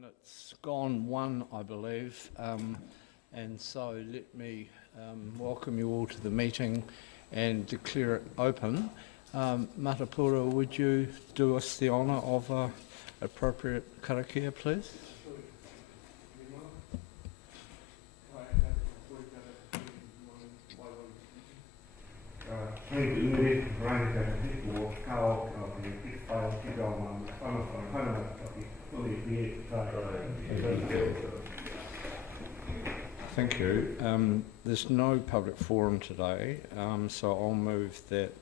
It's gone one, I believe, and so let me welcome you all to the meeting and declare it open. Matapura, would you do us the honour of appropriate karakia, please? Thank you. There's no public forum today, so I'll move that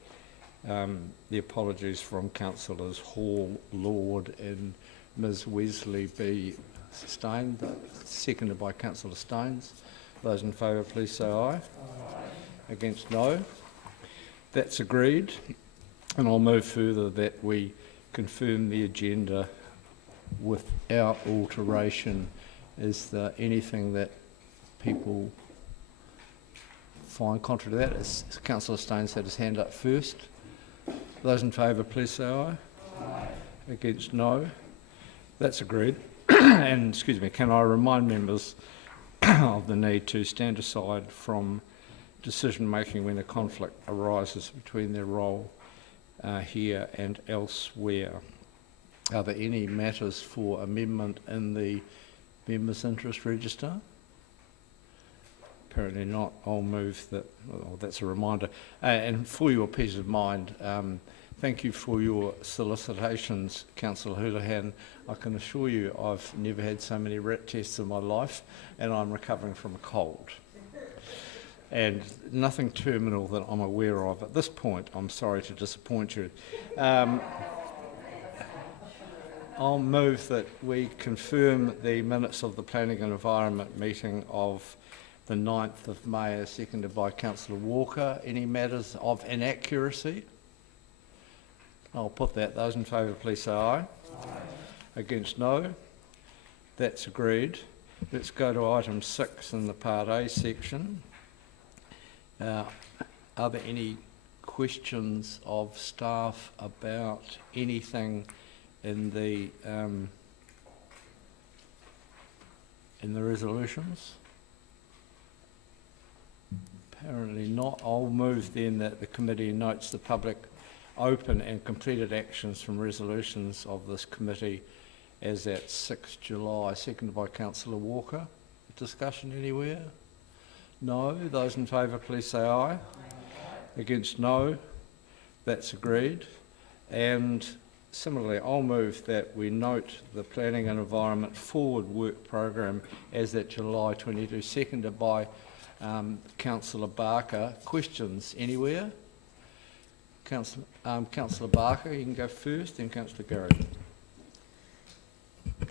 the apologies from Councillors Hall, Lord and Ms Wesley be sustained, seconded by Councillor Staines. Those in favour please say aye. Aye. Against no. That's agreed, and I'll move further that we confirm the agenda without alteration. Is there anything that people find contrary to that? As Councillor Staines had his hand up first. Those in favour please say aye. Aye. Against no. That's agreed. And excuse me, can I remind members of the need to stand aside from decision making when a conflict arises between their role here and elsewhere. Are there any matters for amendment in the members' interest register? Apparently not. I'll move that. Well, that's a reminder. And for your peace of mind, thank you for your solicitations, Councillor Houlihan. I can assure you I've never had so many rat tests in my life, and I'm recovering from a cold. And nothing terminal that I'm aware of at this point. I'm sorry to disappoint you. I'll move that we confirm the minutes of the Planning and Environment meeting of the 9th of May as seconded by Councillor Walker. Any matters of inaccuracy? I'll put that. Those in favour please say aye. Aye. Against no. That's agreed. Let's go to item 6 in the Part A section. Are there any questions of staff about anything in the resolutions? Apparently not. I'll move then that the committee notes the public open and completed actions from resolutions of this committee as at 6 July, seconded by Councillor Walker. Discussion anywhere? No. Those in favour please say aye. Aye. Against no. That's agreed. And similarly, I'll move that we note the Planning and Environment Forward Work Programme as at July 22, seconded by Councillor Barker. Questions anywhere? Councillor Barker, you can go first, then Councillor Gary.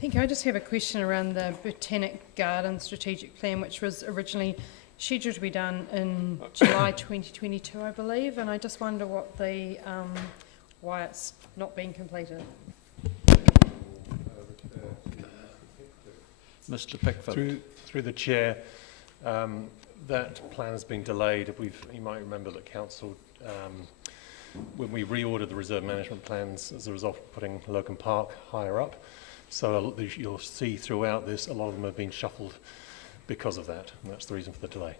Thank you. I just have a question around the Botanic Garden Strategic Plan, which was originally scheduled to be done in July 2022, I believe, and I just wonder what the why it's not being completed. Mr. Pickford. Through the chair, that plan has been delayed. You might remember that Council, when we reordered the reserve management plans as a result of putting Logan Park higher up, so you'll see throughout this a lot of them have been shuffled because of that, and that's the reason for the delay.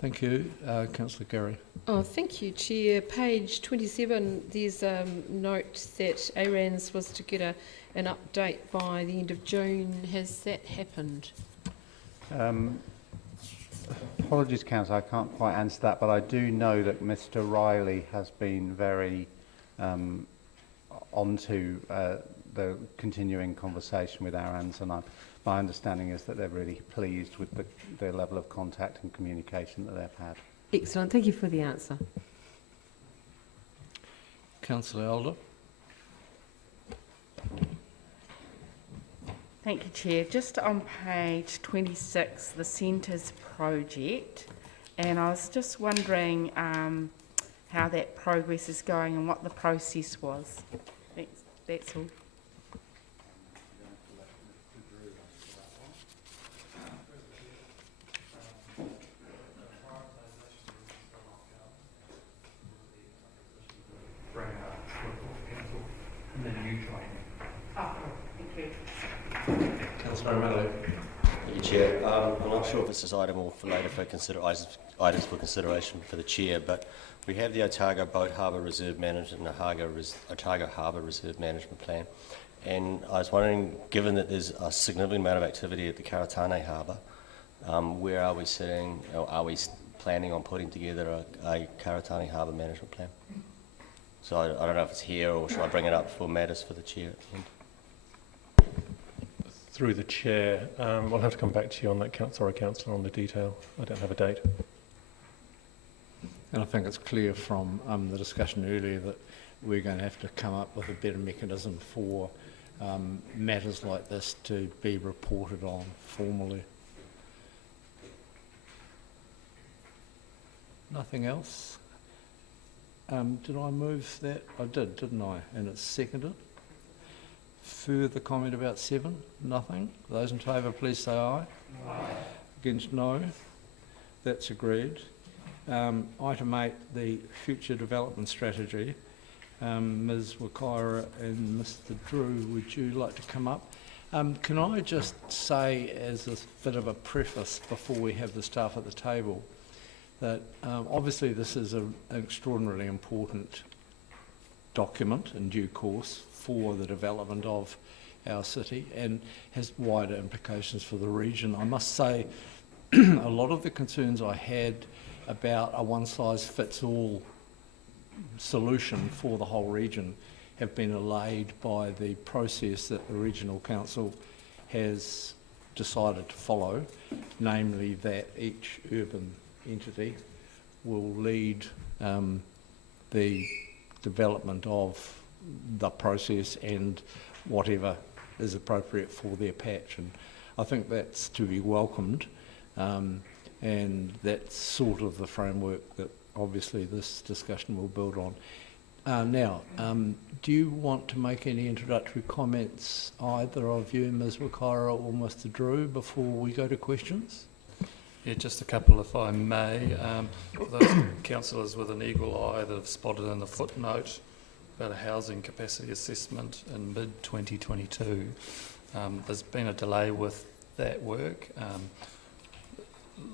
Thank you. Councillor Gary. Oh, thank you, Chair. Page 27, there's a note that ARANS was to get an update by the end of June. Has that happened? Apologies, Councillor, I can't quite answer that, but I do know that Mr Riley has been very onto the continuing conversation with ARANS, and my understanding is that they're really pleased with the level of contact and communication that they've had. Excellent. Thank you for the answer. Councillor Elder. Thank you, Chair. Just on page 26, the Centres project, and I was just wondering how that progress is going and what the process was. That's all. And then you try. Oh, thank you. Councillor O'Malley. Thank you, Chair. I'm not sure if this is item or for later for items for consideration for the Chair, but we have the Otago Boat Harbour Reserve Management and the Otago Harbour Reserve Management Plan. And I was wondering, given that there's a significant amount of activity at the Karatane Harbour, where are we sitting? Or are we planning on putting together a Karatane Harbour Management Plan? So I don't know if it's here or should I bring it up for matters for the Chair at the end? Through the Chair, I'll have to come back to you on that, Councillor, on the detail. I don't have a date. And I think it's clear from the discussion earlier that we're going to have to come up with a better mechanism for matters like this to be reported on formally. Nothing else? Did I move that? I did, didn't I? And it's seconded. Further comment about 7? Nothing. Those in favour, please say aye. Aye. Against, no. That's agreed. Item 8, the future development strategy. Ms. Wakaira and Mr. Drew, would you like to come up? Can I just say, as a bit of a preface before we have the staff at the table, that obviously this is an extraordinarily important document in due course for the development of our city and has wider implications for the region. I must say a lot of the concerns I had about a one-size-fits-all solution for the whole region have been allayed by the process that the Regional Council has decided to follow, namely that each urban entity will lead the development of the process and whatever is appropriate for their patch. And I think that's to be welcomed, and that's sort of the framework that obviously this discussion will build on. Now, do you want to make any introductory comments, either of you, Ms. Wakaira or Mr. Drew, before we go to questions? Yeah, just a couple, if I may. For those councillors with an eagle eye that have spotted in the footnote about a housing capacity assessment in mid-2022, there's been a delay with that work.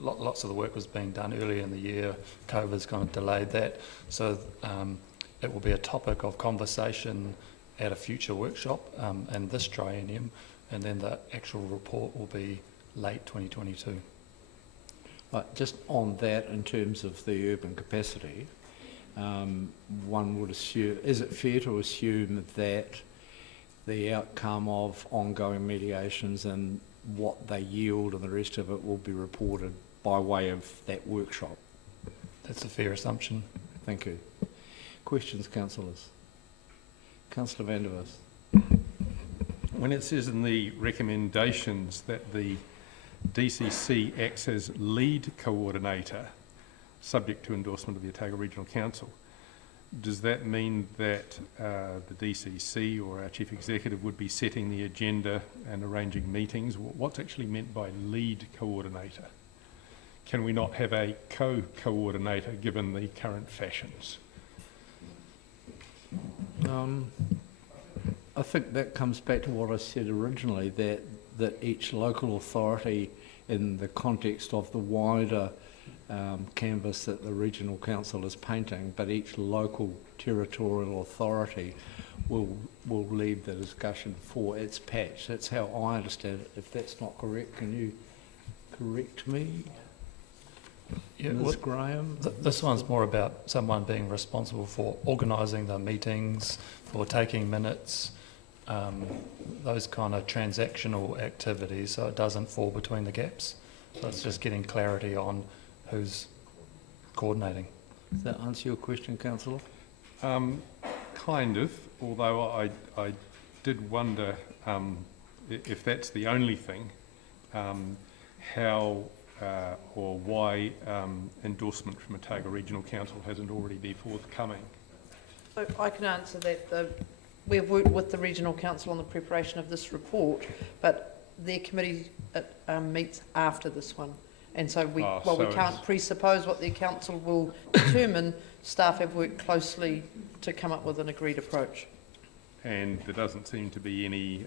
Lots of the work was being done earlier in the year. COVID's kind of delayed that. So it will be a topic of conversation at a future workshop in this triennium, and then the actual report will be late 2022. Just on that, in terms of the urban capacity, one would assume, is it fair to assume that the outcome of ongoing mediations and what they yield and the rest of it will be reported by way of that workshop? That's a fair assumption. Thank you. Questions, councillors? Councillor van der Vis. When it says in the recommendations that the DCC acts as lead coordinator, subject to endorsement of the Otago Regional Council, does that mean that the DCC or our Chief Executive would be setting the agenda and arranging meetings? What's actually meant by lead coordinator? Can we not have a co-coordinator given the current fashions? I think that comes back to what I said originally, that each local authority, in the context of the wider canvas that the Regional Council is painting, but each local territorial authority will lead the discussion for its patch. That's how I understand it. If that's not correct, can you correct me? Yeah, Ms. Graham? This one's more about someone being responsible for organising the meetings, for taking minutes, those kind of transactional activities, so it doesn't fall between the gaps. So it's just getting clarity on who's coordinating. Does that answer your question, Councillor? Kind of, although I did wonder if that's the only thing, how or why endorsement from Otago Regional Council hasn't already been forthcoming. So I can answer that. We've worked with the Regional Council on the preparation of this report, but their committee meets after this one. And so we can't presuppose what the council will determine. Staff have worked closely to come up with an agreed approach. And there doesn't seem to be any,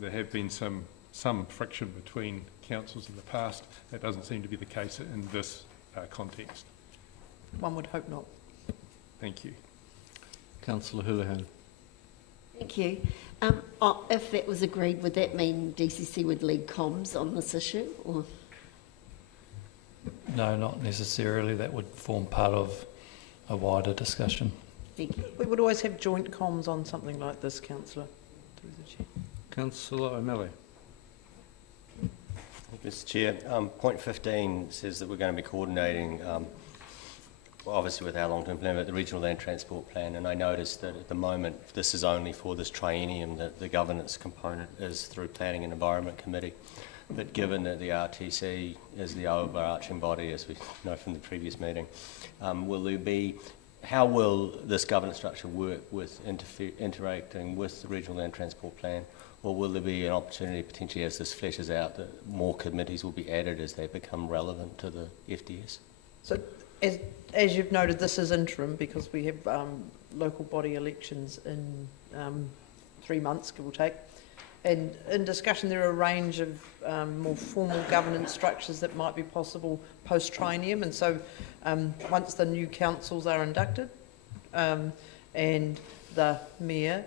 there have been some some friction between councils in the past. That doesn't seem to be the case in this context. One would hope not. Thank you. Councillor Houlihan. Thank you. If that was agreed, would that mean DCC would lead comms on this issue? Or? No, not necessarily. That would form part of a wider discussion. Thank you. We would always have joint comms on something like this, Councillor. Through the chair. Councillor O'Malley. Mr Chair, point 15 says that we're going to be coordinating, obviously with our long-term plan, but the Regional Land Transport Plan, and I noticed that at the moment this is only for this triennium, that the governance component is through Planning and Environment Committee. But given that the RTC is the overarching body, as we know from the previous meeting, how will this governance structure work with interacting with the Regional Land Transport Plan? Or will there be an opportunity, potentially as this fleshes out, that more committees will be added as they become relevant to the FDS? So, as you've noted, this is interim because we have local body elections in 3 months, give or take. And in discussion, there are a range of more formal governance structures that might be possible post-triennium. And so once the new councils are inducted and the mayor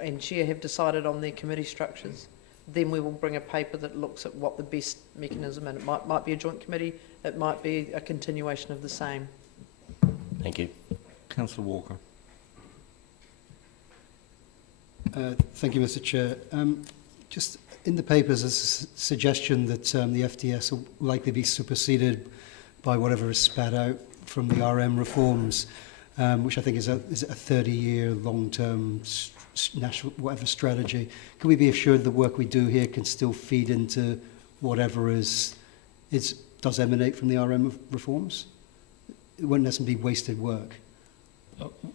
and chair have decided on their committee structures, then we will bring a paper that looks at what the best mechanism, and it might be a joint committee, it might be a continuation of the same. Thank you. Councillor Walker. Thank you, Mr Chair. Just in the papers, there's a suggestion that the FDS will likely be superseded by whatever is spat out from the RM reforms, which I think is a 30-year long-term national whatever strategy. Can we be assured the work we do here can still feed into whatever does emanate from the RM reforms? It wouldn't necessarily be wasted work.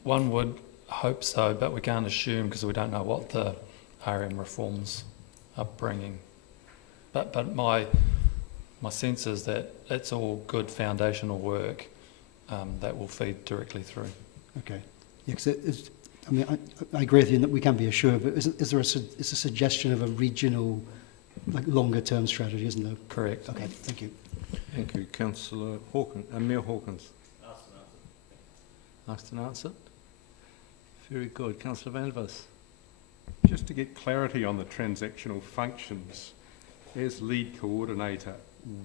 One would hope so, but we can't assume because we don't know what the RM reforms are bringing. But my sense is that it's all good foundational work that will feed directly through. Okay. Yeah, I agree with you that we can be assured, but is there a suggestion of a regional, longer-term strategy, isn't there? Correct. Okay, thank you. Thank you. Councillor Hawkins, Emile Hawkins. Asked and answered. Very good. Councillor Van Vis. Just to get clarity on the transactional functions, as lead coordinator,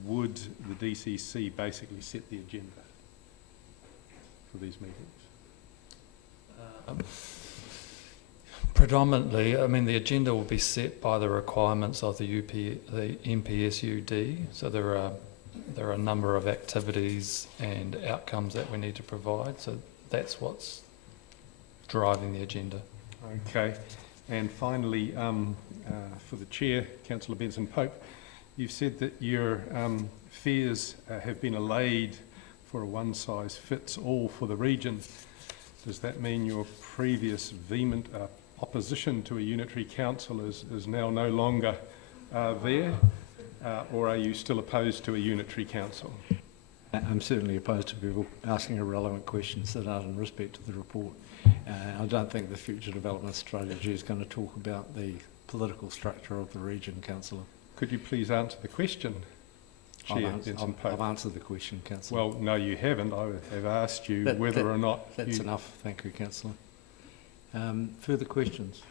would the DCC basically set the agenda for these meetings? Predominantly, I mean, the agenda will be set by the requirements of the MPSUD. So there are a number of activities and outcomes that we need to provide. So that's what's driving the agenda. Okay. And finally, for the chair, Councillor Benson-Pope, you've said that your fears have been allayed for a one-size-fits-all for the region. Does that mean your previous vehement opposition to a unitary council is now no longer there? Or are you still opposed to a unitary council? I'm certainly opposed to people asking irrelevant questions that aren't in respect to the report. I don't think the future development strategy is going to talk about the political structure of the region, Councillor. Could you please answer the question, Chair Benson-Pope? I've answered the question, Councillor. Well, no, you haven't. I have asked you whether or not... That's enough. Thank you, Councillor. Further questions?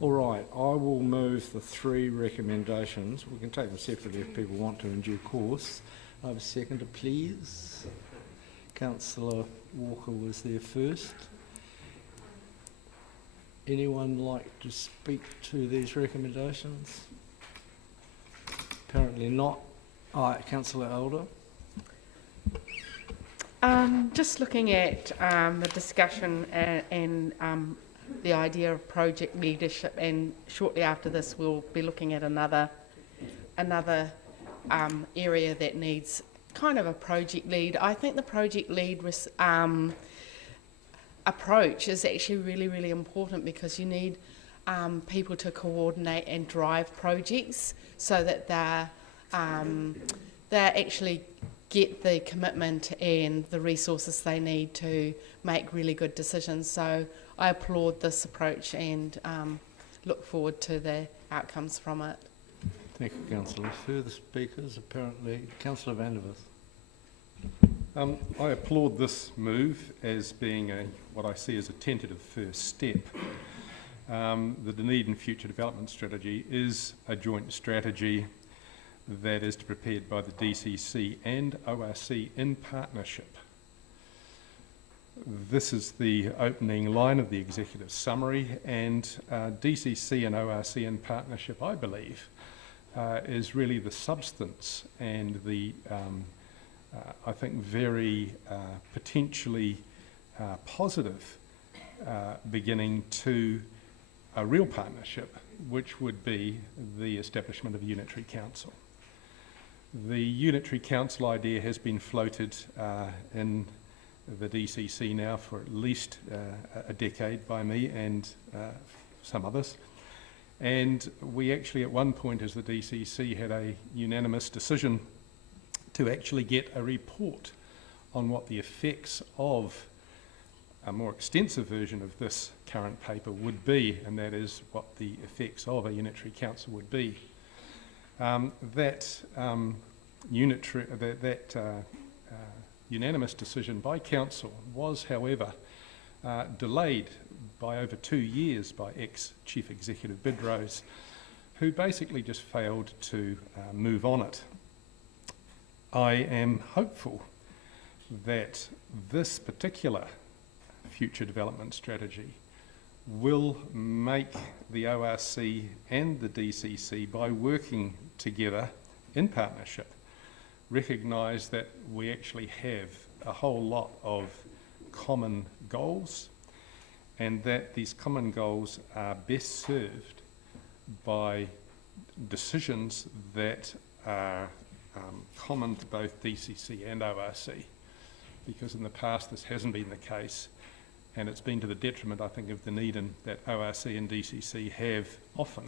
All right, I will move the 3 recommendations. We can take them separately if people want to in due course. I have a seconder, please. Councillor Walker was there first. Anyone like to speak to these recommendations? Apparently not. All right, Councillor Elder. Just looking at the discussion and the idea of project leadership, and shortly after this we'll be looking at another area that needs kind of a project lead. I think the project lead approach is actually really, really important because you need people to coordinate and drive projects so that they actually get the commitment and the resources they need to make really good decisions. So I applaud this approach and look forward to the outcomes from it. Thank you, Councillor. Further speakers, apparently. Councillor Vanderwerf. I applaud this move as being what I see as a tentative first step. The Dunedin Future Development Strategy is a joint strategy that is prepared by the DCC and ORC in partnership. This is the opening line of the executive summary, and DCC and ORC in partnership, I believe, is really the substance and the, I think, very potentially positive beginning to a real partnership, which would be the establishment of a Unitary Council. The Unitary Council idea has been floated in the DCC now for at least a decade by me and some others. And we actually at one point as the DCC had a unanimous decision to actually get a report on what the effects of a more extensive version of this current paper would be, and that is what the effects of a Unitary Council would be. Unanimous decision by Council was, however, delayed by over 2 years by ex-Chief Executive Bidrose, who basically just failed to move on it. I am hopeful that this particular future development strategy will make the ORC and the DCC, by working together in partnership, recognise that we actually have a whole lot of common goals, and that these common goals are best served by decisions that are common to both DCC and ORC, because in the past this hasn't been the case, and it's been to the detriment, I think, of Dunedin that ORC and DCC have often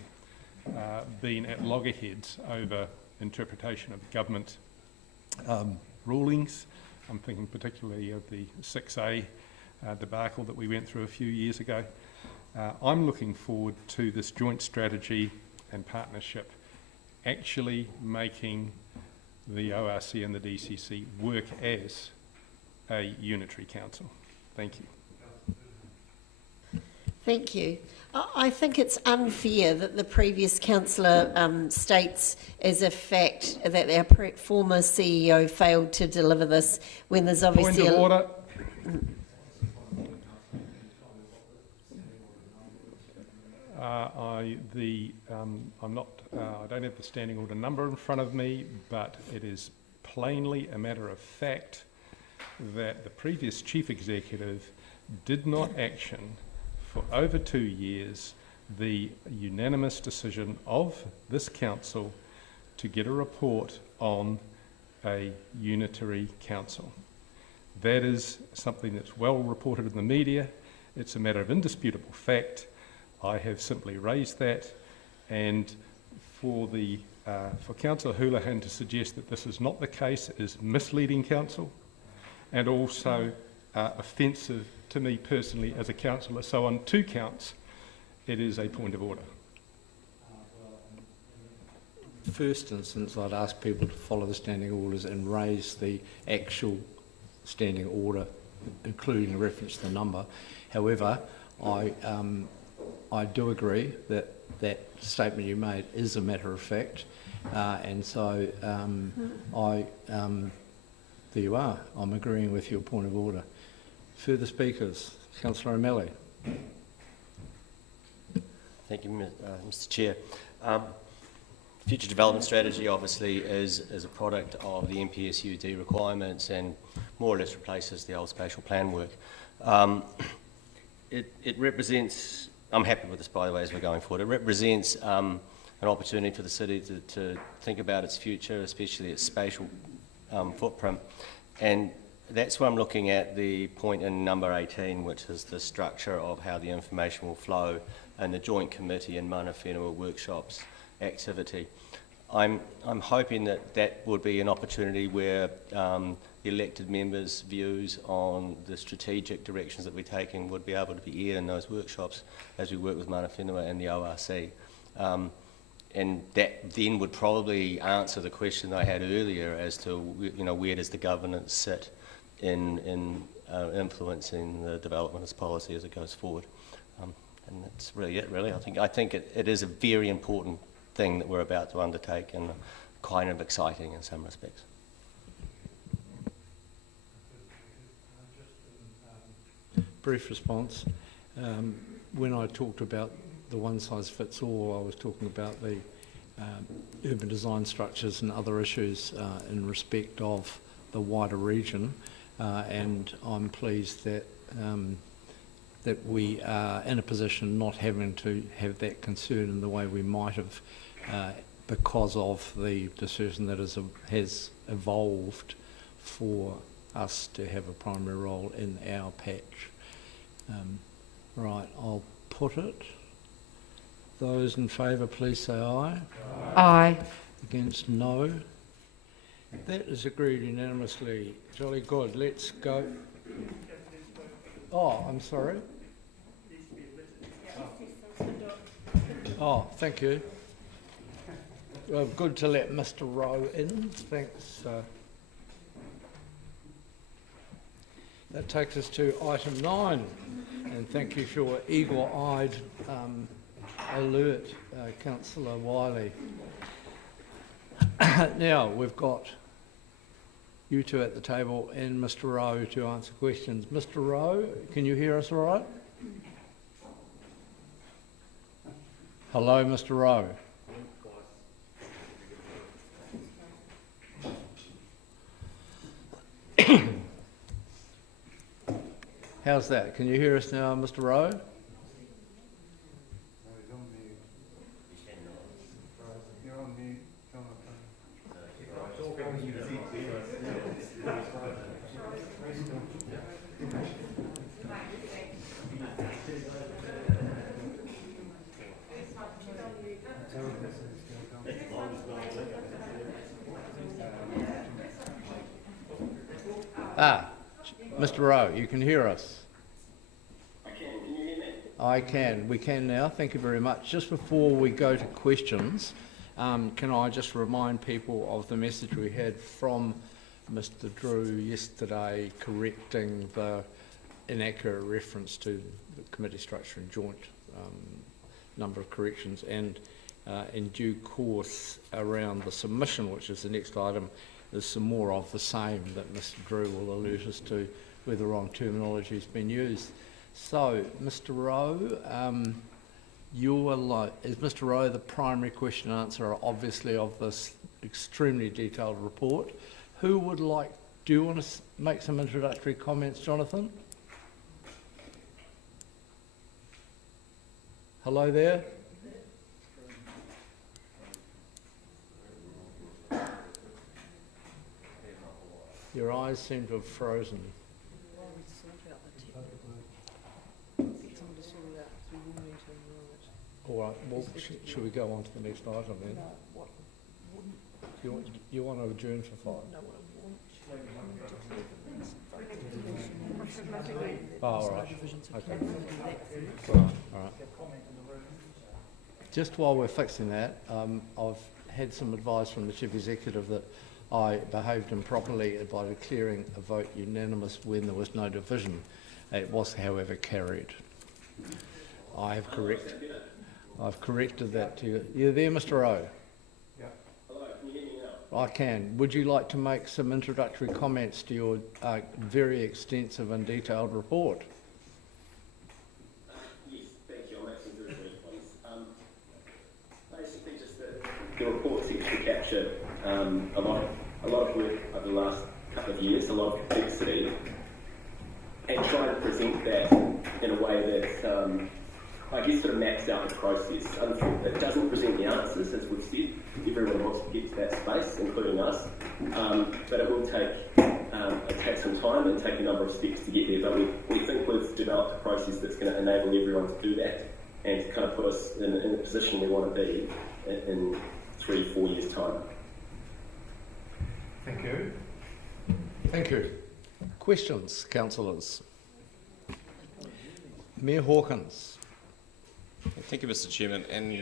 been at loggerheads over interpretation of government rulings. I'm thinking particularly of the 6A debacle that we went through a few years ago. I'm looking forward to this joint strategy and partnership actually making the ORC and the DCC work as a unitary council. Thank you. Thank you. I think it's unfair that the previous councillor states as a fact that our former CEO failed to deliver this when there's obviously Point of order. I don't have the standing order number in front of me, but it is plainly a matter of fact that the previous chief executive did not action for over 2 years the unanimous decision of this council to get a report on a unitary council. That is something that's well reported in the media. It's a matter of indisputable fact. I have simply raised that, and for Councillor Houlihan to suggest that this is not the case is misleading, council, and also offensive to me personally as a councillor. So on 2 counts, it is a point of order. First instance, I'd ask people to follow the standing orders and raise the actual standing order, including a reference to the number. However, I do agree that that statement you made is a matter of fact, and so there you are. I'm agreeing with your point of order. Further speakers, Councillor O'Malley. Thank you, Mr. Chair. Future development strategy obviously is a product of the NPSUD requirements and more or less replaces the old spatial plan work. It represents, I'm happy with this by the way as we're going forward, it represents an opportunity for the city to think about its future, especially its spatial footprint, and that's where I'm looking at the point in number 18, which is the structure of how the information will flow and the joint committee and mana whenua workshops activity. I'm hoping that would be an opportunity where the elected members' views on the strategic directions that we're taking would be able to be aired in those workshops as we work with mana whenua and the ORC. that then would probably answer the question I had earlier as to, where does the governance sit in influencing the development of this policy as it goes forward. And that's really it, really. I think it is a very important thing that we're about to undertake, and kind of exciting in some respects. Brief response. When I talked about the one-size-fits-all, I was talking about the urban design structures and other issues in respect of the wider region, and I'm pleased that that we are in a position not having to have that concern in the way we might have because of the decision that has evolved for us to have a primary role in our patch. Right, I'll put it. Those in favour, please say aye. Aye. Against, no. That is agreed unanimously. Jolly good. Let's go. Oh, I'm sorry. Oh, thank you. Well, good to let Mr. Rowe in. Thanks. That takes us to item 9, and thank you for your eagle-eyed alert, Councillor Wiley. Now, we've got you two at the table and Mr. Rowe to answer questions. Mr. Rowe, can you hear us all right? Hello, Mr. Rowe. How's that? Can you hear us now, Mr. Rowe? Mr. Rowe, you can hear us. I can. Can you hear me? I can. We can now. Thank you very much. Just before we go to questions, can I just remind people of the message we had from Mr. Drew yesterday correcting the inaccurate reference to the committee structure and joint number of corrections, and in due course around the submission, which is the next item, there's some more of the same that Mr. Drew will alert us to where the wrong terminology has been used. So, Mr. Rowe, is Mr. Rowe the primary question and answer, obviously, of this extremely detailed report? Who would like, do you want to make some introductory comments, Jonathan? Hello there? Your eyes seem to have frozen. All right, well, should we go on to the next item then? You want to adjourn for 5? Oh, all right. Okay. All right. Just while we're fixing that, I've had some advice from the Chief Executive that I behaved improperly by declaring a vote unanimous when there was no division. It was, however, carried. I've corrected that to you. You there, Mr. Rowe? Yeah. Hello, can you hear me now? I can. Would you like to make some introductory comments to your very extensive and detailed report? Yes, thank you. I'll make some very brief ones. Basically, just the report seeks to capture a lot of work over the last couple of years, a lot of complexity, and try to present that in a way that I guess sort of maps out the process. It doesn't present the answers, as we've said. Everyone wants to get to that space, including us. But it will take some time and take a number of steps to get there. But we think we've developed a process that's going to enable everyone to do that and to kind of put us in the position we want to be in 3-4 years' time. Thank you. Thank you. Questions, councillors? Mayor Hawkins. Thank you, Mr. Chairman. And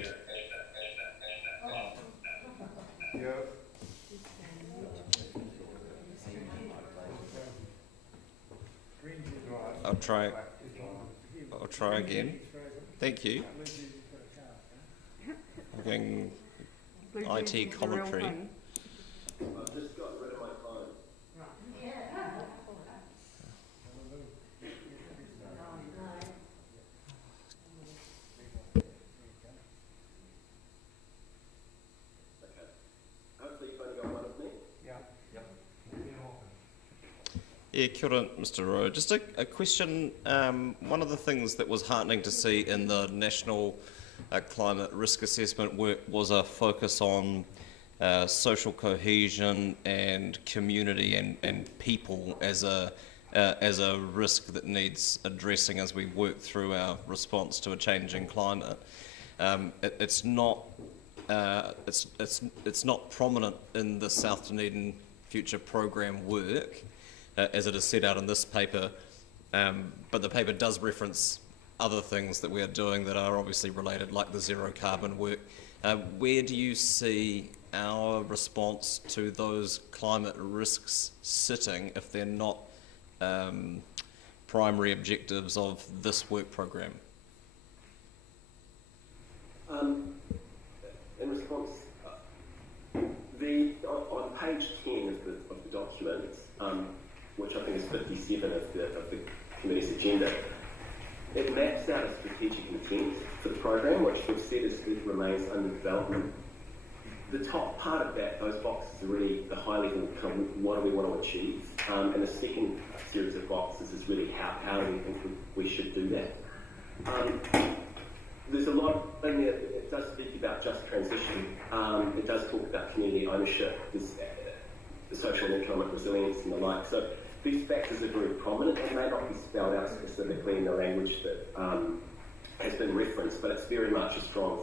I'll try again. Thank you. I'm getting IT commentary. I've just got rid of my phone. Okay. Hopefully you've only got one of me. Yeah, kia ora, Mr. Rowe. Just a question. One of the things that was heartening to see in the National Climate Risk Assessment work was a focus on social cohesion and community and people as a risk that needs addressing as we work through our response to a changing climate. It's not prominent in the South Dunedin Future Programme work, as it is set out in this paper, but the paper does reference other things that we are doing that are obviously related, like the zero carbon work. Where do you see our response to those climate risks sitting if they're not primary objectives of this work programme? In response, on page 10 of the document, which I think is 57 of the committee's agenda, it maps out a strategic intent for the program, which we've said it remains under development. The top part of that, those boxes are really the high level, kind of what do we want to achieve, and the second series of boxes is really how do we think we should do that. There's a lot in there. It does speak about just transition. It does talk about community ownership, the social and economic resilience and the like. So these factors are very prominent. They may not be spelled out specifically in the language that has been referenced, but it's very much a strong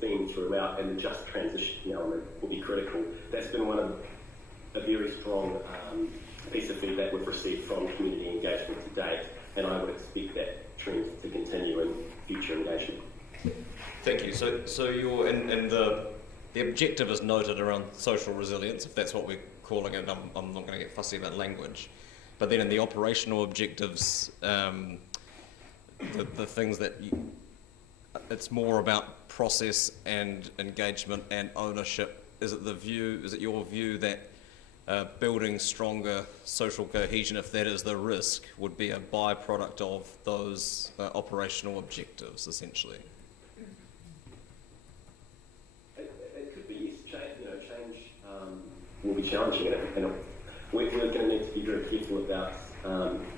theme throughout, and the just transition element will be critical. That's been one of a very strong piece of feedback we've received from community engagement to date, and I would expect that trend to continue in future engagement. Thank you. So you're and the objective is noted around social resilience, if that's what we're calling it. I'm not going to get fussy about language, but then in the operational objectives, the things that it's more about process and engagement and ownership. Is it your view that building stronger social cohesion, if that is the risk, would be a byproduct of those operational objectives, essentially? It could be, yes. Change will be challenging, and we're going to need to be very careful about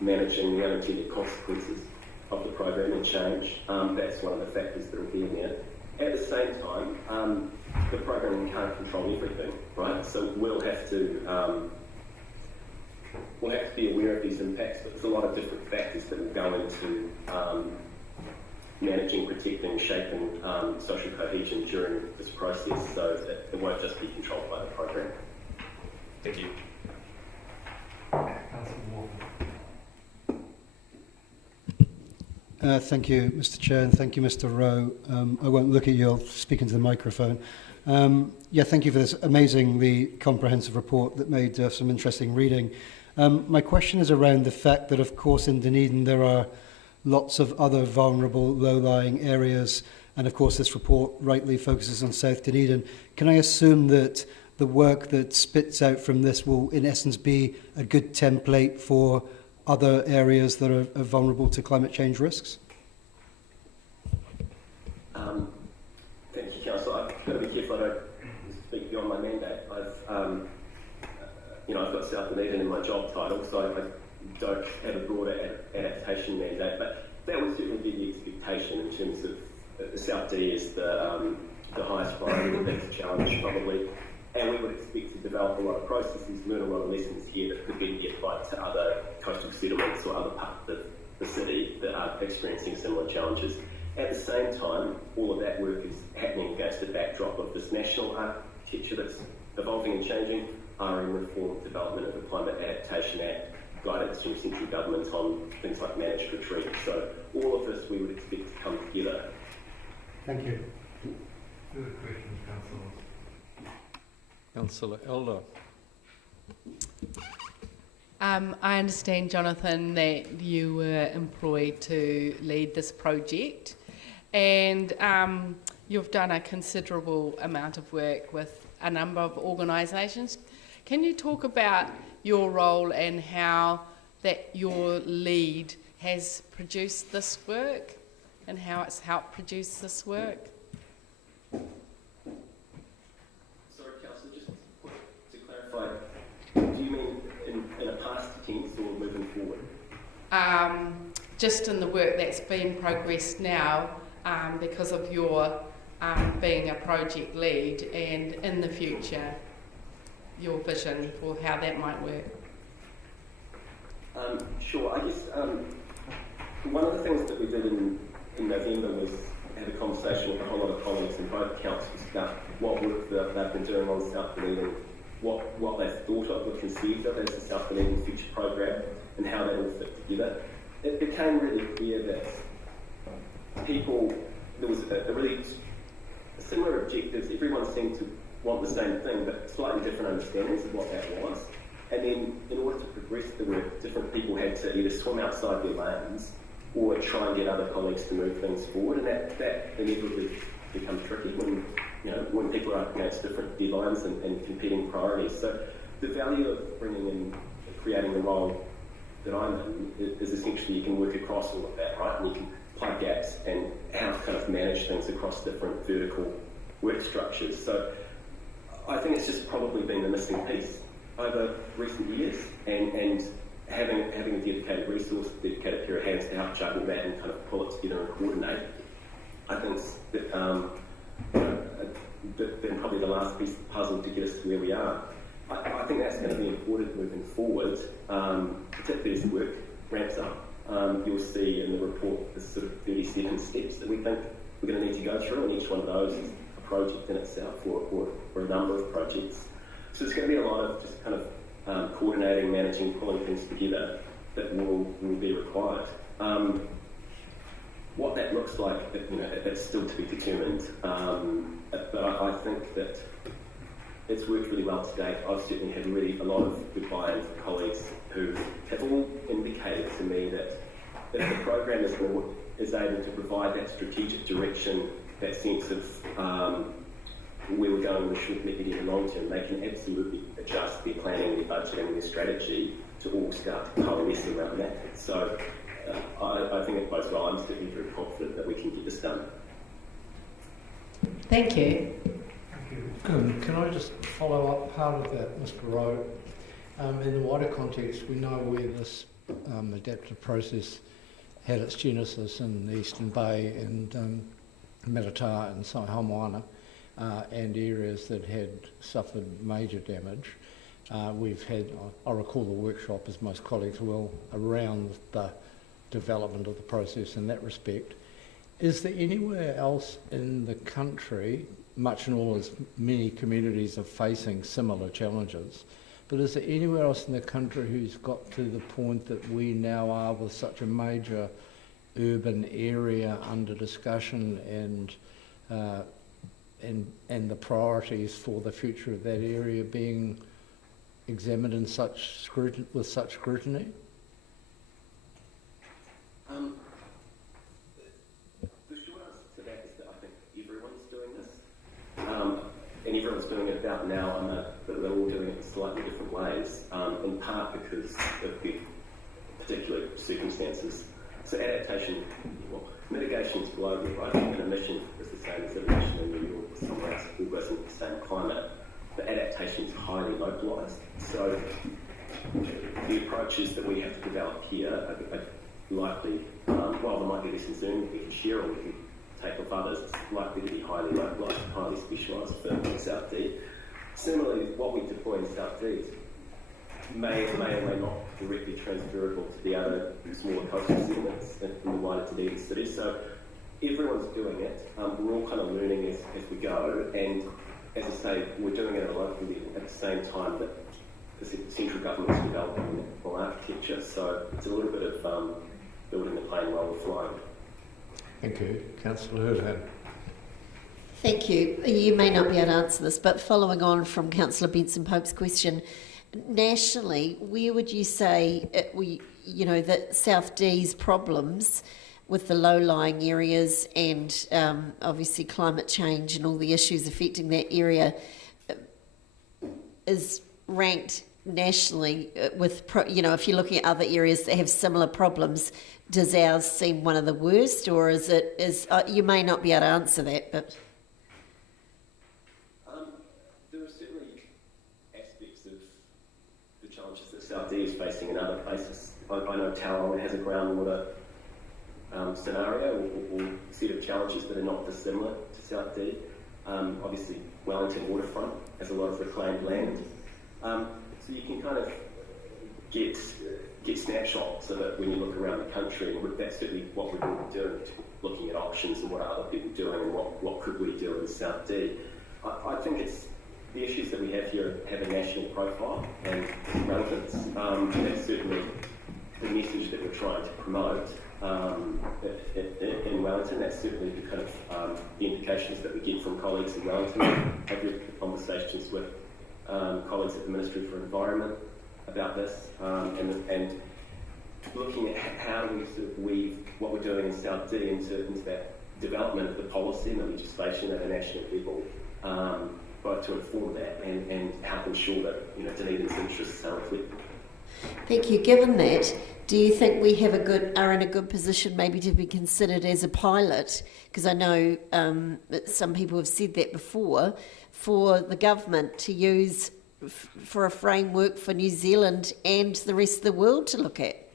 managing the unintended consequences of the program and change. That's one of the factors that will be in there. At the same time, the program can't control everything, right? So we'll have to be aware of these impacts, but there's a lot of different factors that will go into managing, protecting, shaping social cohesion during this process. So it won't just be controlled by the program. Thank you. Thank you, Mr. Chair, and thank you, Mr. Rowe. I won't look at you, I'll speak into the microphone. Thank you for this amazingly comprehensive report that made some interesting reading. My question is around the fact that, of course, in Dunedin there are lots of other vulnerable, low-lying areas, and of course this report rightly focuses on South Dunedin. Can I assume that the work that spits out from this will, in essence, be a good template for other areas that are vulnerable to climate change risks? Thank you, Councillor. I've got to be careful I don't speak beyond my mandate. I've got South Dunedin in my job title, so I don't have a broader adaptation mandate, but that would certainly be the expectation in terms of South D is the highest priority, the biggest challenge probably, and we would expect to develop a lot of processes, learn a lot of lessons here that could then be applied to other coastal settlements or other parts of the city that are experiencing similar challenges. At the same time, all of that work is happening against the backdrop of this national architecture that's evolving and changing, RM reform, development of the Climate Adaptation Act, guidance from central government on things like managed retreat. So all of this we would expect to come together. Thank you. Further questions, Councillors? Councillor Elder. I understand, Jonathan, that you were employed to lead this project, and you've done a considerable amount of work with a number of organisations. Can you talk about your role and how that your lead has produced this work and how it's helped produce this work? Sorry, Councillor, just to clarify, do you mean in a past tense or moving forward? Just in the work that's been progressed now, because of your being a project lead, and in the future, your vision for how that might work. Sure. I guess one of the things that we did in November was have a conversation with a whole lot of colleagues in both councils about what work that they've been doing on South Dunedin, what they thought of or conceived of as the South Dunedin Future Programme, and how they all fit together. It became really clear that there was a really similar objectives. Everyone seemed to want the same thing, but slightly different understandings of what that was. And then, in order to progress the work, different people had to either swim outside their lanes or try and get other colleagues to move things forward. And that inevitably becomes tricky when people are up against different deadlines and competing priorities. So the value of creating the role that I'm in is essentially you can work across all of that, right? And you can plug gaps and how to kind of manage things across different vertical work structures. So I think it's just probably been the missing piece over recent years, and having a dedicated resource, dedicated pair of hands to help juggle that and kind of pull it together and coordinate, I think that been probably the last piece of the puzzle to get us to where we are. I think that's going to be important moving forward, particularly as the work ramps up. You'll see in the report the sort of 37 steps that we think we're going to need to go through, and each one of those is a project in itself or a number of projects. So there's going to be a lot of just kind of coordinating, managing, pulling things together that will be required. What that looks like, it's still to be determined. But I think that it's worked really well to date. I've certainly had really a lot of good buy-in from colleagues who have all indicated to me that if the programme is able to provide that strategic direction, that sense of where we're going in the short, medium and long term, they can absolutely adjust their planning, their budgeting and their strategy to all start to coalesce around that. So I think it bodes well. I'm certainly very confident that we can get this done. Thank you. Can I just follow up part of that, Mr. Rowe? In the wider context, we know where this adaptive process had its genesis in the Eastern Bay and Marataa and Samoana, and areas that had suffered major damage. We've had, I recall the workshop, as most colleagues will, around the development of the process in that respect. Is there anywhere else in the country, much and all as many communities are facing similar challenges, but is there anywhere else in the country who's got to the point that we now are with such a major urban area under discussion and the priorities for the future of that area being examined in with such scrutiny? The short answer to that is that I think everyone's doing this, and everyone's doing it about now, but they're all doing it in slightly different ways, in part because of the particular circumstances. So adaptation, mitigation is global, right? An emission is the same as an emission in New York or somewhere else, all goes into the same climate. But adaptation is highly localised. So the approaches that we have to develop here are likely, while there might be lessons learned that we can share or we can take off others, it's likely to be highly localised, highly specialised for South D. Similarly, what we deploy in South D may or may not directly transferable to the other smaller coastal settlements in the wider Dunedin city. So everyone's doing it. We're all kind of learning as we go, and as I say, we're doing it at a local level at the same time that the central government's developing architecture. So it's a little bit of building the plane while we're flying. Thank you. Councillor Hurtado. Thank you. You may not be able to answer this, but following on from Councillor Benson-Pope's question, nationally, where would you say that South D's problems with the low-lying areas and obviously climate change and all the issues affecting that area is ranked nationally with, if you're looking at other areas that have similar problems, does ours seem one of the worst, or you may not be able to answer that, but... There are certainly aspects of the challenges that South D is facing in other places. I know Tauranga has a groundwater scenario or set of challenges that are not dissimilar to South D. Obviously, Wellington waterfront has a lot of reclaimed land. So you can kind of get snapshots of it when you look around the country, and that's certainly what we're doing, looking at options and what are other people doing and what could we do in South D. I think it's the issues that we have here have a national profile and relevance. That's certainly the message that we're trying to promote in Wellington. That's certainly the kind of the indications that we get from colleagues in Wellington. I've had conversations with colleagues at the Ministry for Environment about this, and looking at how do we sort of weave what we're doing in South D into that development of the policy and the legislation at a national level, both to inform that and help ensure that Dunedin's interests are reflected. Thank you. Given that, do you think we are in a good position maybe to be considered as a pilot? Because I know that some people have said that before, for the government to use for a framework for New Zealand and the rest of the world to look at?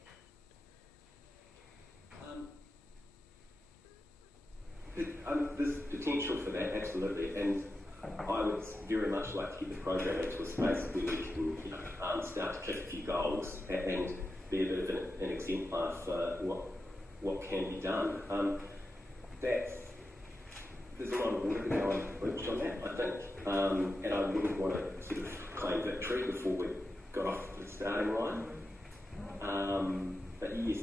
There's potential for that, absolutely, and I would very much like to get the program into a space where we can start to kick a few goals and be a bit of an exemplar for what can be done. There's a lot of water to go on the bridge on that, I think, and I wouldn't want to sort of claim victory before we got off the starting line. But yes,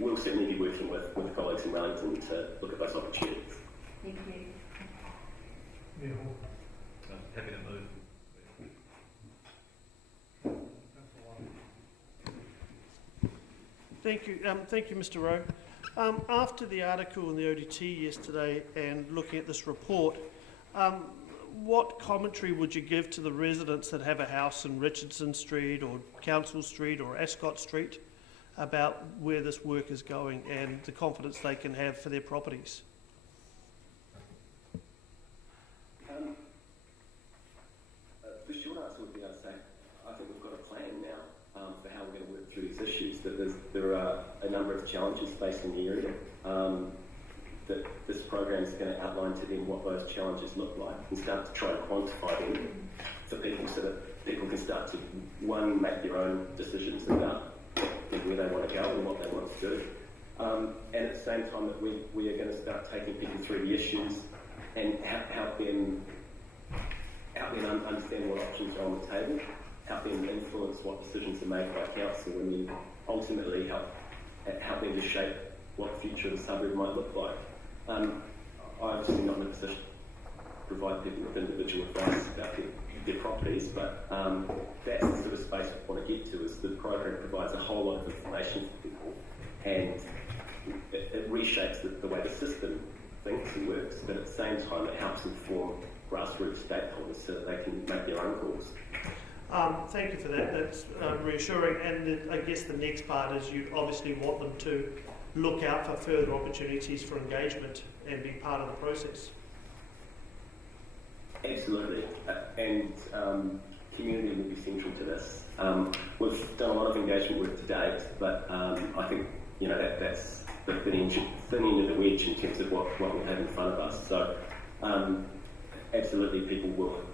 we'll certainly be working with colleagues in Wellington to look at those opportunities. Thank you. Yeah. Happy to move. Thank you, Mr. Rowe. After the article in the ODT yesterday and looking at this report, what commentary would you give to the residents that have a house in Richardson Street or Council Street or Ascot Street about where this work is going and the confidence they can have for their properties? The short answer would be I'd say I think we've got a plan now for how we're going to work through these issues. That there are a number of challenges facing the area. That this program is going to outline to them what those challenges look like and start to try and quantify them for people so that people can start to, one, make their own decisions about where they want to go and what they want to do. And at the same time that we are going to start taking people through the issues and help them understand what options are on the table, help them influence what decisions are made by council, and then ultimately help them to shape what the future of the suburb might look like. I'm obviously not in a position to provide people with individual advice about their properties, but that's the sort of space we want to get to, is the program provides a whole lot of information for people, and it reshapes the way the system thinks and works, but at the same time it helps inform grassroots stakeholders so that they can make their own calls. Thank you for that. That's reassuring. And I guess the next part is you obviously want them to look out for further opportunities for engagement and be part of the process. Absolutely. And community will be central to this. We've done a lot of engagement work to date, but I think that's the thin end of the wedge in terms of what we have in front of us. So absolutely,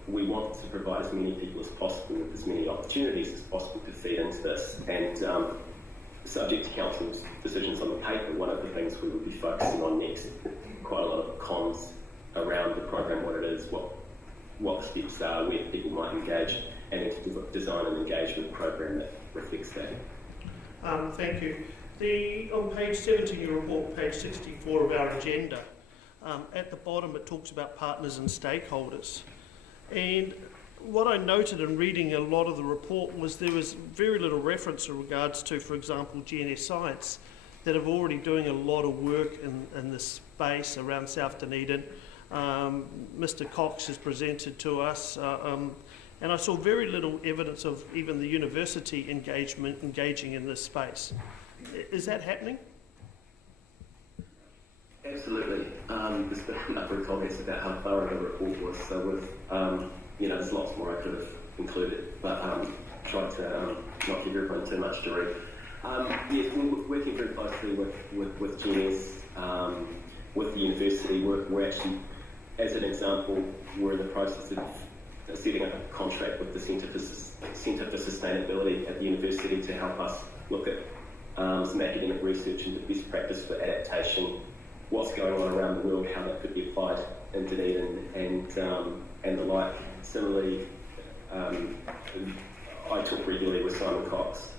we want to provide as many people as possible with as many opportunities as possible to feed into this. And subject to council's decisions on the paper, one of the things we will be focusing on next, quite a lot of comms around the program, what it is, what the steps are, where people might engage, and to design an engagement program that reflects that. Thank you. On page 17 of your report, page 64 of our agenda, At the bottom it talks about partners and stakeholders. And what I noted in reading a lot of the report was there was very little reference in regards to, for example, GNS Science, that are already doing a lot of work in this space around South Dunedin. Mr. Cox has presented to us, and I saw very little evidence of even the university engaging in this space. Is that happening? Absolutely. There's been a number of comments about how thorough the report was, so with, there's lots more I could have included, but tried to not give everyone too much to read. Yes, we're working very closely with GNS, with the university. We're actually, as an example, we're in the process of setting up a contract with the Centre for Sustainability at the university to help us look at some academic research into best practice for adaptation, what's going on around the world, how that could be applied in Dunedin and the like. Similarly, I talk regularly with Simon Cox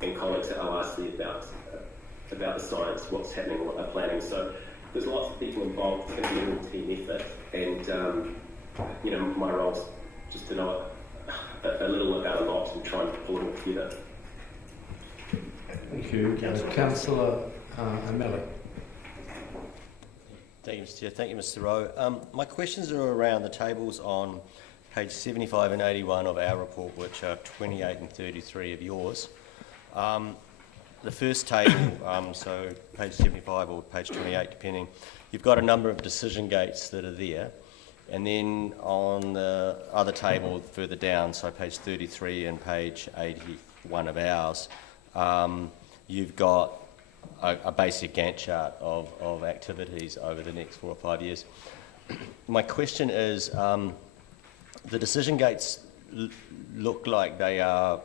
and colleagues at ORC about the science, what's happening, what they're planning. So there's lots of people involved. It's going to be a real team effort, and my role is just to know a little about a lot and try and pull it all together. Thank you. Councillor O'Malley. Thank you, Mr. Chair. Thank you, Mr. Rowe. My questions are around the tables on page 75 and 81 of our report, which are 28 and 33 of yours. The first table, so page 75 or page 28, depending, you've got a number of decision gates that are there. And then on the other table further down, so page 33 and page 81 of ours, you've got a basic Gantt chart of activities over the next 4 or 5 years. My question is, the decision gates look like they are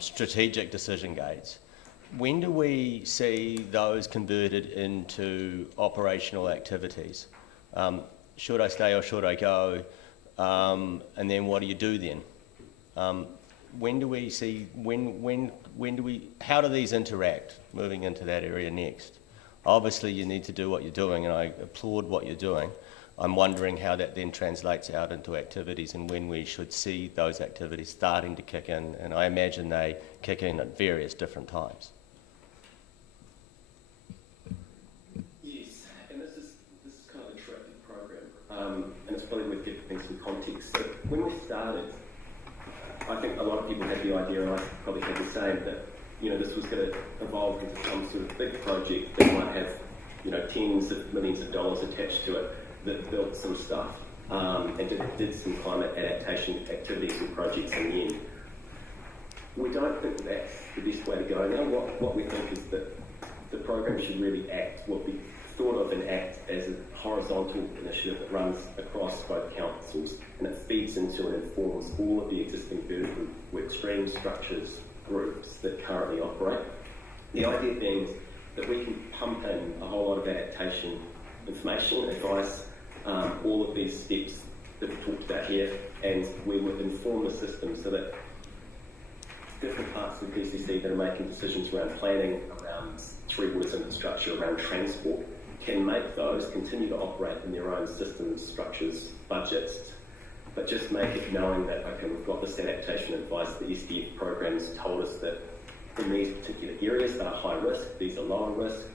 strategic decision gates. When do we see those converted into operational activities? Should I stay or should I go? And then what do you do then? When do we see, how do these interact moving into that area next? Obviously you need to do what you're doing, and I applaud what you're doing. I'm wondering how that then translates out into activities and when we should see those activities starting to kick in, and I imagine they kick in at various different times. Yes, and this is kind of a tricky program, and it's probably worth giving things some context. So when we started, I think a lot of people had the idea, and I probably had the same, that this was going to evolve into some sort of big project that might have tens of millions of dollars attached to it, that built some stuff and did some climate adaptation activities and projects in the end. We don't think that's the best way to go now. What we think is that the program should really be thought of and act as a horizontal initiative that runs across both councils, and it feeds into and informs all of the existing vertical work streams, structures, groups that currently operate. The idea being that we can pump in a whole lot of adaptation information, advice, all of these steps that we've talked about here, and we would inform the system so that different parts of the PCC that are making decisions around planning, around Three Waters infrastructure, around transport, can make those, continue to operate in their own systems, structures, budgets, but just make it knowing that, okay, we've got this adaptation advice. The SDF programs told us that in these particular areas that are high risk, these are lower risk,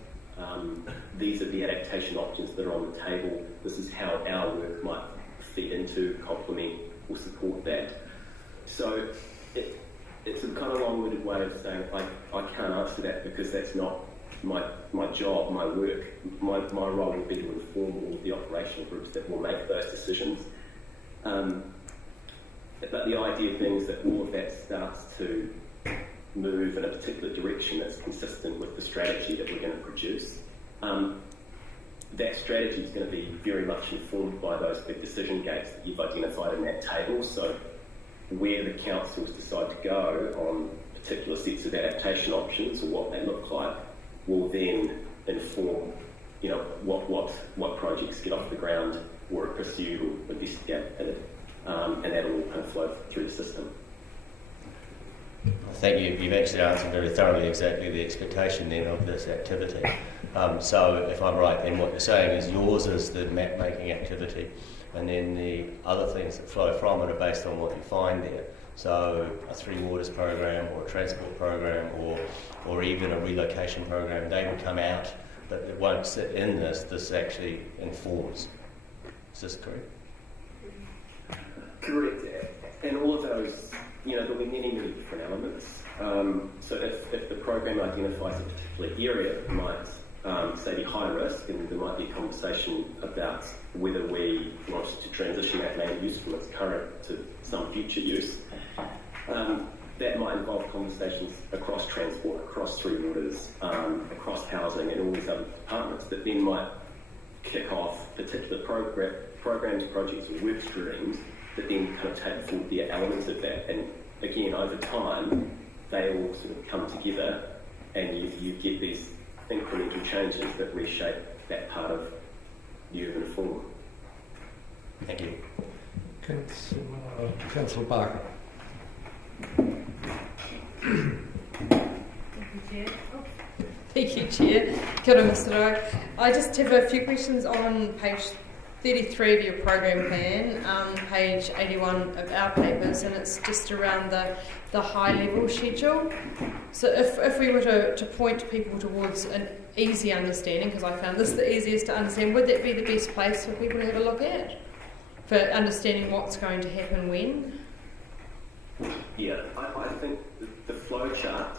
these are the adaptation options that are on the table. This is how our work might feed into, complement, or support that. So it's a kind of long-winded way of saying I can't answer that because that's not my job, my work. My role would be to inform all of the operational groups that will make those decisions. But the idea being is that all of that starts to move in a particular direction that's consistent with the strategy that we're going to produce. That strategy is going to be very much informed by those big decision gates that you've identified in that table. So where the councils decide to go on particular sets of adaptation options or what they look like will then inform what projects get off the ground or are pursued or investigated, and that'll all kind of flow through the system. think you've actually answered very thoroughly exactly the expectation then of this activity. So if I'm right, then what you're saying is yours is the map-making activity, and then the other things that flow from it are based on what you find there. So a Three Waters program or a transport program or even a relocation program, they would come out, but it won't sit in this. This actually informs. Is this correct? Correct. And all of those, there'll be many, many different elements. So if the program identifies a particular area that might, say, be high risk, and there might be a conversation about whether we want to transition that land use from its current to some future use, that might involve conversations across transport, across Three Waters, across housing and all these other departments that then might kick off particular programs, projects or work streams that then kind of take forward the elements of that. And again, over time, they all sort of come together and you get these incremental changes that reshape that part of the urban form. Thank you. Councillor Barker. Thank you, Chair. Kia ora, Mr. Rowe. I just have a few questions on page 33 of your program plan, page 81 of our papers, and it's just around the high-level schedule. So if we were to point people towards an easy understanding, because I found this the easiest to understand, would that be the best place for people to have a look at for understanding what's going to happen when? Yeah, I think the flow chart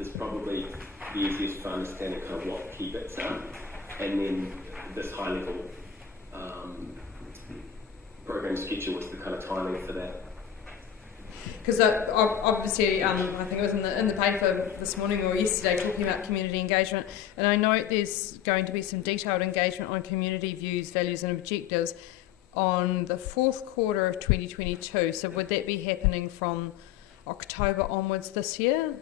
is probably the easiest for understanding kind of what key bits are, and then this high-level program schedule was the kind of timing for that. Because obviously, I think it was in the paper this morning or yesterday talking about community engagement, and I know there's going to be some detailed engagement on community views, values and objectives on the fourth quarter of 2022. So would that be happening from October onwards this year?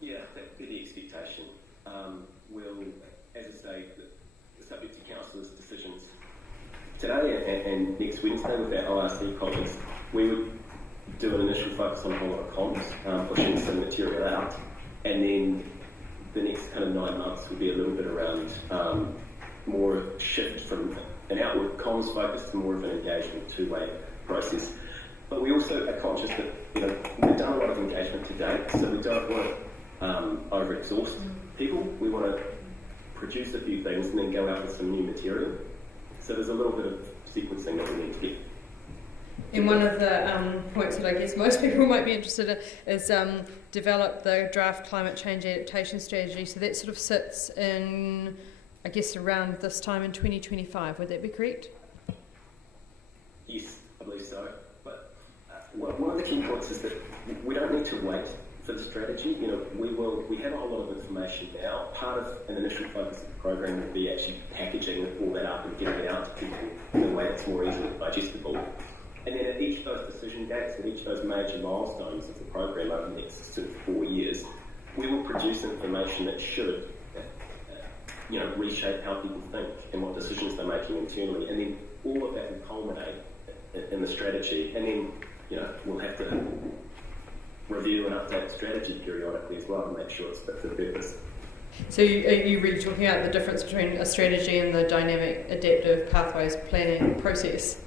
Yeah, that'd be the expectation. We'll, as I say, subject to councillors' decisions today and next Wednesday with our ORC colleagues, we would do an initial focus on a whole lot of comms, pushing some material out, and then the next kind of 9 months will be a little bit around more shift from an outward comms focus to more of an engagement, two-way process. But we also are conscious that we've done a lot of engagement to date, so we don't want to over-exhaust people. We want to produce a few things and then go out with some new material. So there's a little bit of sequencing that we need to get. And one of the points that I guess most people might be interested in is develop the draft climate change adaptation strategy. So that sort of sits in, I guess, around this time in 2025. Would that be correct? Yes, I believe so. But one of the key points is that we don't need to wait for the strategy. We have a whole lot of information now. Part of an initial focus of the program will be actually packaging all that up and getting it out to people in a way that's more easily digestible. And then at each of those decision dates, at each of those major milestones of the program over the next sort of 4 years, we will produce information that should, reshape how people think and what decisions they're making internally. And then all of that will culminate in the strategy. And then, we'll have to review and update the strategy periodically as well and make sure it's fit for purpose. So are you really talking about the difference between a strategy and the dynamic adaptive pathways planning process?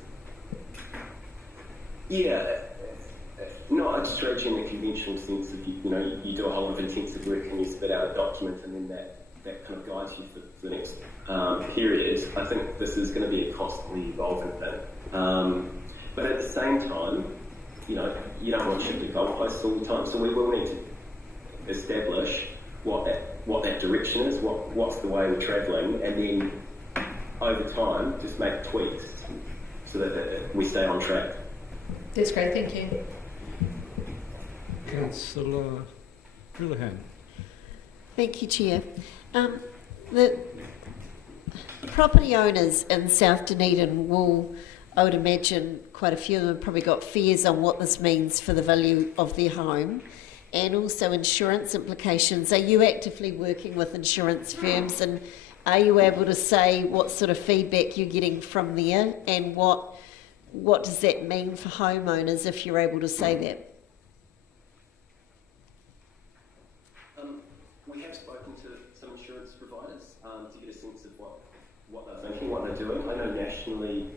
Yeah, not a strategy in the conventional sense of you do a whole lot of intensive work and you spit out a document and then that kind of guides you for the next period. I think this is going to be a constantly evolving thing. But at the same time, you don't want to shift the goalposts all the time, so we will need to establish what that direction is, what's the way we're travelling, and then over time just make tweaks so that we stay on track. That's great, thank you. Councillor Houlihan. Thank you, Chair. The property owners in South Dunedin will, I would imagine, quite a few of them probably got fears on what this means for the value of their home and also insurance implications. Are you actively working with insurance firms, and are you able to say what sort of feedback you're getting from there, and what does that mean for homeowners if you're able to say that? have spoken to some insurance providers to get a sense of what they're thinking, what they're doing. I know nationally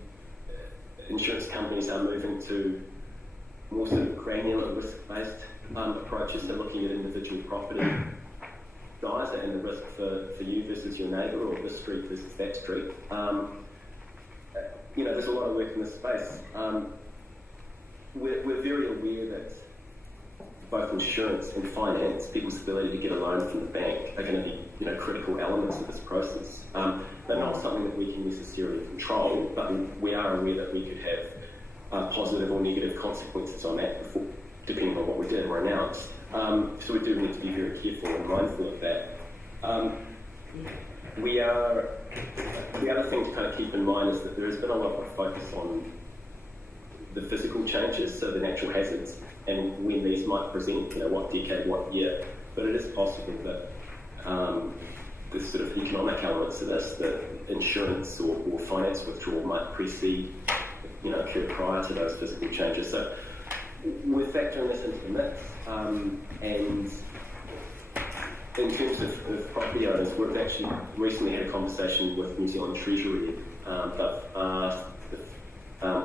insurance companies are moving to more sort of granular risk-based approaches, so looking at individual property guys and the risk for you versus your neighbour, or this street versus that street. There's a lot of work in this space. We're very aware that both insurance and finance, people's ability to get a loan from the bank, are going to be critical elements of this process. They're not something that we can necessarily control, but we are aware that we could have positive or negative consequences on that depending on what we did or announced. So we do need to be very careful and mindful of that. The other thing to kind of keep in mind is that there has been a lot of focus on the physical changes, so the natural hazards, and when these might present, what decade, what year. But it is possible that the sort of economic elements of this, that insurance or finance withdrawal might precede, occur prior to those physical changes. So we're factoring this into the mix, and in terms of property owners, we've actually recently had a conversation with New Zealand Treasury. They've asked if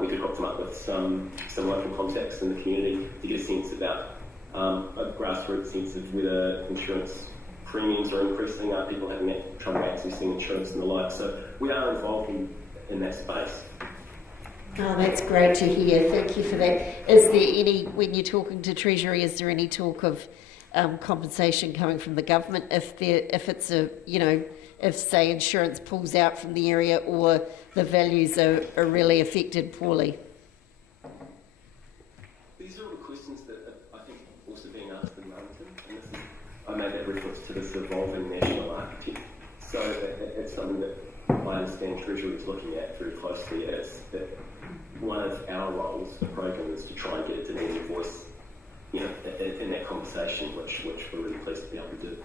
we could hook them up with some local contacts in the community to get a sense about a grassroots sense of whether insurance premiums are increasing, are people having trouble accessing insurance and the like. So we are involved in that space. Oh, that's great to hear. Thank you for that. Is there any, when you're talking to Treasury, is there any talk of compensation coming from the government if it's if say insurance pulls out from the area or the values are really affected poorly? These are all the questions that I think are also being asked in Wellington, and I made that reference to this evolving national architecture. So it's something that I understand Treasury is looking at very closely. Is that one of our roles, the program, is to try and get a Dunedin voice, in that conversation, which we're really pleased to be able to do.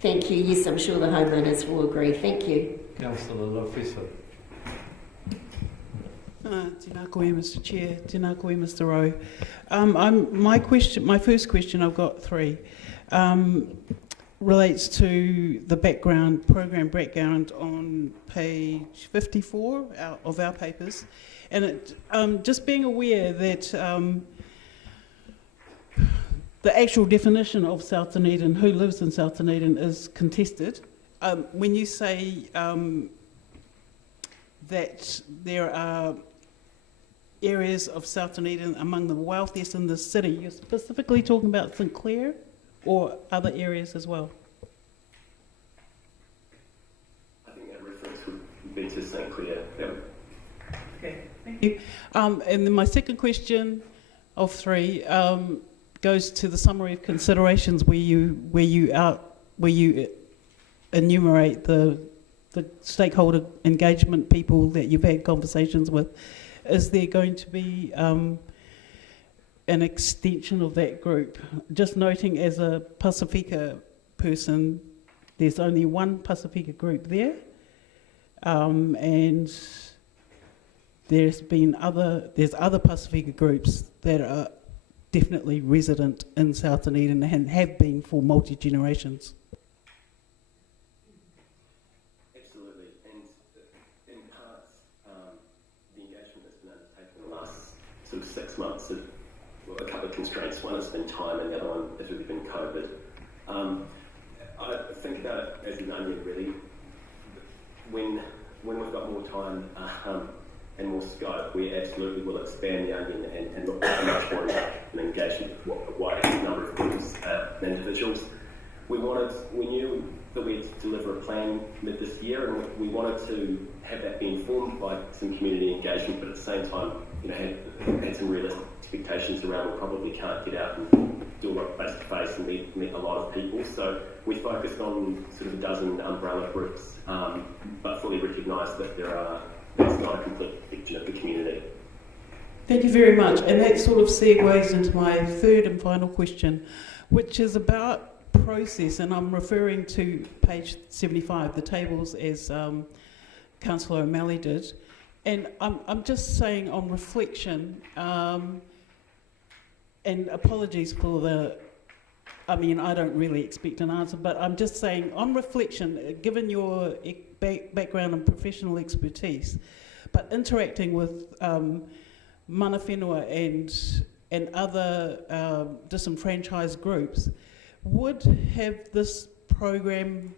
Thank you. Yes, I'm sure the homeowners will agree. Thank you. Councillor Lofisa. Tēnā koe, Mr. Chair. Tēnā koe, Mr. Rowe. My first question, I've got three, relates to the program background on page 54 of our papers, and just being aware that the actual definition of South Dunedin, who lives in South Dunedin, is contested. When you say that there are areas of South Dunedin among the wealthiest in the city, you're specifically talking about St Clair or other areas as well? I think that reference would be to St Clair. Okay, thank you. And then my second question of three goes to the summary of considerations where you enumerate the stakeholder engagement people that you've had conversations with. Is there going to be an extension of that group? Just noting, as a Pasifika person, there's only one Pasifika group there, and there's other Pasifika groups that are definitely resident in South Dunedin and have been for multi-generations. Absolutely, and in part, the engagement that's been undertaken in the last sort of 6 months, a couple of constraints. One has been time, and the other one has really been COVID. I think about it as an onion, really. When we've got more time and more scope, we absolutely will expand the onion and look at much more an engagement with a wider number of groups and individuals. We knew that we'd deliver a plan mid this year, and we wanted to have that be informed by some community engagement, but at the same time, had some realistic expectations around we probably can't get out and do a lot face to face and meet a lot of people. So we focused on sort of a dozen umbrella groups, but fully recognised that that's not a complete picture of the community. Thank you very much. And that sort of segues into my third and final question, which is about process, and I'm referring to page 75, the tables, as Councillor O'Malley did. And I'm just saying, on reflection, and apologies for I mean, I don't really expect an answer, but I'm just saying, on reflection, given your background and professional expertise, but interacting with mana whenua and other disenfranchised groups, would have this program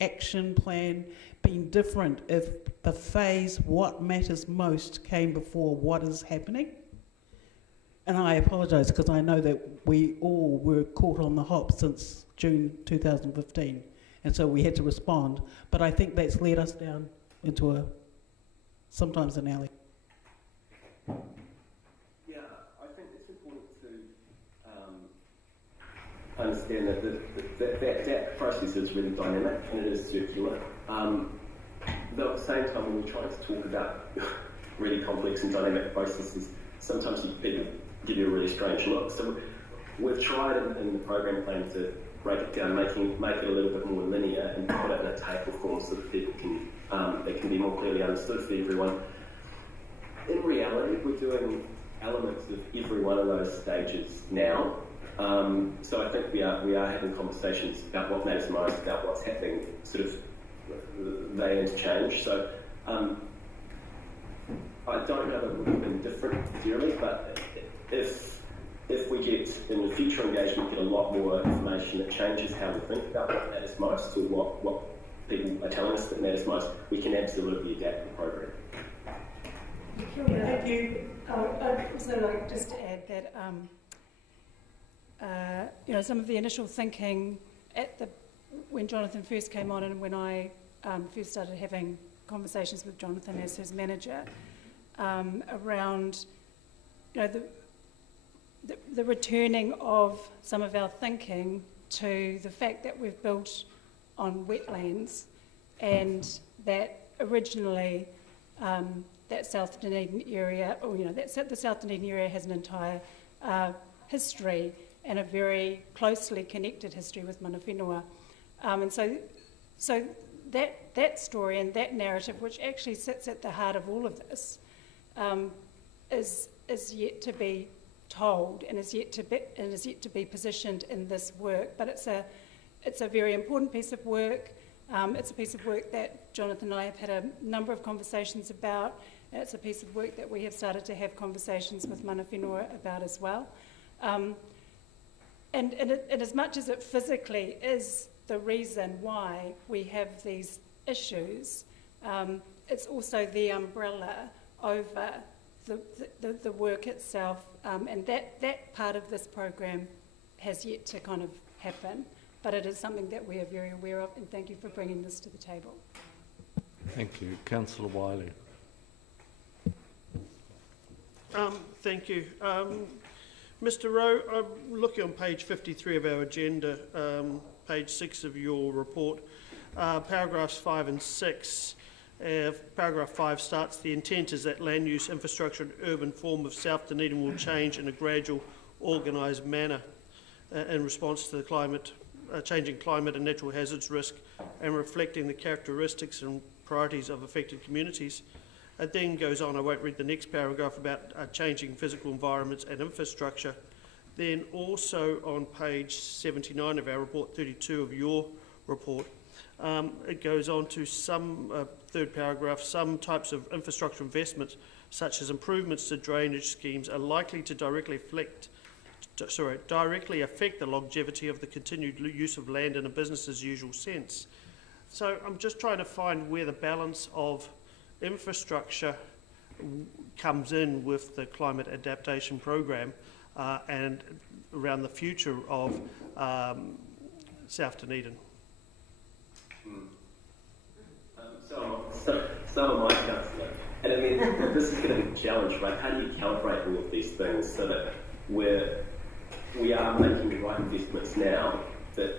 action plan been different if the phase what matters most came before what is happening? And I apologise because I know that we all were caught on the hop since June 2015, and so we had to respond. But I think that's led us down into sometimes an alley. Yeah, I think it's important to understand that that process is really dynamic and it is circular. Though at the same time, when we're trying to talk about really complex and dynamic processes, sometimes people give you a really strange look. So we've tried in the program plan to break it down, make it a little bit more linear and put it in a table form so that people can it can be more clearly understood for everyone. In reality, we're doing elements of every one of those stages now. So I think we are having conversations about what matters most, about what's happening, sort of they interchange. So I don't know that it would have been different dearly, but if we get, in the future engagement, get a lot more information that changes how we think about what matters most, or what people are telling us that matters most, we can absolutely adapt the program. Thank you. I'd also like just to add that some of the initial thinking when Jonathan first came on and when I first started having conversations with Jonathan as his manager around the returning of some of our thinking to the fact that we've built on wetlands, and that originally that South Dunedin area, the South Dunedin area has an entire history and a very closely connected history with mana whenua. And so that story and that narrative, which actually sits at the heart of all of this, is yet to be told and is yet to be positioned in this work. But it's a very important piece of work. It's a piece of work that Jonathan and I have had a number of conversations about. And it's a piece of work that we have started to have conversations with mana whenua about as well. And as much as it physically is the reason why we have these issues, it's also the umbrella over the work itself, and that part of this program has yet to kind of happen, but it is something that we are very aware of, and thank you for bringing this to the table. Thank you. Councillor Wiley. Thank you. Mr. Rowe, I'm looking on page 53 of our agenda, page 6 of your report, paragraphs 5 and 6. Paragraph 5 starts, the intent is that land use, infrastructure and urban form of South Dunedin will change in a gradual, organised manner in response to the changing climate and natural hazards risk, and reflecting the characteristics and priorities of affected communities. It then goes on, I won't read the next paragraph, about changing physical environments and infrastructure. Then also on page 79 of our report, 32 of your report, it goes on to some, third paragraph, some types of infrastructure investments, such as improvements to drainage schemes, are likely to directly affect the longevity of the continued use of land in a business as usual sense. So I'm just trying to find where the balance of infrastructure comes in with the climate adaptation program and around the future of South Dunedin. So am I, Councillor. And I mean, this is going to be a challenge, right? How do you calibrate all of these things so that we are making the right investments now that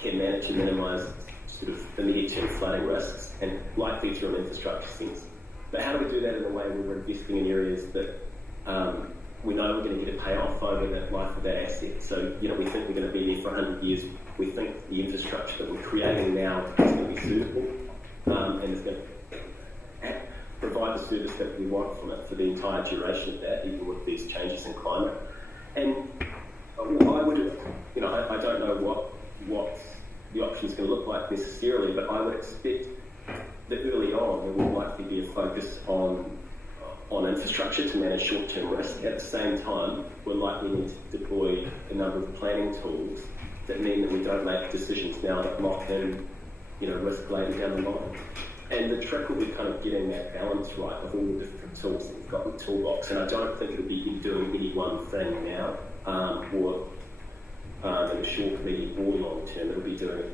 can manage and minimise sort of immediate flooding risks and likely through an infrastructure sense. But how do we do that in a way where we're investing in areas that we know we're going to get a payoff over the life of that asset? So, we think we're going to be there for 100 years. We think the infrastructure that we're creating now is going to be suitable and is going to provide the service that we want from it for the entire duration of that, even with these changes in climate. And Well, I would, I don't know what the options can look like necessarily, but I would expect that early on there will likely be a focus on infrastructure to manage short-term risk. At the same time, we'll likely need to deploy a number of planning tools that mean that we don't make decisions now that lock in, risk later down the line. And the trick will be kind of getting that balance right of all the different tools that we've got in the toolbox. And I don't think it'll be doing any one thing now, or in the short, medium, or long term. It'll be doing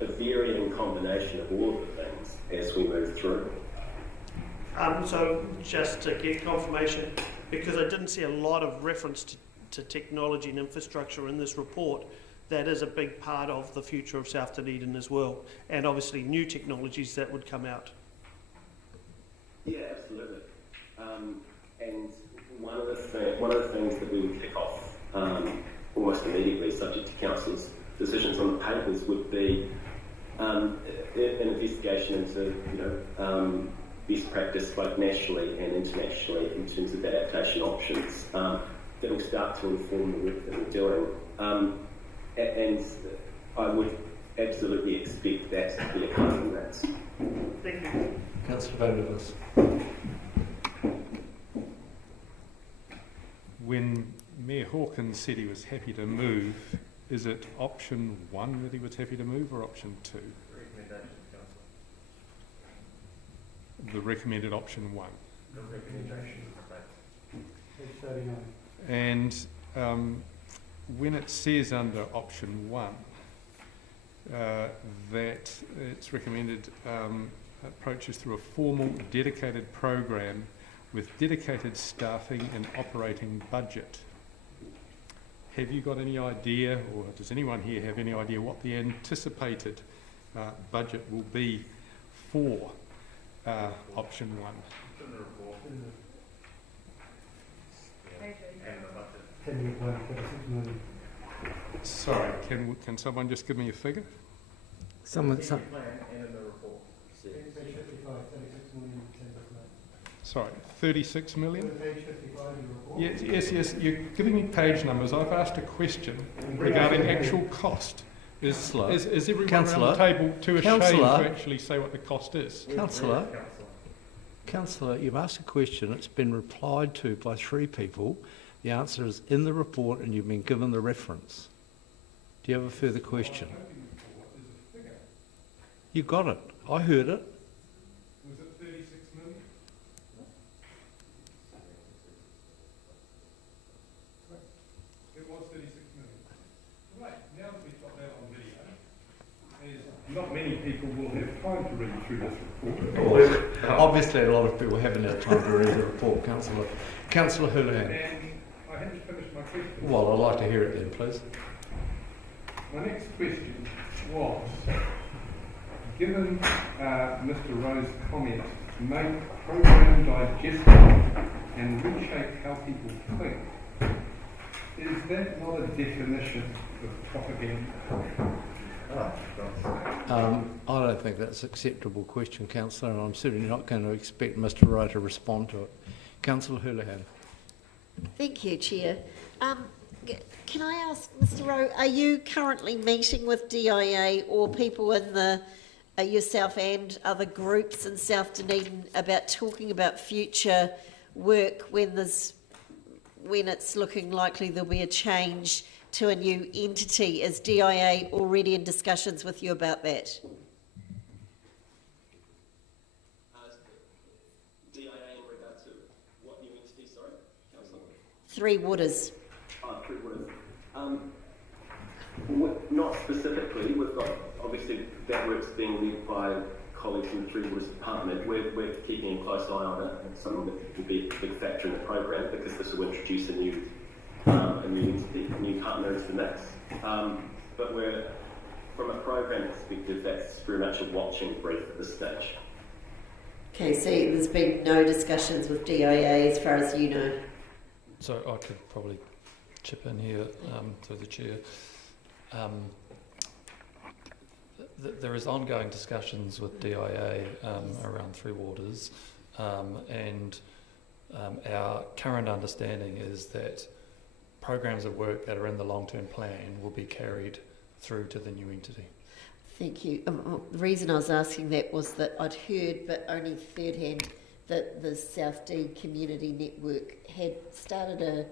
a varying combination of all of the things as we move through. So just to get confirmation, because I didn't see a lot of reference to technology and infrastructure in this report, that is a big part of the future of South Dunedin as well, and obviously new technologies that would come out. Yeah, absolutely. And one of the things that we would kick off almost immediately, subject to council's decisions on the papers, would be an investigation into best practice both nationally and internationally in terms of adaptation options that will start to inform the work that we're doing. And I would absolutely expect that to be a coming mix. Thank you. Councillor Vandervis. When Mayor Hawkins said he was happy to move, is it option 1 that he was happy to move, or option 2? Recommendation, Councillor. The recommended option 1. The recommendation. And when it says under option 1 that it's recommended approaches through a formal, dedicated program with dedicated staffing and operating budget. Have you got any idea, or does anyone here have any idea what the anticipated budget will be for option 1? It's in the report. And the budget. Sorry, can someone just give me a figure? Plan and in the report. Sorry, 36 million? Yes, you're giving me page numbers. I've asked a question regarding actual cost. Is everyone around the table too ashamed to actually say what the cost is? Councillor, you've asked a question, it's been replied to by 3 people. The answer is in the report and you've been given the reference. Do you have a further question? You got it. I heard it. Was it 36 million? It was 36 million. Right, now that we've got that on video, not many people will have time to read through this report. Obviously a lot of people haven't had time to read the report, Councillor Houlihan. And I haven't finished my question. Well, I'd like to hear it then, please. My next question was, given Mr. Rowe's comment, make program digestible and reshape how people think, is that not a definition of propaganda? I don't think that's an acceptable question, Councillor, and I'm certainly not going to expect Mr. Rowe to respond to it. Councillor Houlihan. Thank you, Chair. Can I ask, Mr. Rowe, are you currently meeting with DIA or people in the yourself and other groups in South Dunedin about talking about future work when it's looking likely there'll be a change to a new entity? Is DIA already in discussions with you about that? DIA in regard to what new entity, sorry? Councillor? Three Waters. Three Waters. Not specifically. We've got, obviously, that work's being led by colleagues in the Three Waters Department. We're keeping a close eye on it, and it's something that will be a big factor in the program because this will introduce a new entity, a new partner into the mix. But we're, from a program perspective, that's very much a watching brief at this stage. Okay, so there's been no discussions with DIA as far as you know? So I could probably chip in here through the chair. There is ongoing discussions with DIA around Three Waters, and our current understanding is that programs of work that are in the long-term plan will be carried through to the new entity. Thank you. The reason I was asking that was that I'd heard, but only third hand, that the South D Community Network had started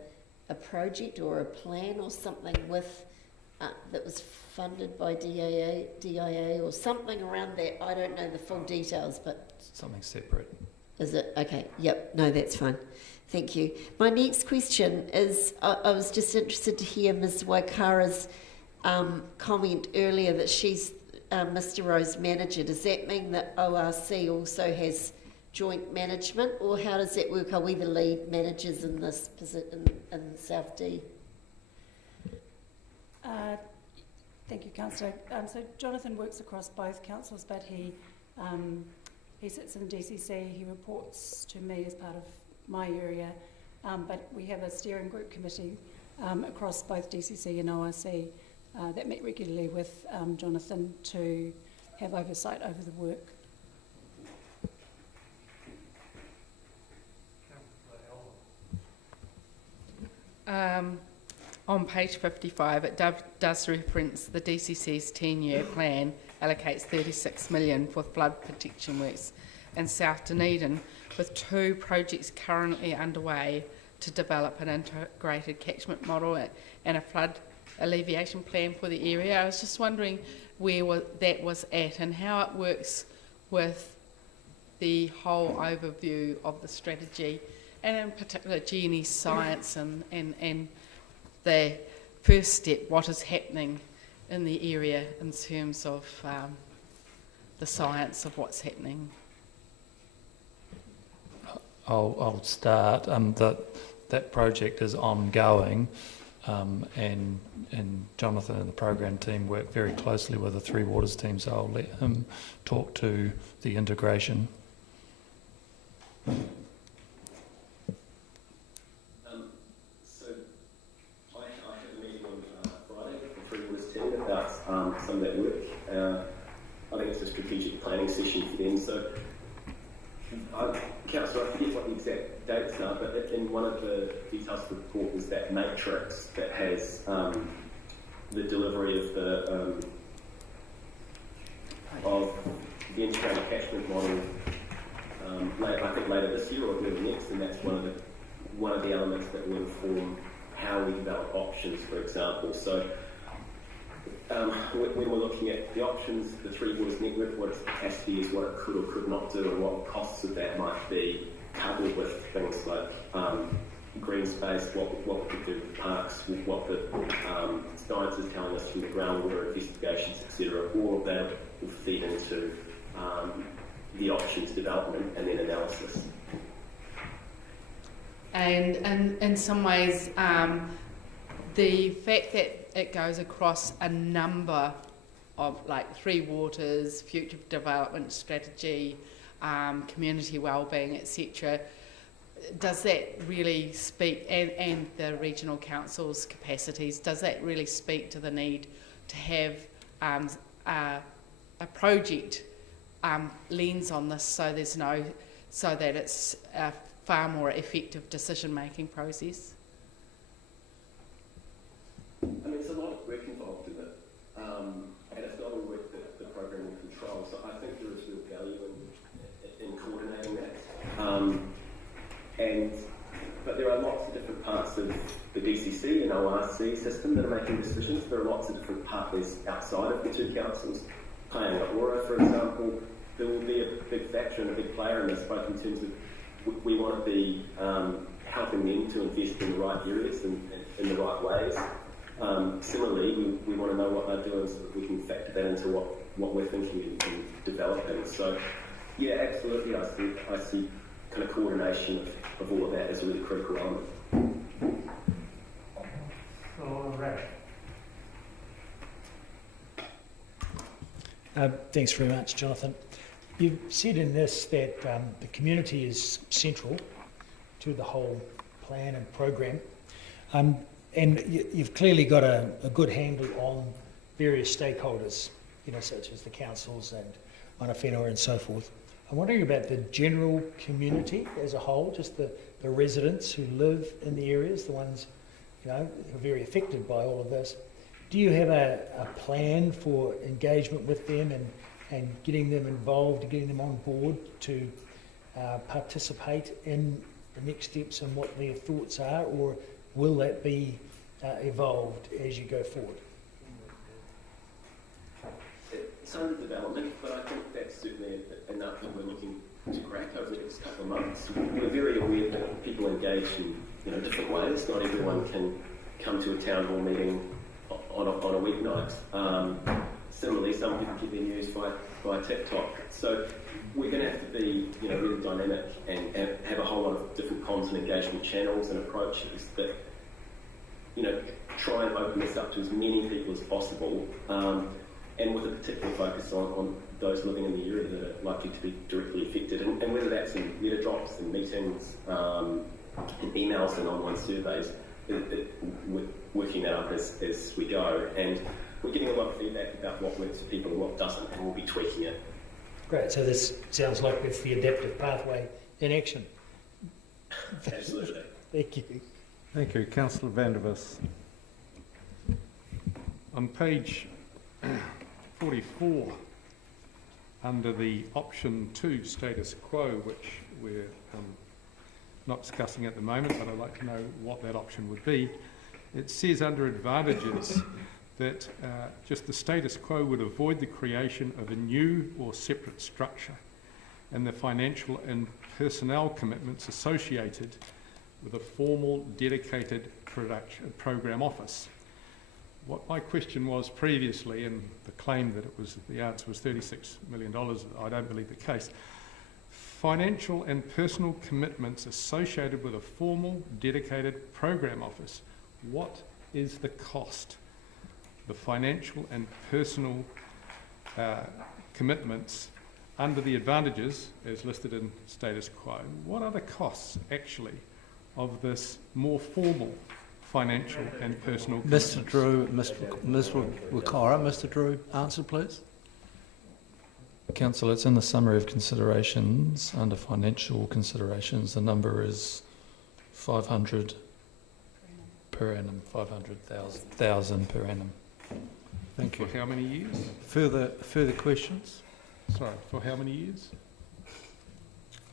a project or a plan or something with that was funded by DIA or something around that. I don't know the full details, but... Something separate. Is it? Okay, yep, no, that's fine. Thank you. My next question is, I was just interested to hear Ms Waikara's comment earlier that she's Mr Rowe's manager. Does that mean that ORC also has joint management, or how does that work? Are we the lead managers in this position in South D? Thank you, Councillor. So Jonathan works across both councils, but he sits in the DCC. He reports to me as part of my area, but we have a steering group committee across both DCC and ORC that meet regularly with Jonathan to have oversight over the work. On page 55, it does reference the DCC's 10-year plan allocates $36 million for flood protection works in South Dunedin, with 2 projects currently underway to develop an integrated catchment model and a flood alleviation plan for the area. I was just wondering where that was at and how it works with the whole overview of the strategy, and in particular Jeannie's science and the first step, what is happening in the area in terms of the science of what's happening. I'll start. That project is ongoing, and Jonathan and the program team work very closely with the Three Waters team, so I'll let him talk to the integration. Some of that work. I think it's a strategic planning session for them. So, Councillor, I forget what the exact dates are, but in one of the details of the report was that matrix that has the delivery of the integrated catchment model. I think later this year or early next, and that's one of the elements that will inform how we develop options, for example. So. When we're looking at the options, the Three Waters network, what its capacity is, what it could or could not do, and what the costs of that might be, coupled with things like green space, what we could do with parks, what the science is telling us from the groundwater investigations, etc. All of that will feed into the options development and then analysis. And in some ways, the fact that it goes across a number of, like, Three Waters, future development strategy, community wellbeing, etc. Does that really speak, and the regional council's capacities, does that really speak to the need to have a project lens on this, so that it's a far more effective decision-making process? I mean, there's a lot of work involved in it, and it's not all work that the program will control. So I think there is real value in coordinating that. But there are lots of different parts of the DCC and ORC system that are making decisions. There are lots of different partners outside of the two councils. Playing Aurora, for example, there will be a big factor and a big player in this, both in terms of we want to be helping them to invest in the right areas and in the right ways. Similarly, we want to know what they're doing so that we can factor that into what we're thinking and developing. So, yeah, absolutely, I see kind of coordination of all of that as a really critical element. Thanks very much, Jonathan. You've said in this that the community is central to the whole plan and program. And you've clearly got a good handle on various stakeholders, such as the councils and mana whenua and so forth. I'm wondering about the general community as a whole, just the residents who live in the areas, the ones are very affected by all of this. Do you have a plan for engagement with them and getting them involved, getting them on board to participate in the next steps and what their thoughts are, or will that be evolved as you go forward? It's under development, but I think that's certainly enough that we're looking to crack over the next couple of months. We're very aware that people engage in different ways. Not everyone can come to a town hall meeting on a weeknight. Similarly, some people get their news by TikTok. So we're going to have to be really dynamic and have a whole lot of different comms and engagement channels and approaches that try and open this up to as many people as possible, and with a particular focus on those living in the area that are likely to be directly affected, and whether that's in letter drops and meetings, in emails and online surveys, we're working that up as we go, and we're getting a lot of feedback about what works for people and what doesn't, and we'll be tweaking it. Great, so this sounds like it's the adaptive pathway in action. Absolutely. Thank you. Thank you. Councillor van der Vis. On page 44, under the option 2 status quo, which we're not discussing at the moment, but I'd like to know what that option would be. It says under advantages that just the status quo would avoid the creation of a new or separate structure and the financial and personnel commitments associated with a formal dedicated program office. What my question was previously, and the claim that the answer was $36 million, I don't believe the case. Financial and personal commitments associated with a formal dedicated program office. What is the cost? The financial and personal commitments under the advantages as listed in status quo. What are the costs actually of this more formal financial and personal commitments? Mr. Drew, Ms. Wakara, Mr. Drew, answer please. Councillor, it's in the summary of considerations. Under financial considerations, the number is 500 per annum, 500,000 per annum. Thank you. For how many years? Further questions? Sorry, for how many years?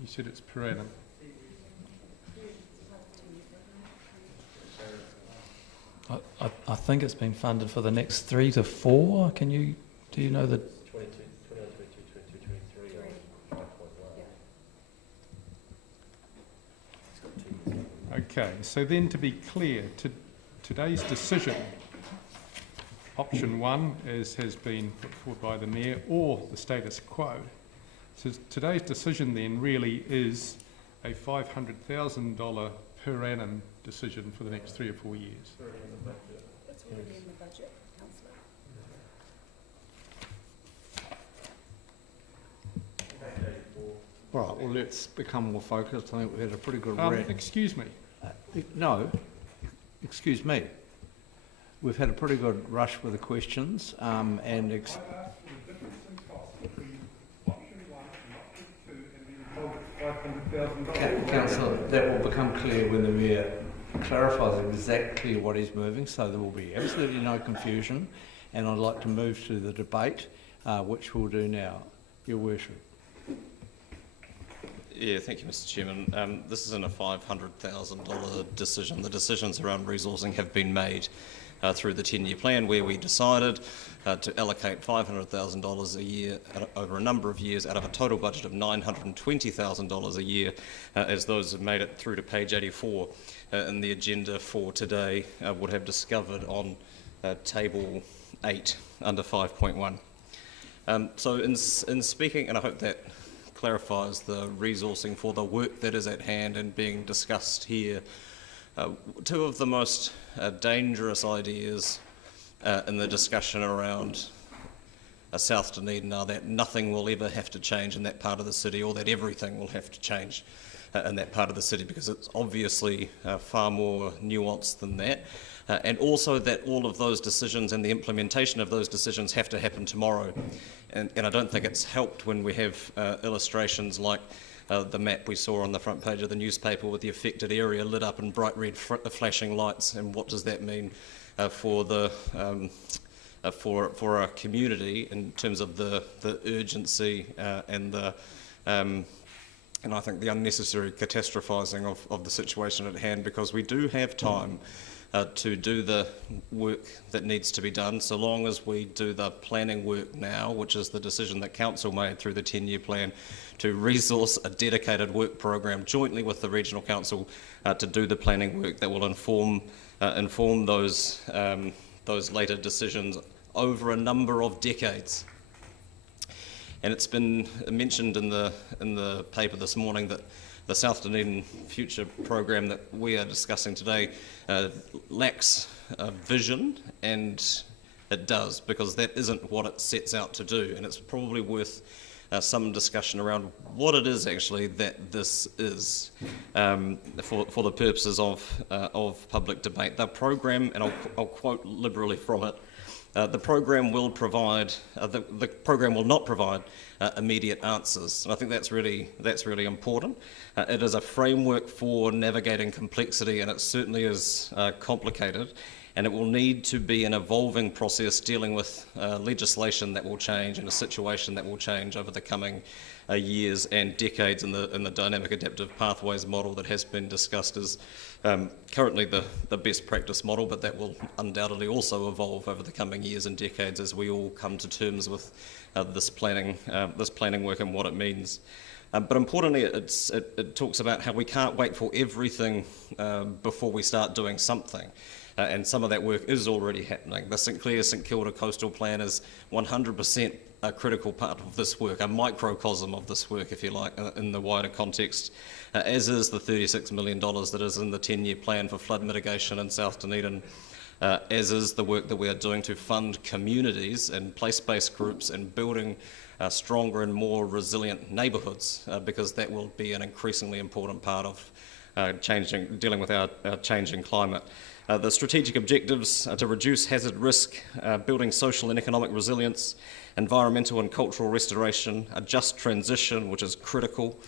You said it's per annum. I think it's been funded for the next 3 to 4. Do you know the... 22, 23, 5.1. Okay, so then to be clear, today's decision, option 1, as has been put forward by the Mayor, or the status quo. So today's decision then really is a $500,000 per annum decision for the next 3 or 4 years. It's already in the budget, Councillor. All right, well, let's become more focused. I think we had a pretty good rant. Excuse me. No, excuse me. We've had a pretty good rush with the questions, Councillor, that will become clear when the Mayor clarifies exactly what he's moving, so there will be absolutely no confusion, and I'd like to move to the debate, which we'll do now. Your Worship. Yeah, thank you, Mr. Chairman. This isn't a $500,000 decision. The decisions around resourcing have been made through the 10-year plan, where we decided to allocate $500,000 a year over a number of years out of a total budget of $920,000 a year, as those have made it through to page 84 in the agenda for today would have discovered on table 8 under 5.1. So in speaking, and I hope that clarifies the resourcing for the work that is at hand and being discussed here, two of the most dangerous ideas in the discussion around South Dunedin are that nothing will ever have to change in that part of the city, or that everything will have to change in that part of the city, because it's obviously far more nuanced than that. And also that all of those decisions and the implementation of those decisions have to happen tomorrow. And I don't think it's helped when we have illustrations like the map we saw on the front page of the newspaper with the affected area lit up in bright red flashing lights, and what does that mean for the for our community in terms of the urgency and the and I think the unnecessary catastrophising of the situation at hand, because we do have time to do the work that needs to be done, so long as we do the planning work now, which is the decision that Council made through the 10-year plan to resource a dedicated work program jointly with the Regional Council to do the planning work that will inform those later decisions over a number of decades. And it's been mentioned in the paper this morning that the South Dunedin Future program that we are discussing today lacks vision, and it does, because that isn't what it sets out to do. And it's probably worth some discussion around what it is actually that this is for the purposes of public debate. The program, and I'll quote liberally from it, the program will provide. The program will not provide immediate answers, and I think that's really important. It is a framework for navigating complexity, and it certainly is complicated, and it will need to be an evolving process dealing with legislation that will change and a situation that will change over the coming years and decades. In the dynamic adaptive pathways model that has been discussed is currently the best practice model, but that will undoubtedly also evolve over the coming years and decades as we all come to terms with this planning work and what it means. But importantly, it talks about how we can't wait for everything before we start doing something. And some of that work is already happening. The St Clair-St Kilda Coastal Plan is 100% a critical part of this work, a microcosm of this work, if you like, in the wider context, as is the $36 million that is in the 10-year plan for flood mitigation in South Dunedin, as is the work that we are doing to fund communities and place-based groups and building stronger and more resilient neighbourhoods, because that will be an increasingly important part of dealing with our changing climate. The strategic objectives are to reduce hazard risk, building social and economic resilience, environmental and cultural restoration, a just transition, which is critical,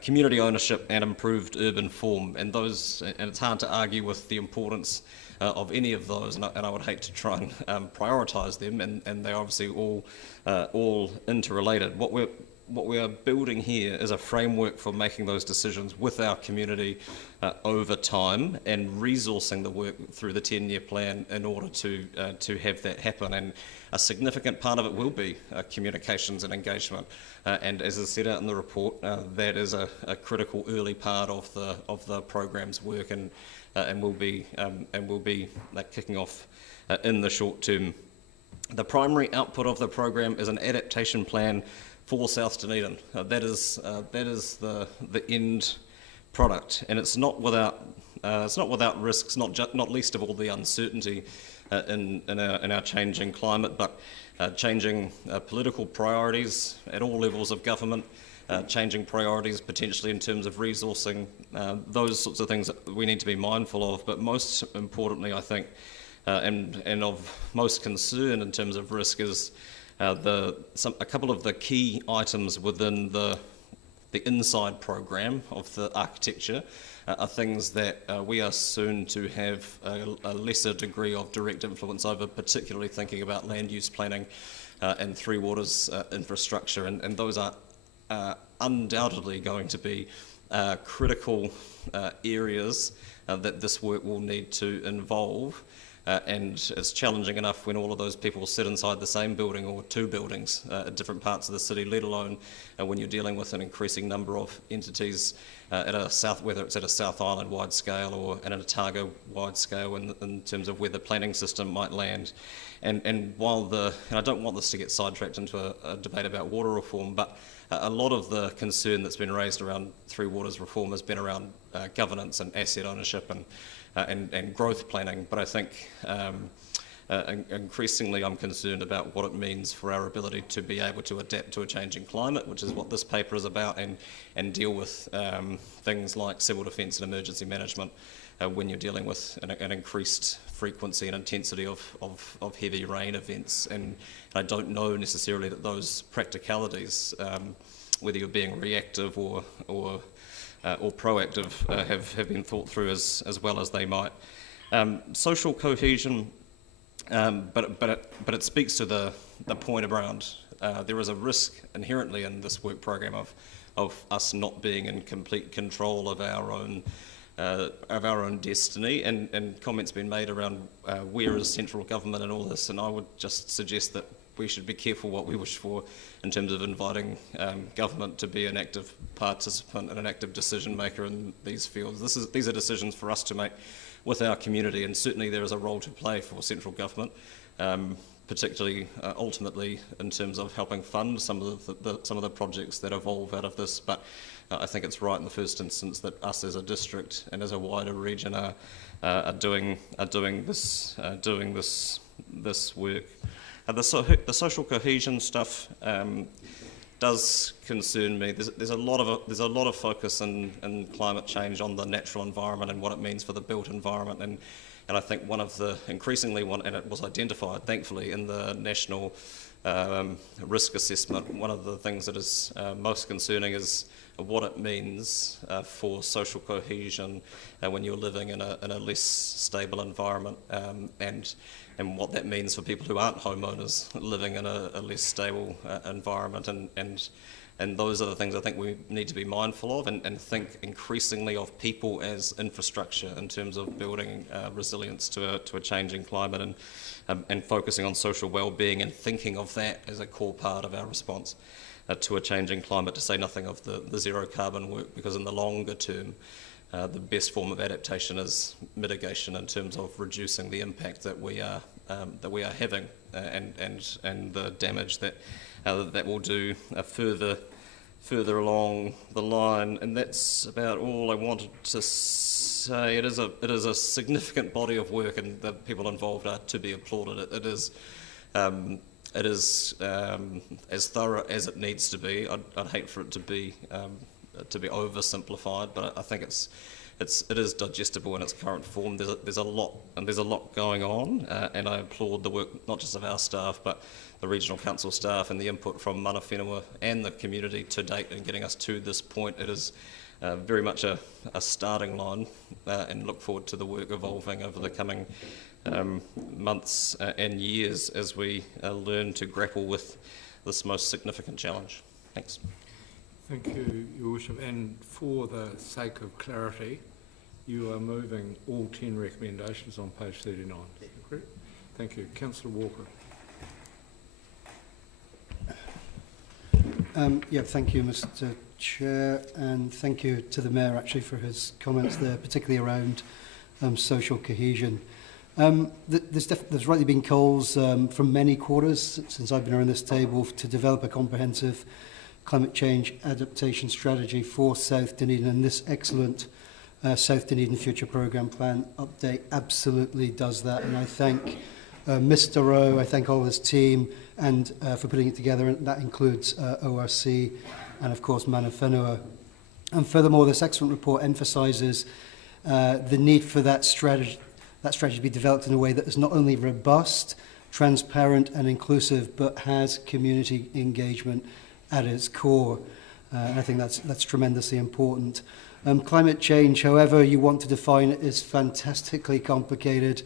community ownership and improved urban form. And it's hard to argue with the importance of any of those, and I would hate to try and prioritise them, and they're obviously all interrelated. What we are building here is a framework for making those decisions with our community over time, and resourcing the work through the 10-year plan in order to have that happen. And a significant part of it will be communications and engagement. And as is set out in the report, that is a critical early part of the program's work, and will be kicking off in the short term. The primary output of the program is an adaptation plan for South Dunedin. That is the end product, and it's not without risks, not least of all the uncertainty in our changing climate, but changing political priorities at all levels of government, changing priorities potentially in terms of resourcing, those sorts of things that we need to be mindful of. But most importantly, I think, and of most concern in terms of risk is a couple of the key items within the inside program of the architecture are things that we are soon to have a lesser degree of direct influence over, particularly thinking about land use planning and Three Waters infrastructure, and those are undoubtedly going to be critical areas that this work will need to involve. And it's challenging enough when all of those people sit inside the same building or two buildings at different parts of the city, let alone when you're dealing with an increasing number of entities whether it's at a South Island wide scale or at an Otago wide scale in terms of where the planning system might land. And I don't want this to get sidetracked into a debate about water reform, but a lot of the concern that's been raised around Three Waters reform has been around governance and asset ownership and growth planning. But I think increasingly I'm concerned about what it means for our ability to be able to adapt to a changing climate, which is what this paper is about, and deal with things like civil defence and emergency management when you're dealing with an increased frequency and intensity of heavy rain events. And I don't know necessarily that those practicalities whether you're being reactive or proactive, have been thought through as well as they might. Social cohesion, but it speaks to the point around there is a risk inherently in this work program of us not being in complete control of our own destiny, and comments been made around where is central government and all this, and I would just suggest that we should be careful what we wish for in terms of inviting government to be an active participant and an active decision maker in these fields. These are decisions for us to make with our community, and certainly there is a role to play for central government, particularly ultimately in terms of helping fund some of the projects that evolve out of this. But I think it's right in the first instance that us as a district and as a wider region are doing this work. The social cohesion stuff does concern me. There's a lot of focus in climate change on the natural environment and what it means for the built environment, and I think one of the increasingly and it was identified thankfully in the national risk assessment. One of the things that is most concerning is what it means for social cohesion when you're living in a less stable environment, and what that means for people who aren't homeowners living in a less stable environment, and those are the things I think we need to be mindful of, and think increasingly of people as infrastructure in terms of building resilience to a changing climate, and focusing on social well-being and thinking of that as a core part of our response to a changing climate, to say nothing of the zero carbon work, because in the longer term the best form of adaptation is mitigation in terms of reducing the impact that we are having, and the damage that will do further along the line. And that's about all I wanted to say. It is a significant body of work, and the people involved are to be applauded. It is as thorough as it needs to be. I'd hate for it to be oversimplified, but I think it is digestible in its current form. There's a lot going on, and I applaud the work not just of our staff, but the regional council staff and the input from mana whenua and the community to date in getting us to this point. It is very much a starting line, and look forward to the work evolving over the coming months and years as we learn to grapple with this most significant challenge. Thanks. Thank you, Your Worship. And for the sake of clarity, you are moving all 10 recommendations on page 39. Is that correct? Thank you. Councillor Walker. Thank you, Mr. Chair, and thank you to the Mayor actually for his comments there, particularly around social cohesion. There's rightly been calls from many quarters since I've been around this table to develop a comprehensive climate change adaptation strategy for South Dunedin, and this excellent South Dunedin Future Programme Plan update absolutely does that. And I thank Mr. Rowe, I thank all his team, and for putting it together, and that includes ORC and of course mana whenua. And furthermore, this excellent report emphasises the need for that strategy to be developed in a way that is not only robust, transparent and inclusive, but has community engagement at its core. And I think that's tremendously important. Climate change, however you want to define it, is fantastically complicated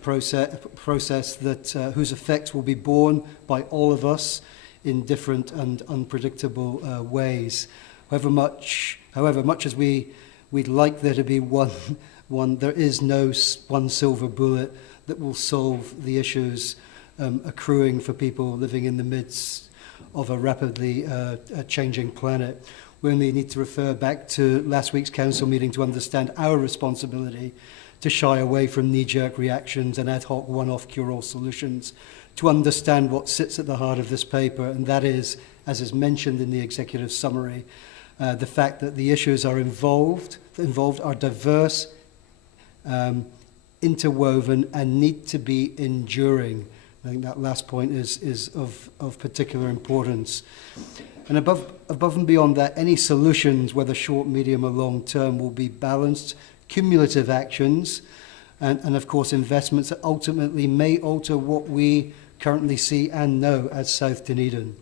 process that whose effects will be borne by all of us in different and unpredictable ways. However much as we'd like there to be one, there is no one silver bullet that will solve the issues accruing for people living in the midst of a rapidly changing planet. We only need to refer back to last week's council meeting to understand our responsibility to shy away from knee-jerk reactions and ad hoc one-off cure-all solutions, to understand what sits at the heart of this paper, and that is, as is mentioned in the executive summary, the fact that the issues are involved are diverse, interwoven, and need to be enduring. I think that last point is of particular importance. And above and beyond that, any solutions, whether short, medium or long term, will be balanced, cumulative actions, and of course investments that ultimately may alter what we currently see and know as South Dunedin.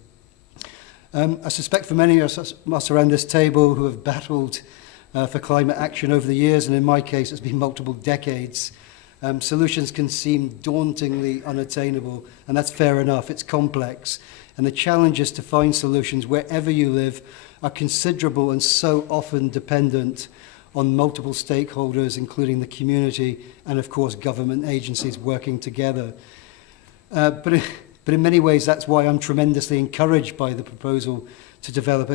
I suspect for many of us around this table who have battled for climate action over the years, and in my case it's been multiple decades, solutions can seem dauntingly unattainable, and that's fair enough. It's complex, and the challenges to find solutions wherever you live are considerable and so often dependent on multiple stakeholders, including the community and, of course, government agencies working together. But in many ways, that's why I'm tremendously encouraged by the proposal to develop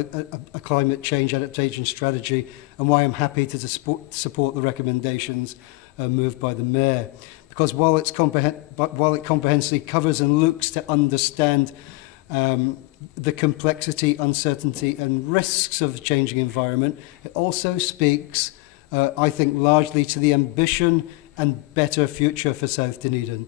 a climate change adaptation strategy, and why I'm happy to support the recommendations moved by the Mayor. Because while it comprehensively covers and looks to understand the complexity, uncertainty and risks of the changing environment, it also speaks, I think, largely to the ambition and better future for South Dunedin.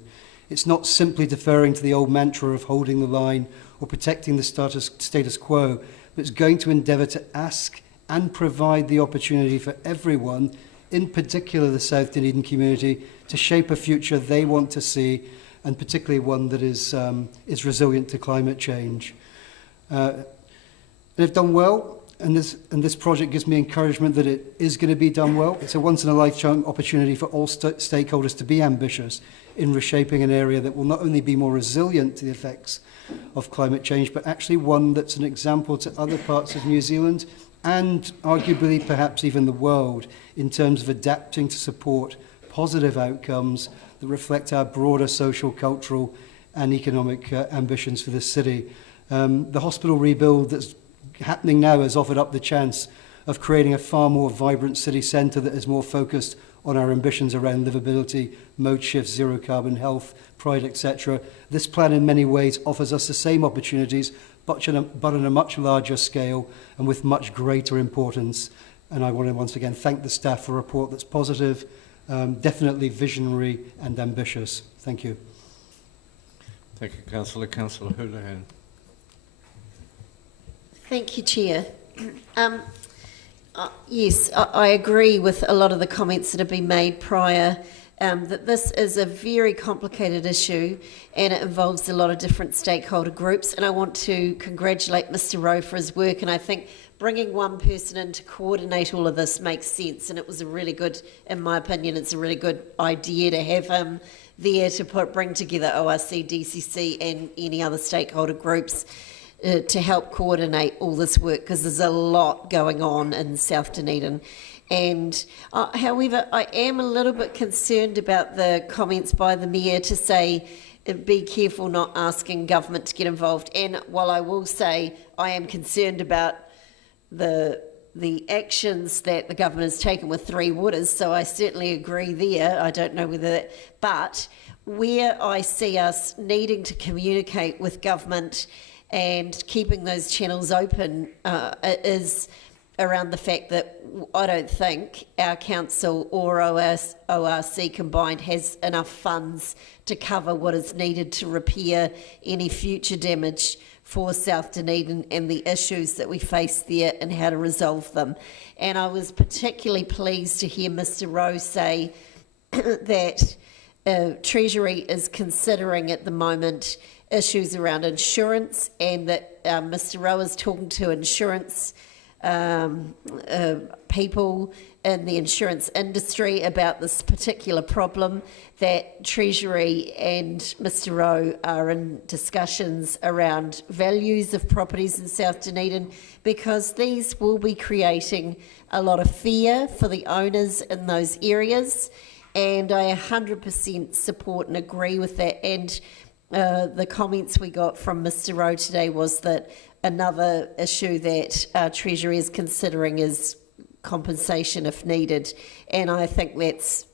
It's not simply deferring to the old mantra of holding the line or protecting the status quo, but it's going to endeavour to ask and provide the opportunity for everyone, in particular the South Dunedin community, to shape a future they want to see, and particularly one that is resilient to climate change. They've done well, and this project gives me encouragement that it is going to be done well. It's a once-in-a-lifetime opportunity for all stakeholders to be ambitious in reshaping an area that will not only be more resilient to the effects of climate change, but actually one that's an example to other parts of New Zealand and arguably perhaps even the world in terms of adapting to support positive outcomes that reflect our broader social, cultural and economic ambitions for this city. The hospital rebuild that's happening now has offered up the chance of creating a far more vibrant city centre that is more focused on our ambitions around livability, mode shift, zero carbon, health, pride, etc. This plan in many ways offers us the same opportunities, but on a much larger scale and with much greater importance. And I want to once again thank the staff for a report that's positive, definitely visionary and ambitious. Thank you. Thank you, Councillor. Councillor Houlihan. Thank you, Chair. Yes, I agree with a lot of the comments that have been made prior, that this is a very complicated issue and it involves a lot of different stakeholder groups, and I want to congratulate Mr. Rowe for his work, and I think bringing one person in to coordinate all of this makes sense, and it was a really good, in my opinion, it's a really good idea to have him there to bring together ORC, DCC and any other stakeholder groups to help coordinate all this work, because there's a lot going on in South Dunedin. And however, I am a little bit concerned about the comments by the Mayor to say, be careful not asking government to get involved. And while I will say I am concerned about the actions that the government has taken with Three Waters, so I certainly agree there. I don't know whether that, but where I see us needing to communicate with government and keeping those channels open is around the fact that I don't think our council or ORC combined has enough funds to cover what is needed to repair any future damage for South Dunedin and the issues that we face there and how to resolve them. And I was particularly pleased to hear Mr. Rowe say that Treasury is considering at the moment issues around insurance, and that Mr. Rowe is talking to insurance people in the insurance industry about this particular problem, that Treasury and Mr. Rowe are in discussions around values of properties in South Dunedin, because these will be creating a lot of fear for the owners in those areas, and I 100% support and agree with that. And the comments we got from Mr. Rowe today was that another issue that Treasury is considering is compensation if needed, and I think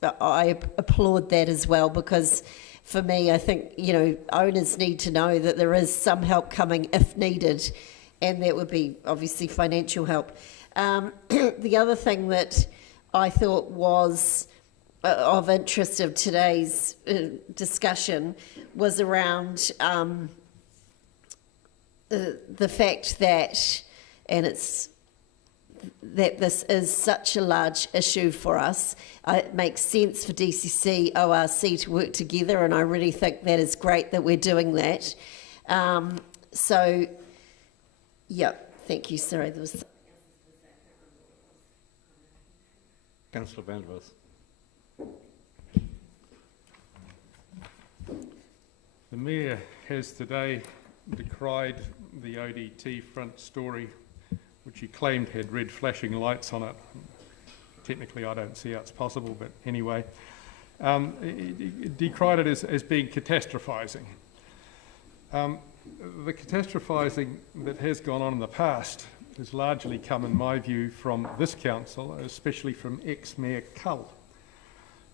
I applaud that as well, because for me, I think, you know, owners need to know that there is some help coming if needed, and that would be obviously financial help. The other thing that I thought was of interest of today's discussion was around the fact that, and it's that this is such a large issue for us. It makes sense for DCC, ORC to work together, and I really think that is great that we're doing that. So Yep, thank you. Sorry, there was... Councillor Vanderbilt. The Mayor has today decried the ODT front story, which he claimed had red flashing lights on it. Technically, I don't see how it's possible, but anyway. He decried it as being catastrophising. The catastrophising that has gone on in the past has largely come, in my view, from this council, especially from ex-Mayor Cull,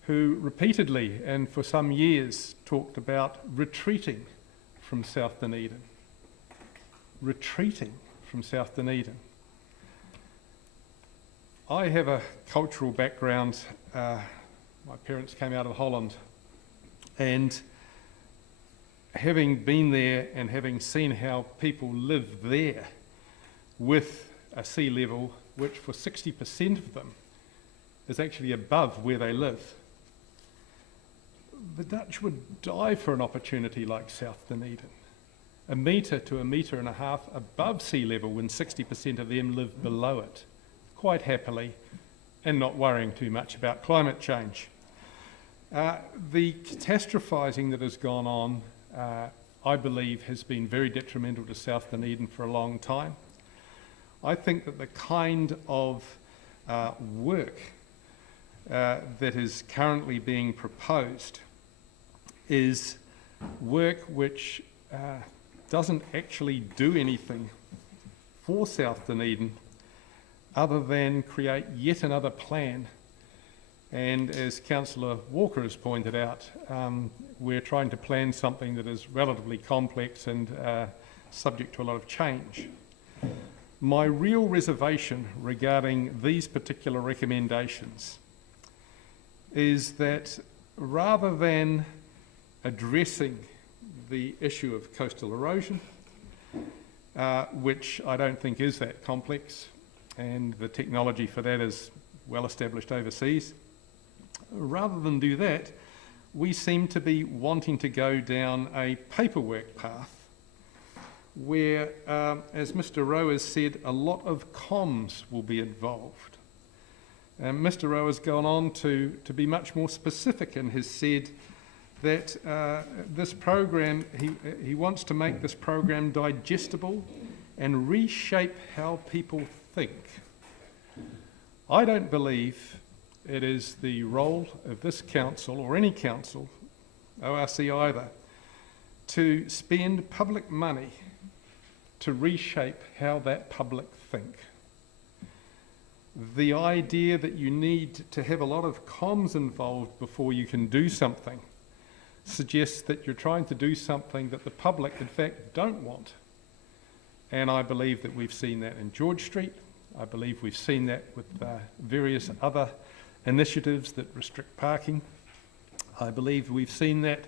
who repeatedly and for some years talked about retreating from South Dunedin. Retreating from South Dunedin. I have a cultural background. My parents came out of Holland, and having been there and having seen how people live there with a sea level which for 60% of them is actually above where they live, the Dutch would die for an opportunity like South Dunedin. 1 metre to 1.5 metres above sea level when 60% of them live below it, quite happily, and not worrying too much about climate change. The catastrophising that has gone on, I believe, has been very detrimental to South Dunedin for a long time. I think that the kind of work that is currently being proposed is work which doesn't actually do anything for South Dunedin other than create yet another plan. And as Councillor Walker has pointed out, we're trying to plan something that is relatively complex and subject to a lot of change. My real reservation regarding these particular recommendations is that rather than addressing the issue of coastal erosion, which I don't think is that complex, and the technology for that is well established overseas, rather than do that, we seem to be wanting to go down a paperwork path where, as Mr. Rowe has said, a lot of comms will be involved. Mr. Rowe has gone on to be much more specific and has said that this program, he wants to make this program digestible and reshape how people think. I don't believe it is the role of this council, or any council, ORC either, to spend public money to reshape how that public think. The idea that you need to have a lot of comms involved before you can do something suggests that you're trying to do something that the public, in fact, don't want. And I believe that we've seen that in George Street. I believe we've seen that with various other initiatives that restrict parking. I believe we've seen that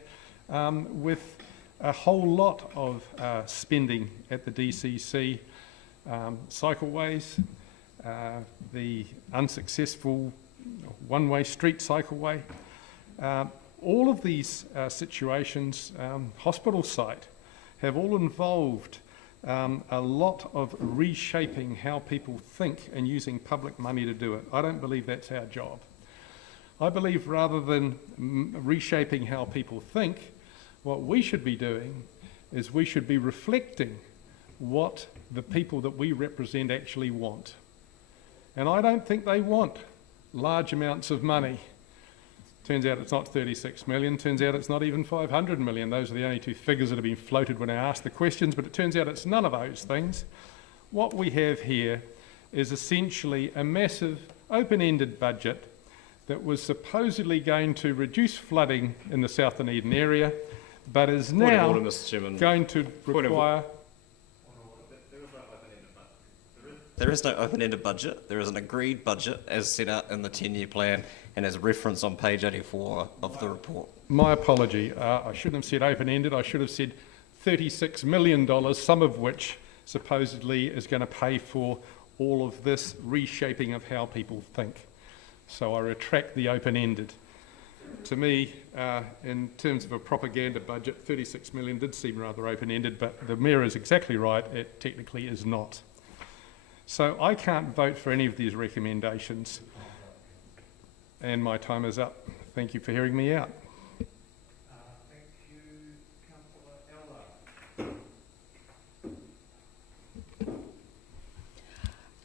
with a whole lot of spending at the DCC, cycleways, the unsuccessful one-way street cycleway. All of these situations, hospital site, have all involved a lot of reshaping how people think and using public money to do it. I don't believe that's our job. I believe rather than reshaping how people think, what we should be doing is we should be reflecting what the people that we represent actually want. And I don't think they want large amounts of money. Turns out it's not 36 million, turns out it's not even 500 million. Those are the only two figures that have been floated when I asked the questions, but it turns out it's none of those things. What we have here is essentially a massive open-ended budget that was supposedly going to reduce flooding in the South Dunedin area, but is now going to require... There is no open-ended budget. There is an agreed budget as set out in the 10-year plan and as referenced on page 84 of the report. My apology. I shouldn't have said open-ended. I should have said $36 million, some of which supposedly is going to pay for all of this reshaping of how people think. So I retract the open-ended. to me, in terms of a propaganda budget, 36 million did seem rather open-ended, but the Mayor is exactly right, it technically is not. So I can't vote for any of these recommendations, and my time is up. Thank you for hearing me out. Thank you, Councillor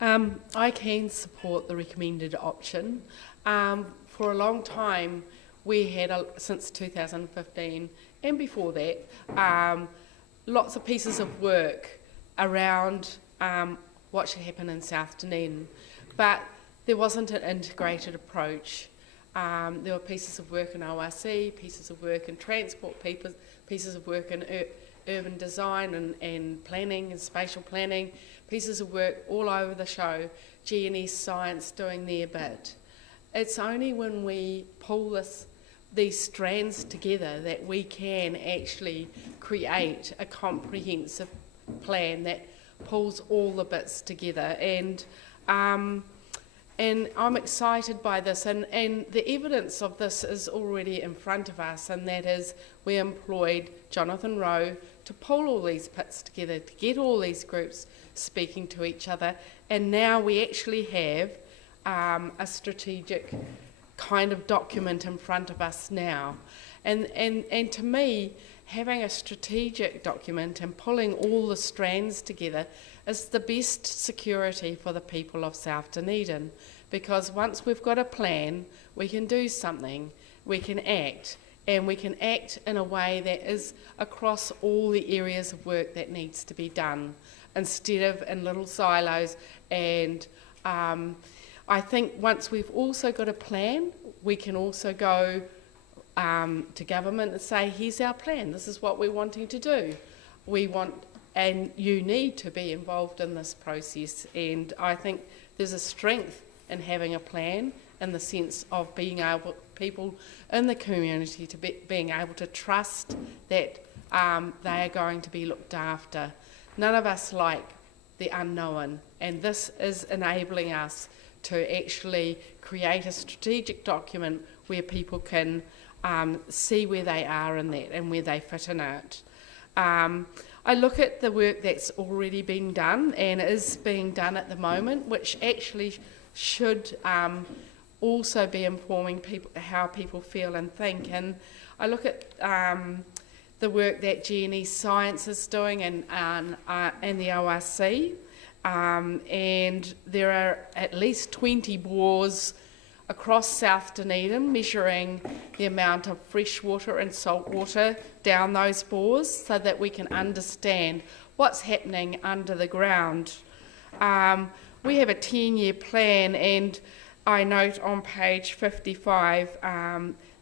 Eller. I can support the recommended option. For a long time, we had, since 2015 and before that, lots of pieces of work around what should happen in South Dunedin, but there wasn't an integrated approach. There were pieces of work in ORC, pieces of work in transport, pieces of work in urban design and planning and spatial planning, pieces of work all over the show, G&S Science doing their bit. It's only when we pull these strands together that we can actually create a comprehensive plan that pulls all the bits together. And I'm excited by this, and the evidence of this is already in front of us, and that is we employed Jonathan Rowe to pull all these bits together, to get all these groups speaking to each other, and now we actually have a strategic kind of document in front of us now. And to me, having a strategic document and pulling all the strands together is the best security for the people of South Dunedin, because once we've got a plan, we can do something, we can act, and we can act in a way that is across all the areas of work that needs to be done, instead of in little silos. And I think once we've also got a plan, we can also go to government and say, here's our plan, this is what we're wanting to do. We want, and you need to be involved in this process. And I think there's a strength in having a plan, in the sense of being able, people in the community to being able to trust that they are going to be looked after. None of us like the unknown, and this is enabling us to actually create a strategic document where people can see where they are in that and where they fit in it. I look at the work that's already been done and is being done at the moment, which actually should also be informing people how people feel and think. And I look at the work that G&S Science is doing and the ORC, and there are at least 20 bores across South Dunedin measuring the amount of fresh water and salt water down those bores so that we can understand what's happening under the ground. We have a 10-year plan, and I note on page 55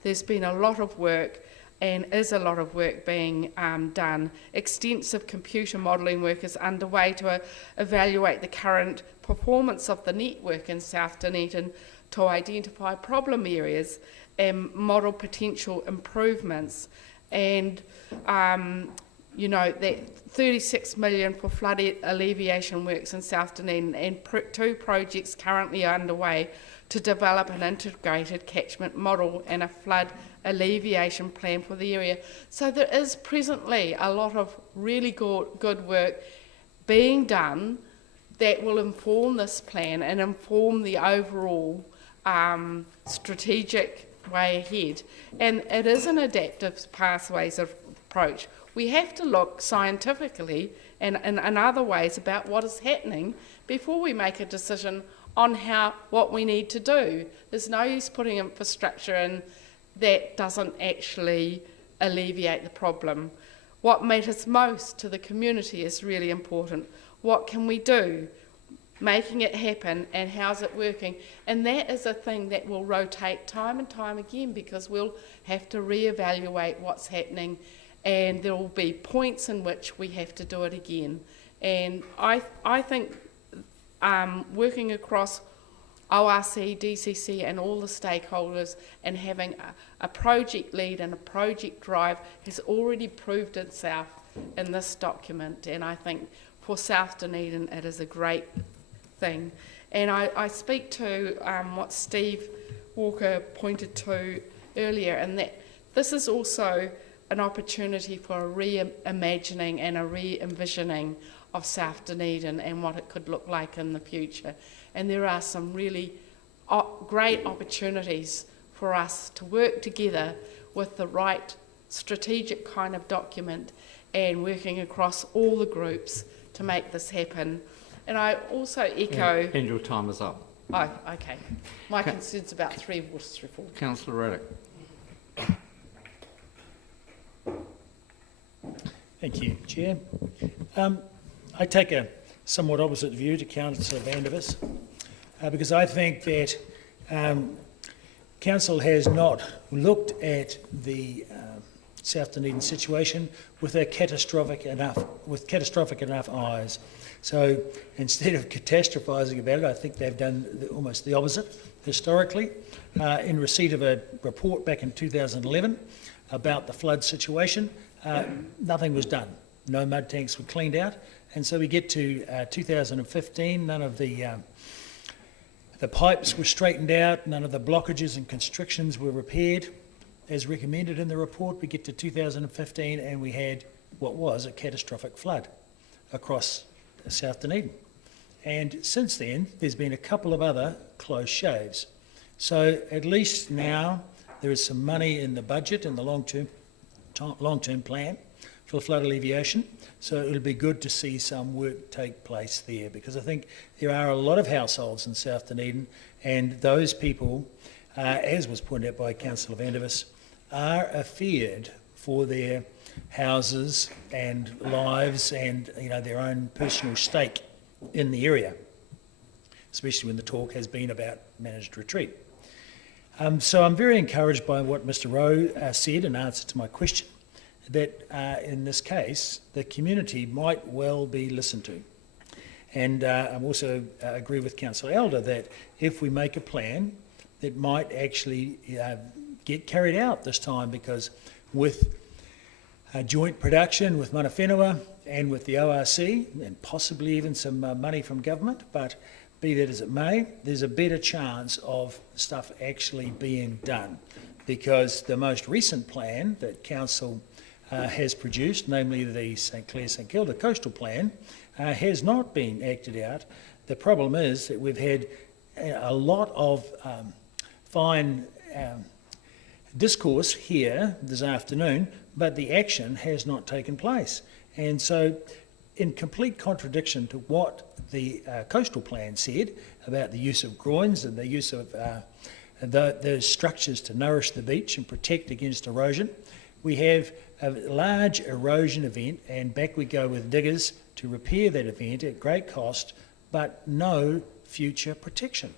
there's been a lot of work and is a lot of work being done. Extensive computer modelling work is underway to evaluate the current performance of the network in South Dunedin to identify problem areas and model potential improvements. And you know, that 36 million for flood alleviation works in South Dunedin, and 2 projects currently underway to develop an integrated catchment model and a flood alleviation plan for the area. So there is presently a lot of really good work being done that will inform this plan and inform the overall strategic way ahead. And it is an adaptive pathways approach. We have to look scientifically and other ways about what is happening before we make a decision on what we need to do. There's no use putting infrastructure in that doesn't actually alleviate the problem. What matters most to the community is really important. What can we do? Making it happen, and how's it working? And that is a thing that will rotate time and time again, because we'll have to reevaluate what's happening, and there will be points in which we have to do it again. And I think working across ORC, DCC and all the stakeholders and having a project lead and a project drive has already proved itself in this document, and I think for South Dunedin it is a great thing. And I speak to what Steve Walker pointed to earlier, and that this is also an opportunity for a reimagining and a re-envisioning of South Dunedin and what it could look like in the future. And there are some really great opportunities for us to work together with the right strategic kind of document and working across all the groups to make this happen. And I also echo... And your time is up. Oh, okay. My concern's about 3 Waters reform. Councillor Raddick. Thank you, Chair. I take a somewhat opposite view to Councillor Vandervis, because I think that Council has not looked at the South Dunedin situation with catastrophic enough eyes. So instead of catastrophising about it, I think they've done almost the opposite historically. In receipt of a report back in 2011 about the flood situation, nothing was done. No mud tanks were cleaned out, and so we get to 2015. None of the pipes were straightened out. None of the blockages and constrictions were repaired, as recommended in the report. We get to 2015, and we had what was a catastrophic flood across South Dunedin. And since then, there's been a couple of other close shaves. So at least now there is some money in the budget in the long-term plan for flood alleviation. So it'll be good to see some work take place there, because I think there are a lot of households in South Dunedin, and those people, as was pointed out by Councillor Vandervis, are afeared for their houses and lives and their own personal stake in the area, especially when the talk has been about managed retreat. So I'm very encouraged by what Mr Rowe said in answer to my question, that in this case the community might well be listened to. And I also agree with Councillor Elder that if we make a plan that might actually get carried out this time, because with joint production with Mana Whenua and with the ORC, and possibly even some money from government, but be that as it may, there's a better chance of stuff actually being done, because the most recent plan that Council has produced, namely the St Clair-St Kilda Coastal Plan, has not been acted out. The problem is that we've had a lot of fine discourse here this afternoon, but the action has not taken place. And so, in complete contradiction to what the coastal plan said about the use of groins and the use of those structures to nourish the beach and protect against erosion, we have a large erosion event, and back we go with diggers to repair that event at great cost, but no future protection.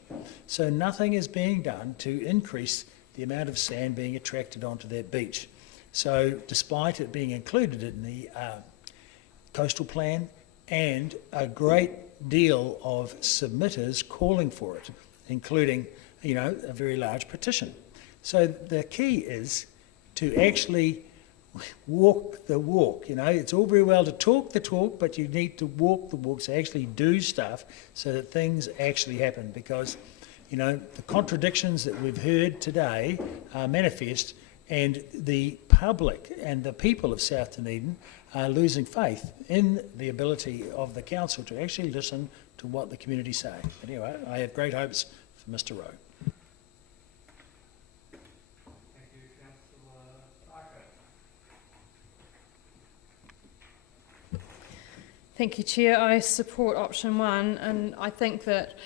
So nothing is being done to increase the amount of sand being attracted onto that beach. So despite it being included in the coastal plan and a great deal of submitters calling for it, including, a very large petition. So the key is to actually walk the walk. It's all very well to talk the talk, but you need to walk the walk, so actually do stuff so that things actually happen, because the contradictions that we've heard today are manifest, and the public and the people of South Dunedin are losing faith in the ability of the council to actually listen to what the community say. But anyway, I have great hopes for Mr Rowe. Thank you, Councillor Parker. Thank you, Chair. I support option 1, and I think that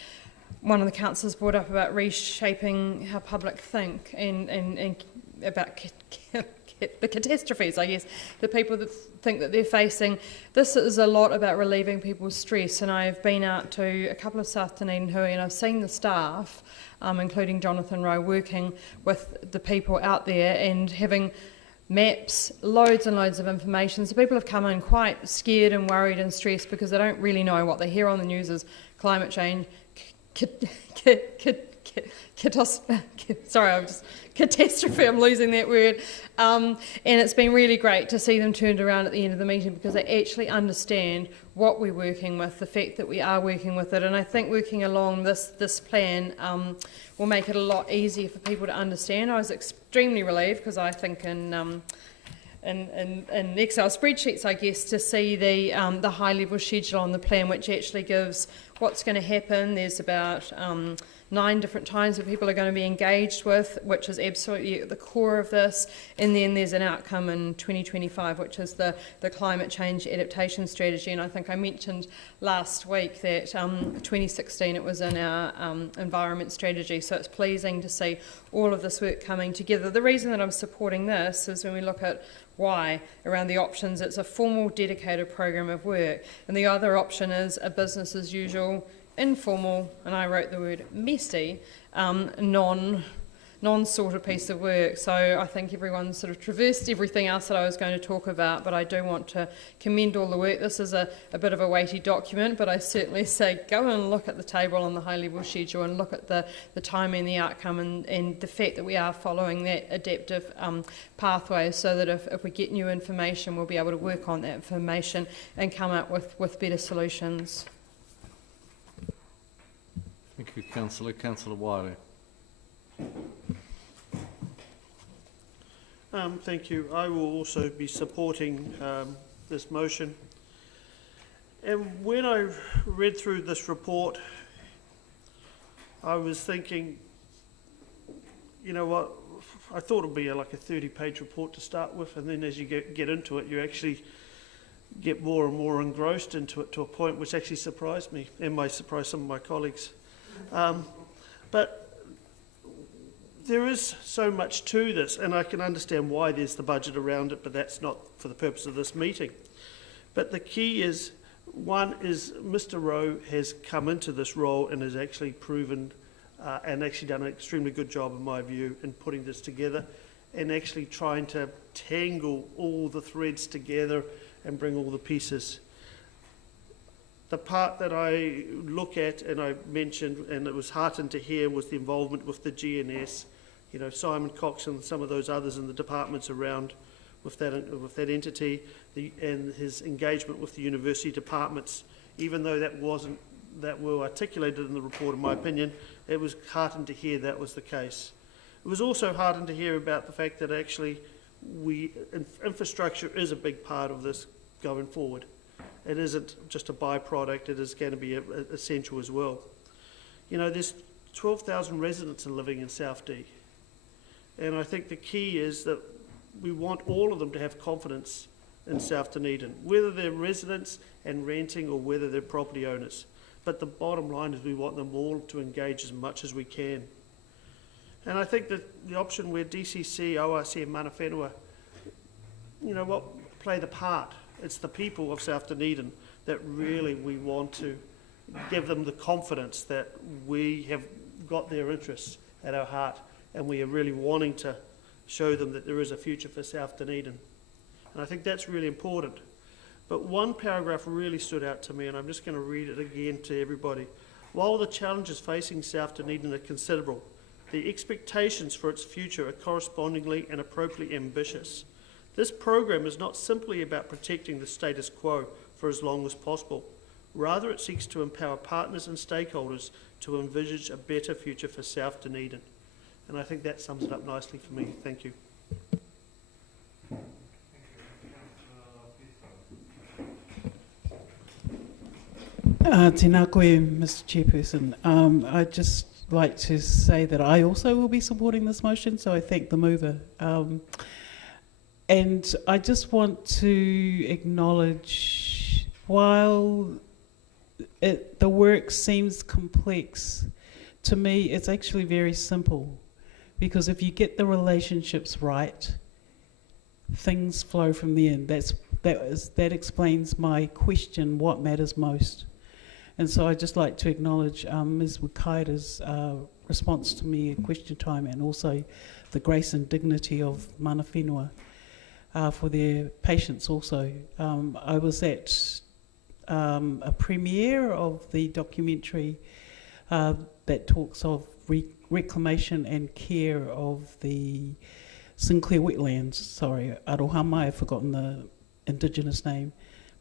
one of the councillors brought up about reshaping how public think and about the catastrophes, I guess, the people that think that they're facing. This is a lot about relieving people's stress, and I've been out to a couple of South Dunedin hui, and I've seen the staff, including Jonathan Rowe, working with the people out there and having maps, loads and loads of information. So people have come in quite scared and worried and stressed because they don't really know. What they hear on the news is climate change, catastrophe, I'm losing that word. And it's been really great to see them turned around at the end of the meeting because they actually understand what we're working with, the fact that we are working with it. And I think working along this plan will make it a lot easier for people to understand. I was extremely relieved because I think in Excel spreadsheets, I guess, to see the high-level schedule on the plan, which actually gives what's going to happen. There's about 9 different times that people are going to be engaged with, which is absolutely at the core of this. And then there's an outcome in 2025, which is the climate change adaptation strategy. And I think I mentioned last week that 2016 it was in our environment strategy. So it's pleasing to see all of this work coming together. The reason that I'm supporting this is when we look at why around the options, it's a formal dedicated program of work, and the other option is a business as usual, informal, and I wrote the word messy, non-sorted piece of work. So I think everyone's sort of traversed everything else that I was going to talk about, but I do want to commend all the work. This is a bit of a weighty document, but I certainly say go and look at the table on the high-level schedule and look at the timing, the outcome, and the fact that we are following that adaptive pathway so that if we get new information, we'll be able to work on that information and come up with better solutions. Thank you, Councillor. Councillor Wiley. Thank you. I will also be supporting this motion. And when I read through this report, I was thinking, you know what, I thought it would be like a 30-page report to start with, and then as you get into it, you actually get more and more engrossed into it to a point which actually surprised me and may surprise some of my colleagues. But there is so much to this, and I can understand why there's the budget around it, but that's not for the purpose of this meeting. But the key is, one is Mr. Rowe has come into this role and has actually proven and actually done an extremely good job, in my view, in putting this together and actually trying to tangle all the threads together and bring all the pieces. The part that I look at, and I mentioned, and it was heartened to hear, was the involvement with the GNS, you know, Simon Cox and some of those others in the departments around with that entity, and his engagement with the university departments. Even though that wasn't that well articulated in the report, in my opinion, it was heartened to hear that was the case. It was also heartened to hear about the fact that actually infrastructure is a big part of this going forward. It isn't just a byproduct, it is going to be essential as well. You know, there's 12,000 residents living in South D. And I think the key is that we want all of them to have confidence in South Dunedin, whether they're residents and renting or whether they're property owners. But the bottom line is we want them all to engage as much as we can. And I think that the option where DCC, ORC and Mana Whenua, you know what, play the part. It's the people of South Dunedin that really we want to give them the confidence that we have got their interests at our heart, and we are really wanting to show them that there is a future for South Dunedin. And I think that's really important. But one paragraph really stood out to me, and I'm just going to read it again to everybody. While the challenges facing South Dunedin are considerable, the expectations for its future are correspondingly and appropriately ambitious. This program is not simply about protecting the status quo for as long as possible. Rather, it seeks to empower partners and stakeholders to envisage a better future for South Dunedin. And I think that sums it up nicely for me. Thank you. Tēnā koe, Mr. Chairperson. I'd just like to say that I also will be supporting this motion, so I thank the mover. And I just want to acknowledge, while the work seems complex, to me it's actually very simple, because if you get the relationships right, things flow from the end. That explains my question, what matters most. And so I'd just like to acknowledge Ms. Wakaira's response to me at question time, and also the grace and dignity of Mana Whenua. For their patience also. I was at a premiere of the documentary that talks of reclamation and care of the Sinclair wetlands. Sorry, Arohama, I've forgotten the indigenous name,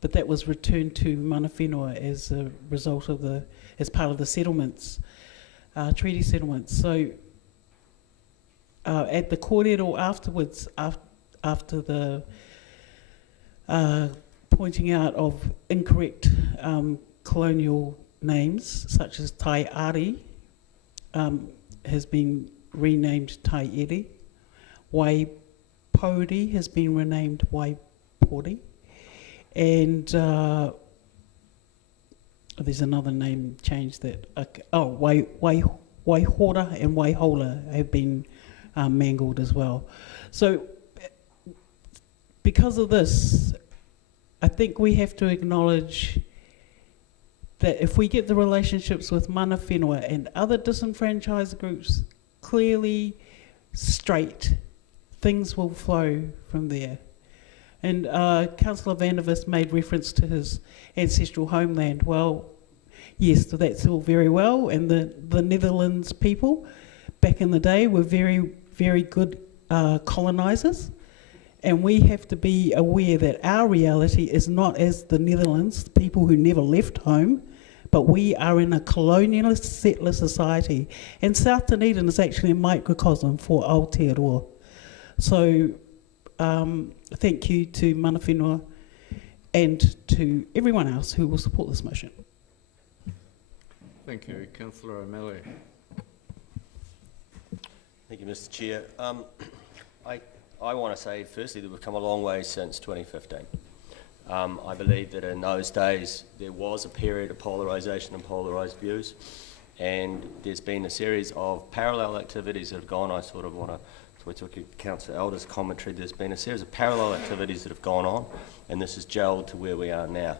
but that was returned to mana whenua as a result of as part of the settlements, treaty settlements. So at the kōrero afterwards, after the pointing out of incorrect colonial names, such as Tai Ari, has been renamed Tai Eri. Waipori has been renamed Waipori. And there's another name change that, Waihora and Waihola have been mangled as well. So because of this, I think we have to acknowledge that if we get the relationships with mana whenua and other disenfranchised groups clearly straight, things will flow from there. And Councillor Vandervis made reference to his ancestral homeland. Well, yes, that's all very well, and the Netherlands people back in the day were very, very good colonisers, and we have to be aware that our reality is not as the Netherlands, people who never left home, but we are in a colonialist settler society, and South Dunedin is actually a microcosm for Aotearoa. So thank you to mana whenua and to everyone else who will support this motion. Thank you. Councillor O'Malley. Thank you, Mr. Chair. I want to say, firstly, that we've come a long way since 2015. I believe that in those days there was a period of polarisation and polarised views, and there's been a series of parallel activities that have gone. I sort of want to, so we took Councillor Elder's commentary, there's been a series of parallel activities that have gone on, and this has gelled to where we are now.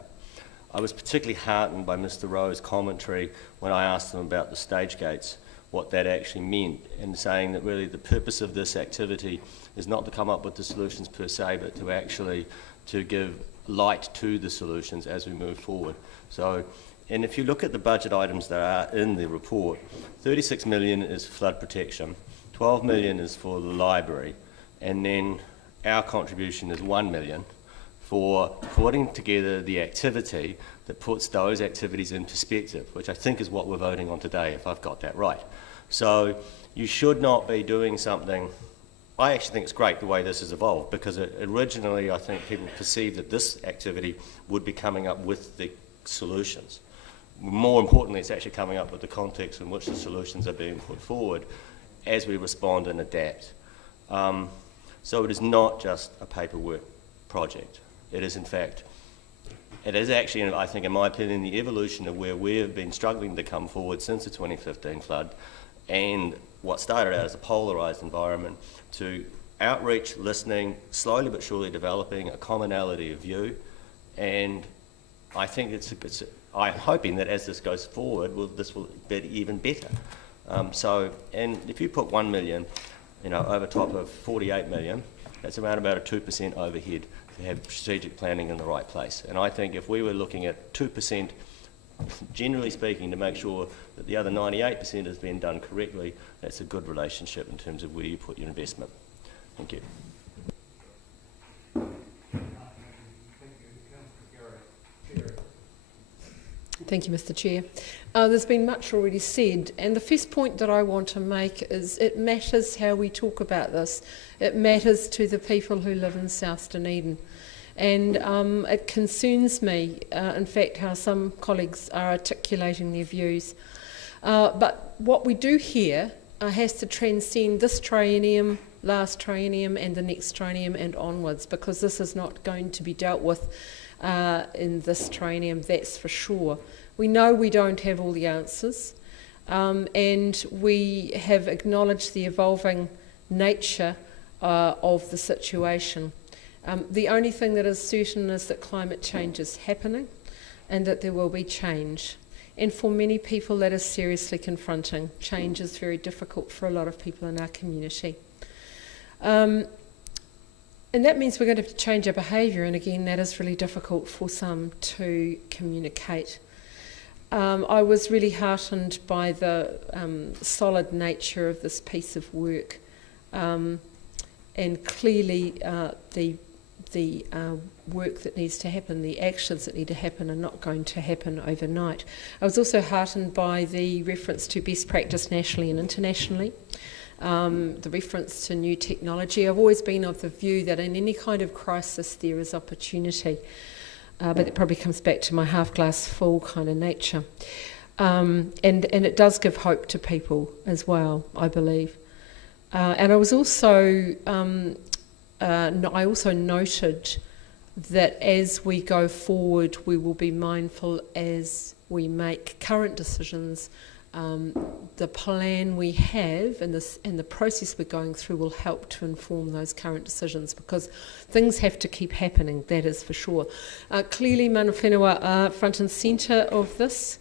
I was particularly heartened by Mr. Rowe's commentary when I asked him about the stage gates, what that actually meant, and saying that really the purpose of this activity is not to come up with the solutions per se, but to actually to give light to the solutions as we move forward. So, and if you look at the budget items that are in the report, 36 million is flood protection, 12 million is for the library, and then our contribution is 1 million for putting together the activity that puts those activities in perspective, which I think is what we're voting on today, if I've got that right. So you should not be doing something. I actually think it's great the way this has evolved, because originally I think people perceived that this activity would be coming up with the solutions. More importantly, it's actually coming up with the context in which the solutions are being put forward as we respond and adapt. So it is not just a paperwork project. It is, in fact, it is actually, I think, in my opinion, the evolution of where we have been struggling to come forward since the 2015 flood, and what started out as a polarised environment to outreach, listening, slowly but surely developing a commonality of view. And I think I'm hoping that as this goes forward, this will be even better. And if you put 1 million, over top of 48 million, that's around about a 2% overhead to have strategic planning in the right place. And I think if we were looking at 2%, generally speaking, to make sure that the other 98% has been done correctly, that's a good relationship in terms of where you put your investment. Thank you. Thank you, Mr. Chair. There's been much already said, and the first point that I want to make is it matters how we talk about this. It matters to the people who live in South Dunedin. And it concerns me, in fact, how some colleagues are articulating their views. But what we do here has to transcend this triennium, last triennium, and the next triennium and onwards, because this is not going to be dealt with in this triennium, that's for sure. We know we don't have all the answers, and we have acknowledged the evolving nature of the situation. The only thing that is certain is that climate change is happening and that there will be change. And for many people that is seriously confronting. Change is very difficult for a lot of people in our community. And that means we're going to have to change our behaviour, and again that is really difficult for some to communicate. I was really heartened by the solid nature of this piece of work, and clearly the work that needs to happen, the actions that need to happen, are not going to happen overnight. I was also heartened by the reference to best practice nationally and internationally, the reference to new technology. I've always been of the view that in any kind of crisis there is opportunity. But it probably comes back to my half-glass full kind of nature. And it does give hope to people as well, I believe. And I was also, I also noted that as we go forward, we will be mindful as we make current decisions. The plan we have and the process we're going through will help to inform those current decisions, because things have to keep happening, that is for sure. Clearly, mana whenua are front and centre of this,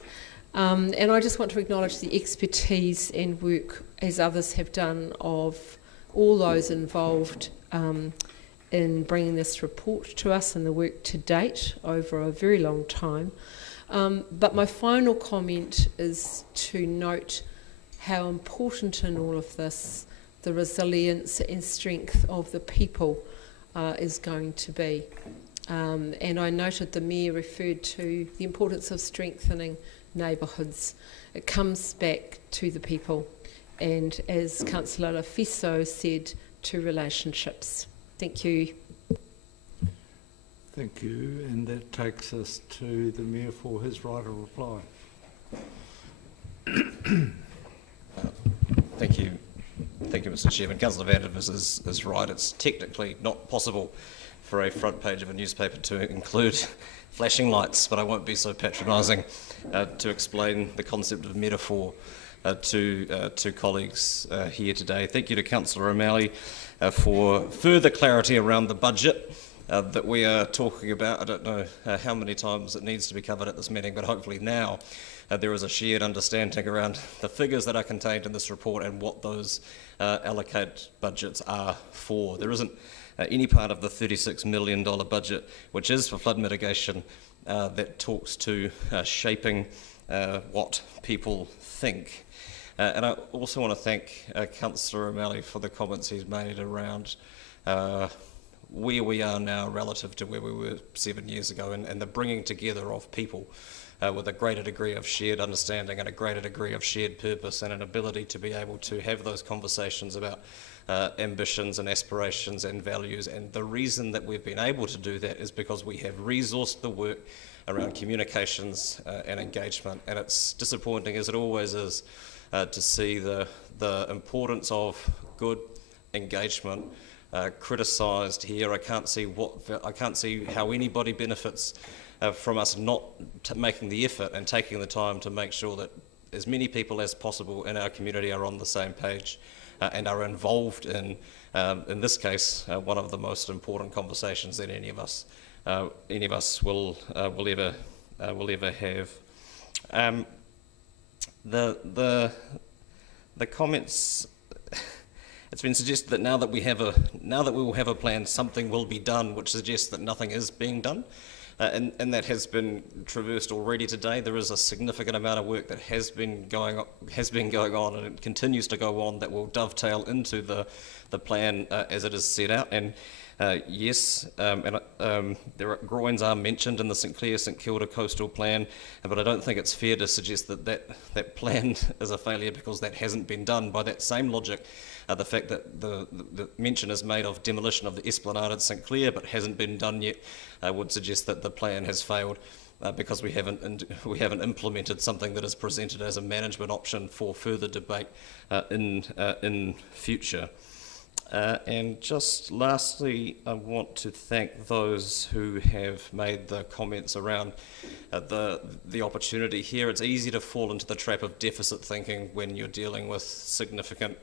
and I just want to acknowledge the expertise and work, as others have done, of all those involved in bringing this report to us and the work to date over a very long time. But my final comment is to note how important in all of this the resilience and strength of the people is going to be. And I noted the Mayor referred to the importance of strengthening neighbourhoods. It comes back to the people, and as Councillor Lafiso said, to relationships. Thank you. Thank you, and that takes us to the Mayor for his right of reply. Thank you, Mr. Chairman. Councillor Vandervis is right. It's technically not possible for a front page of a newspaper to include flashing lights, but I won't be so patronising to explain the concept of metaphor to colleagues here today. Thank you to Councillor O'Malley for further clarity around the budget that we are talking about. I don't know how many times it needs to be covered at this meeting, but hopefully now there is a shared understanding around the figures that are contained in this report and what those allocated budgets are for. There isn't any part of the $36 million budget, which is for flood mitigation, that talks to shaping what people think. And I also want to thank Councillor O'Malley for the comments he's made around where we are now relative to where we were 7 years ago, and the bringing together of people with a greater degree of shared understanding and a greater degree of shared purpose, and an ability to be able to have those conversations about ambitions and aspirations and values. And the reason that we've been able to do that is because we have resourced the work around communications and engagement. And it's disappointing, as it always is, to see the importance of good engagement criticised here. I can't see how anybody benefits from us not making the effort and taking the time to make sure that as many people as possible in our community are on the same page and are involved in this case, one of the most important conversations that any of us will ever have. The comments. It's been suggested that now that we will have a plan, something will be done, which suggests that nothing is being done, and that has been traversed already today. There is a significant amount of work that has been going on, and it continues to go on, that will dovetail into the plan as it is set out. And yes, groins are mentioned in the St Clair-St Kilda coastal plan, but I don't think it's fair to suggest that plan is a failure because that hasn't been done. By that same logic, the fact that the mention is made of demolition of the esplanade at St Clair but hasn't been done yet would suggest that the plan has failed because we haven't implemented something that is presented as a management option for further debate in future. And just lastly, I want to thank those who have made the comments around the opportunity here. It's easy to fall into the trap of deficit thinking when you're dealing with significant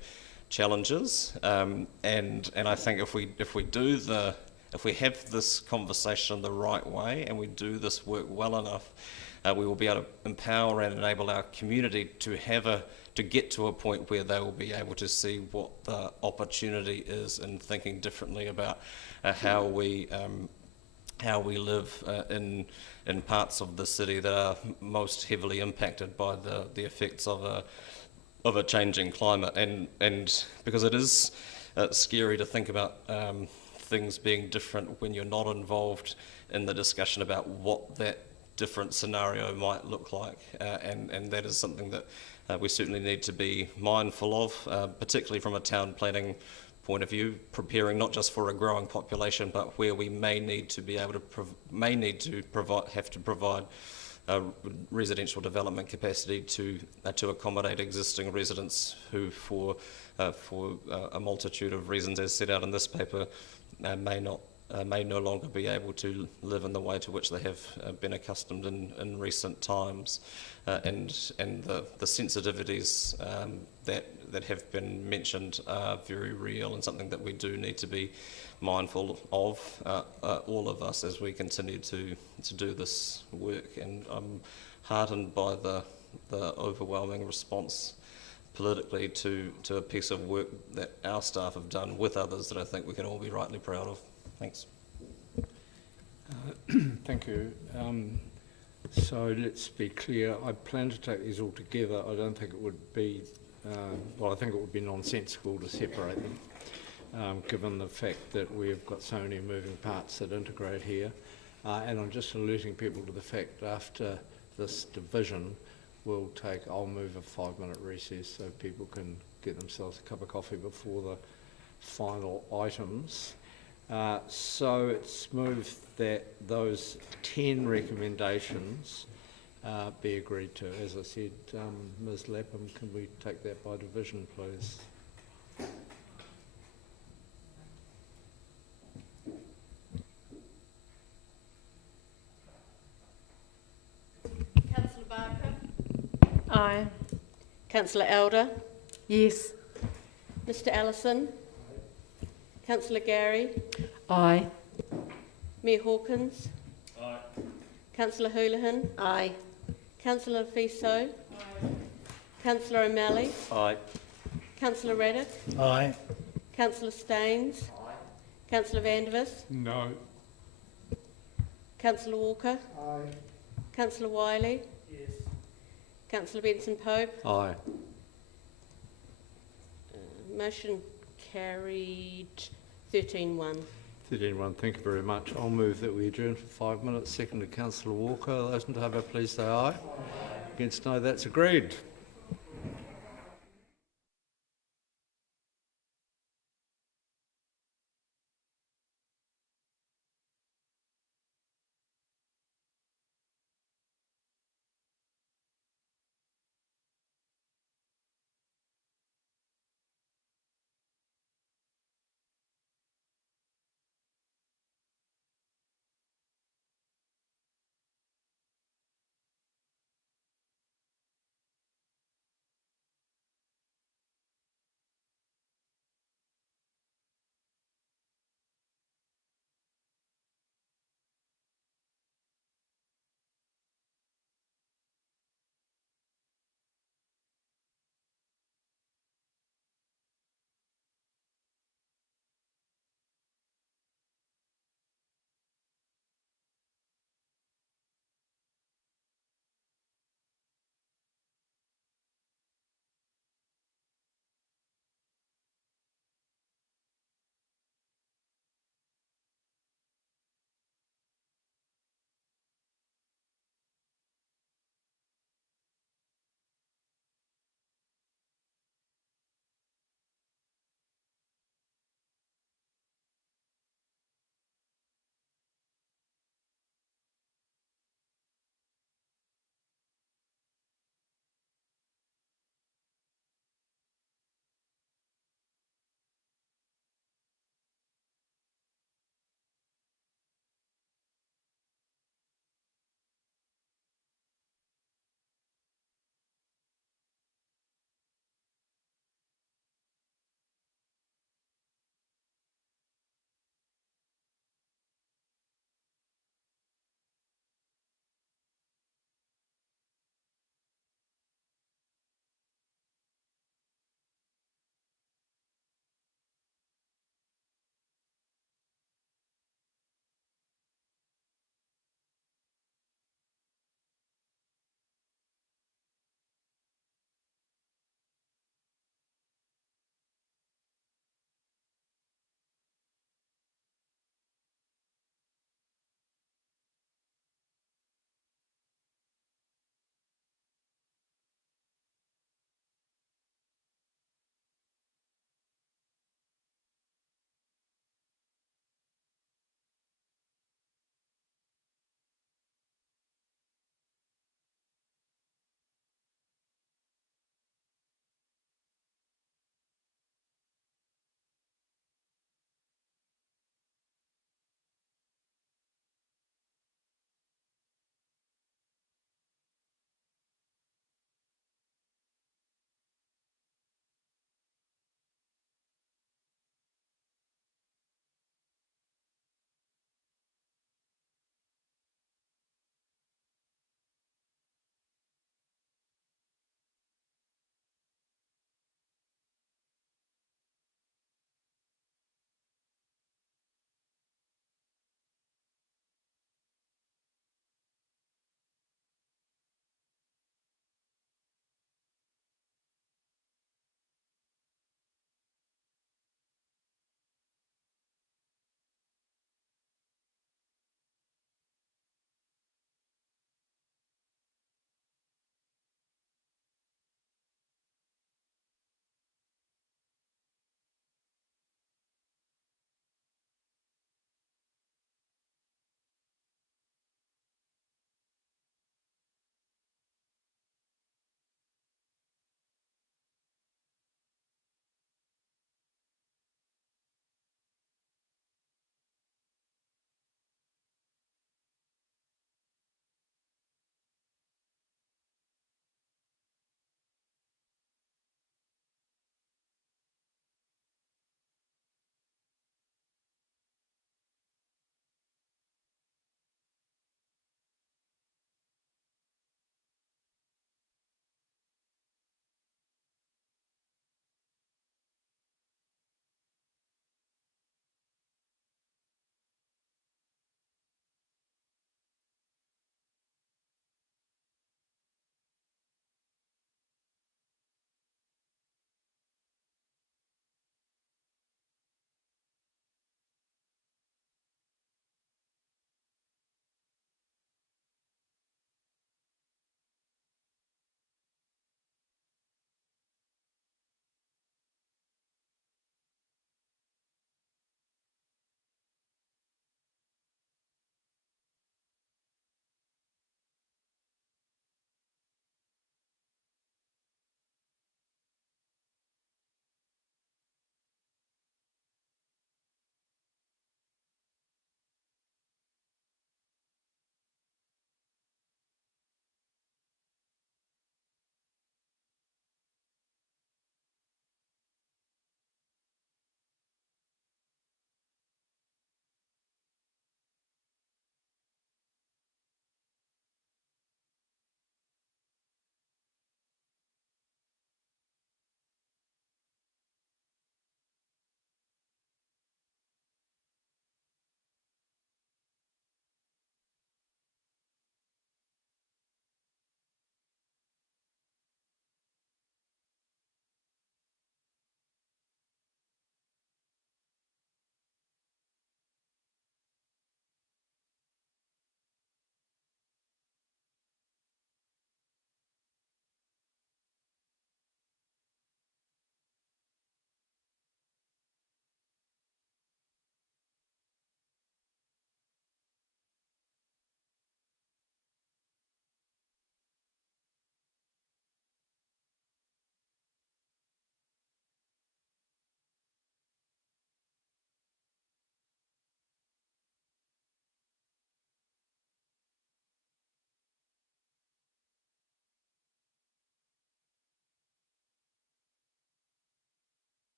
challenges, and I think if we have this conversation the right way and we do this work well enough, we will be able to empower and enable our community to get to a point where they will be able to see what the opportunity is in thinking differently about how we how we live in parts of the city that are most heavily impacted by the effects of a changing climate, and because it is scary to think about things being different when you're not involved in the discussion about what that different scenario might look like, and that is something that we certainly need to be mindful of, particularly from a town planning point of view, preparing not just for a growing population, but where we may need to be able to provide residential development capacity to accommodate existing residents who, for a multitude of reasons, as set out in this paper, may no longer be able to live in the way to which they have been accustomed in recent times, and the sensitivities that have been mentioned are very real, and something that we do need to be mindful of, all of us, as we continue to do this work. And I'm heartened by the overwhelming response politically to a piece of work that our staff have done with others that I think we can all be rightly proud of. Thanks. Thank you. So let's be clear. I plan to take these all together. I don't think it would be, I think it would be nonsensical to separate them, given the fact that we've got so many moving parts that integrate here. And I'm just alerting people to the fact after this division, I'll move a 5-minute recess so people can get themselves a cup of coffee before the final items. So it's moved that those 10 recommendations be agreed to. As I said, Ms. Lapham, can we take that by division, please? Councillor Barker? Aye. Councillor Elder? Yes. Mr Allison? Councillor Gary? Aye. Mayor Hawkins? Aye. Councillor Houlihan? Aye. Councillor Fiso? Councillor O'Malley? Aye. Councillor Raddick? Aye. Councillor Staines? Councillor Vandervis? No. Councillor Walker? Aye. Councillor Wiley? Yes. Councillor Benson Pope? Aye. Motion carried 13-1. 13-1, thank you very much. I'll move that we adjourn for 5 minutes. Second to Councillor Walker. Those in favour, please say aye. Against, no. That's agreed.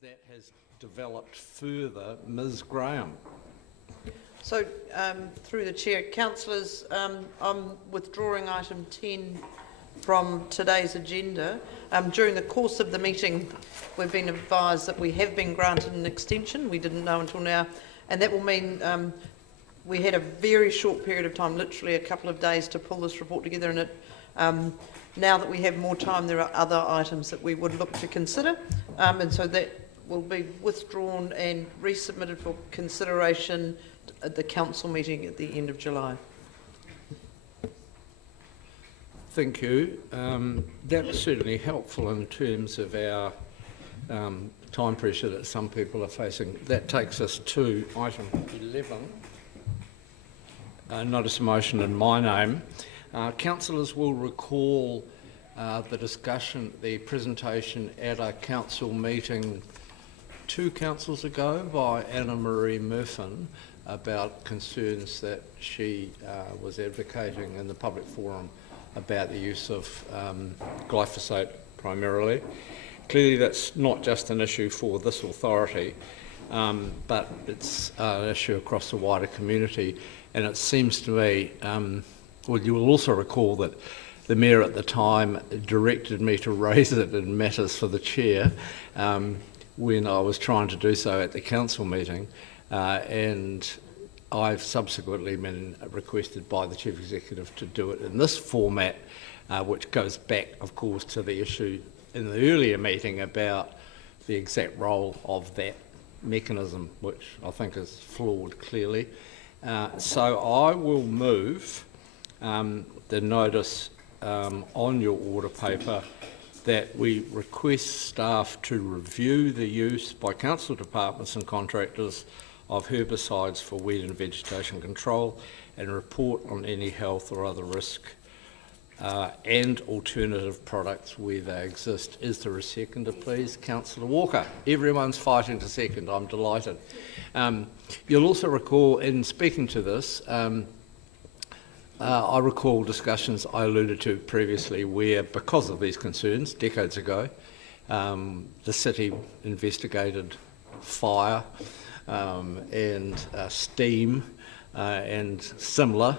that has developed further. Ms Graham. So, through the Chair, councillors, I'm withdrawing item 10 from today's agenda. During the course of the meeting, we've been advised that we have been granted an extension. We didn't know until now, and that will mean we had a very short period of time, literally a couple of days, to pull this report together, and it, now that we have more time, there are other items that we would look to consider, and so that will be withdrawn and resubmitted for consideration at the council meeting at the end of July. Thank you. That was certainly helpful in terms of our time pressure that some people are facing. That takes us to item 11. Notice of motion in my name. Councillors will recall the presentation at a council meeting 2 councils ago by Anna Marie Murphin about concerns that she was advocating in the public forum about the use of glyphosate primarily. Clearly that's not just an issue for this authority, but it's an issue across the wider community, and it seems to me, well, you will also recall that the Mayor at the time directed me to raise it in matters for the Chair when I was trying to do so at the council meeting, and I've subsequently been requested by the Chief Executive to do it in this format, which goes back, of course, to the issue in the earlier meeting about the exact role of that mechanism, which I think is flawed clearly. So I will move the notice on your order paper that we request staff to review the use by council departments and contractors of herbicides for weed and vegetation control and report on any health or other risk and alternative products where they exist. Is there a seconder, please? Councillor Walker. Everyone's fighting to second. I'm delighted. You'll also recall in speaking to this, I recall discussions I alluded to previously where, because of these concerns, decades ago, the city investigated fire and steam and similar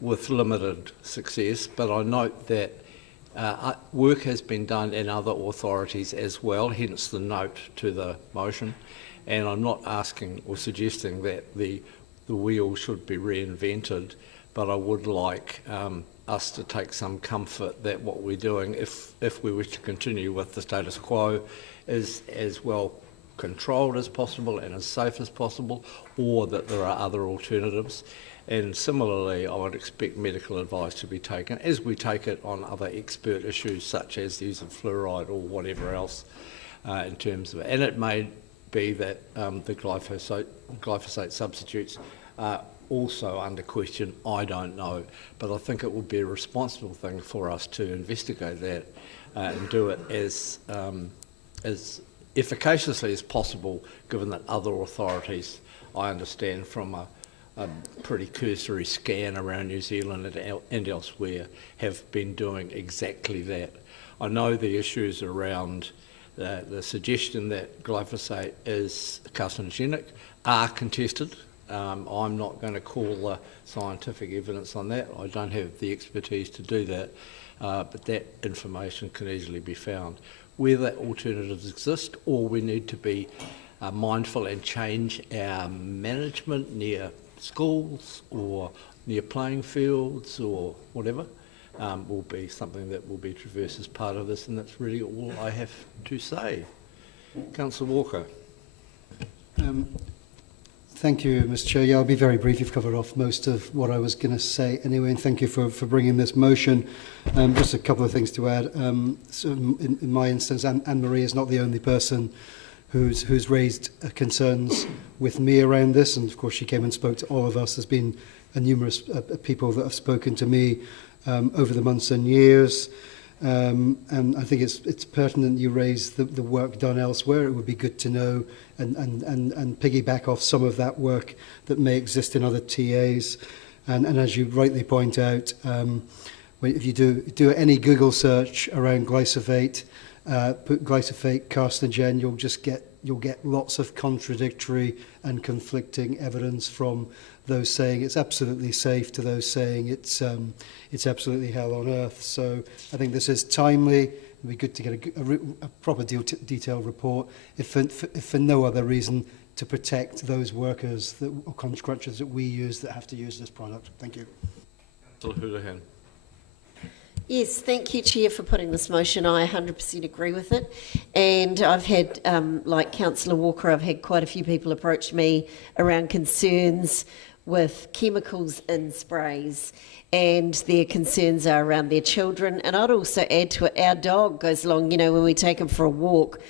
with limited success, but I note that work has been done in other authorities as well, hence the note to the motion, and I'm not asking or suggesting that the wheel should be reinvented, but I would like us to take some comfort that what we're doing, if we wish to continue with the status quo, is as well controlled as possible and as safe as possible, or that there are other alternatives. And similarly, I would expect medical advice to be taken, as we take it on other expert issues such as the use of fluoride or whatever else in terms of it. And it may be that the glyphosate substitutes are also under question, I don't know. But I think it would be a responsible thing for us to investigate that and do it as efficaciously as possible, given that other authorities, I understand from a pretty cursory scan around New Zealand and elsewhere, have been doing exactly that. I know the issues around the suggestion that glyphosate is carcinogenic are contested. I'm not going to call the scientific evidence on that. I don't have the expertise to do that, but that information can easily be found. Whether alternatives exist, or we need to be mindful and change our management near schools or near playing fields or whatever, will be something that will be traversed as part of this, and that's really all I have to say. Councillor Walker. Thank you, Mr. Chair. Yeah, I'll be very brief. You've covered off most of what I was going to say anyway, and thank you for bringing this motion. Just a couple of things to add. So in my instance, Anne-Marie is not the only person who's raised concerns with me around this, and of course she came and spoke to all of us. There's been numerous people that have spoken to me over the months and years. And I think it's pertinent you raise the work done elsewhere. It would be good to know and piggyback off some of that work that may exist in other TAs. And as you rightly point out, if you do any Google search around glyphosate, put glyphosate, carcinogen, you'll get lots of contradictory and conflicting evidence from those saying it's absolutely safe to those saying it's absolutely hell on earth. So I think this is timely. It'd be good to get a proper detailed report, if for no other reason, to protect those workers or contractors that we use that have to use this product. Thank you. Councillor Houlihan. Yes, thank you, Chair, for putting this motion. I 100% agree with it. And I've had, like Councillor Walker, I've had quite a few people approach me around concerns with chemicals in sprays, and their concerns are around their children. And I'd also add to it, our dog goes along, you know, when we take him for a walk,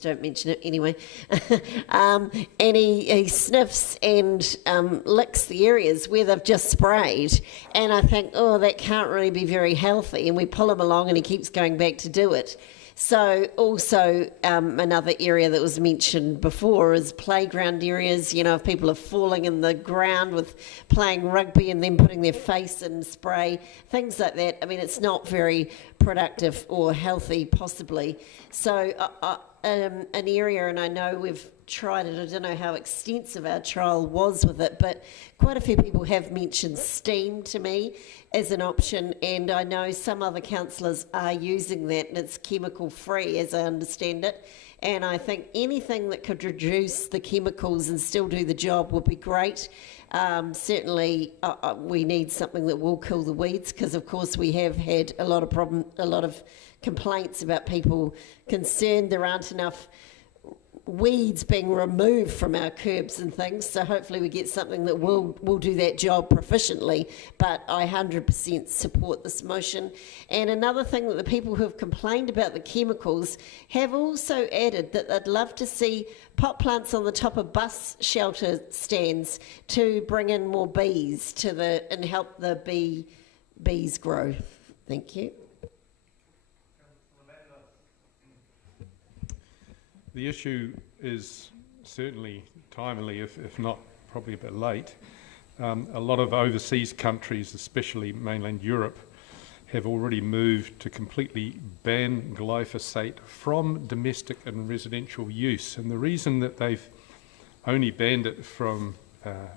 don't mention it anyway, and he sniffs and licks the areas where they've just sprayed. And I think, oh, that can't really be very healthy. And we pull him along and he keeps going back to do it. So also another area that was mentioned before is playground areas. You know, if people are falling in the ground with playing rugby and then putting their face in spray, things like that. I mean, it's not very productive or healthy, possibly. So an area, and I know we've tried it, I don't know how extensive our trial was with it, but quite a few people have mentioned steam to me as an option, and I know some other councillors are using that, and it's chemical free as I understand it. And I think anything that could reduce the chemicals and still do the job would be great. Certainly we need something that will kill the weeds, because of course we have had a lot of complaints about people concerned there aren't enough weeds being removed from our curbs and things, so hopefully we get something that will do that job proficiently. But I 100% support this motion. And another thing that the people who have complained about the chemicals have also added that they'd love to see pot plants on the top of bus shelter stands to bring in more bees and help the bees grow. Thank you. The issue is certainly timely, if not probably a bit late. A lot of overseas countries, especially mainland Europe, have already moved to completely ban glyphosate from domestic and residential use. And the reason that they've only banned it from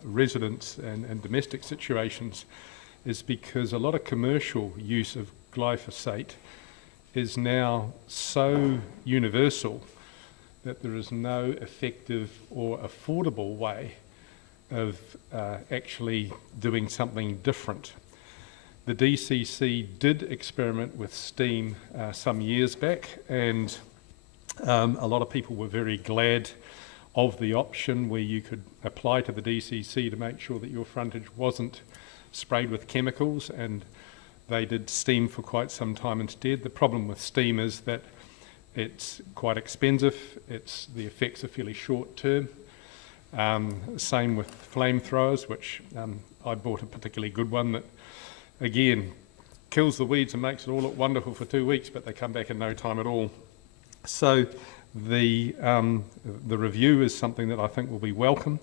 residents and domestic situations is because a lot of commercial use of glyphosate is now so universal that there is no effective or affordable way of actually doing something different. The DCC did experiment with steam some years back, and a lot of people were very glad of the option where you could apply to the DCC to make sure that your frontage wasn't sprayed with chemicals, and they did steam for quite some time instead. The problem with steam is that it's quite expensive, the effects are fairly short term. Same with flamethrowers, which I bought a particularly good one that, again, kills the weeds and makes it all look wonderful for 2 weeks, but they come back in no time at all. So the review is something that I think will be welcome.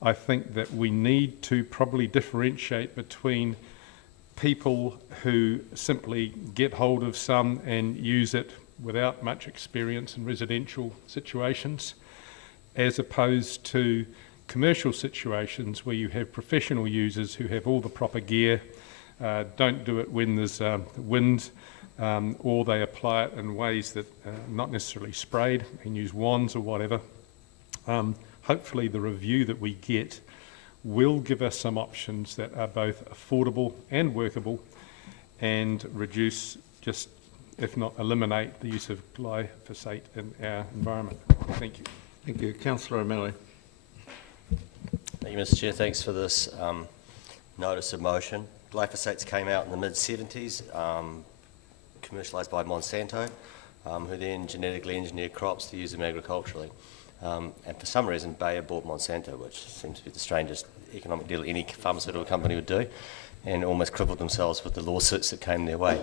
I think that we need to probably differentiate between people who simply get hold of some and use it without much experience in residential situations, as opposed to commercial situations where you have professional users who have all the proper gear, don't do it when there's wind, or they apply it in ways that not necessarily sprayed, and use wands or whatever. Hopefully the review that we get will give us some options that are both affordable and workable, and reduce, just if not eliminate, the use of glyphosate in our environment. Thank you. Thank you. Councillor O'Malley. Thank you, Mr. Chair. Thanks for this notice of motion. Glyphosates came out in the mid-70s, commercialised by Monsanto, who then genetically engineered crops to use them agriculturally. And for some reason, Bayer bought Monsanto, which seems to be the strangest economic deal any pharmaceutical company would do, and almost crippled themselves with the lawsuits that came their way.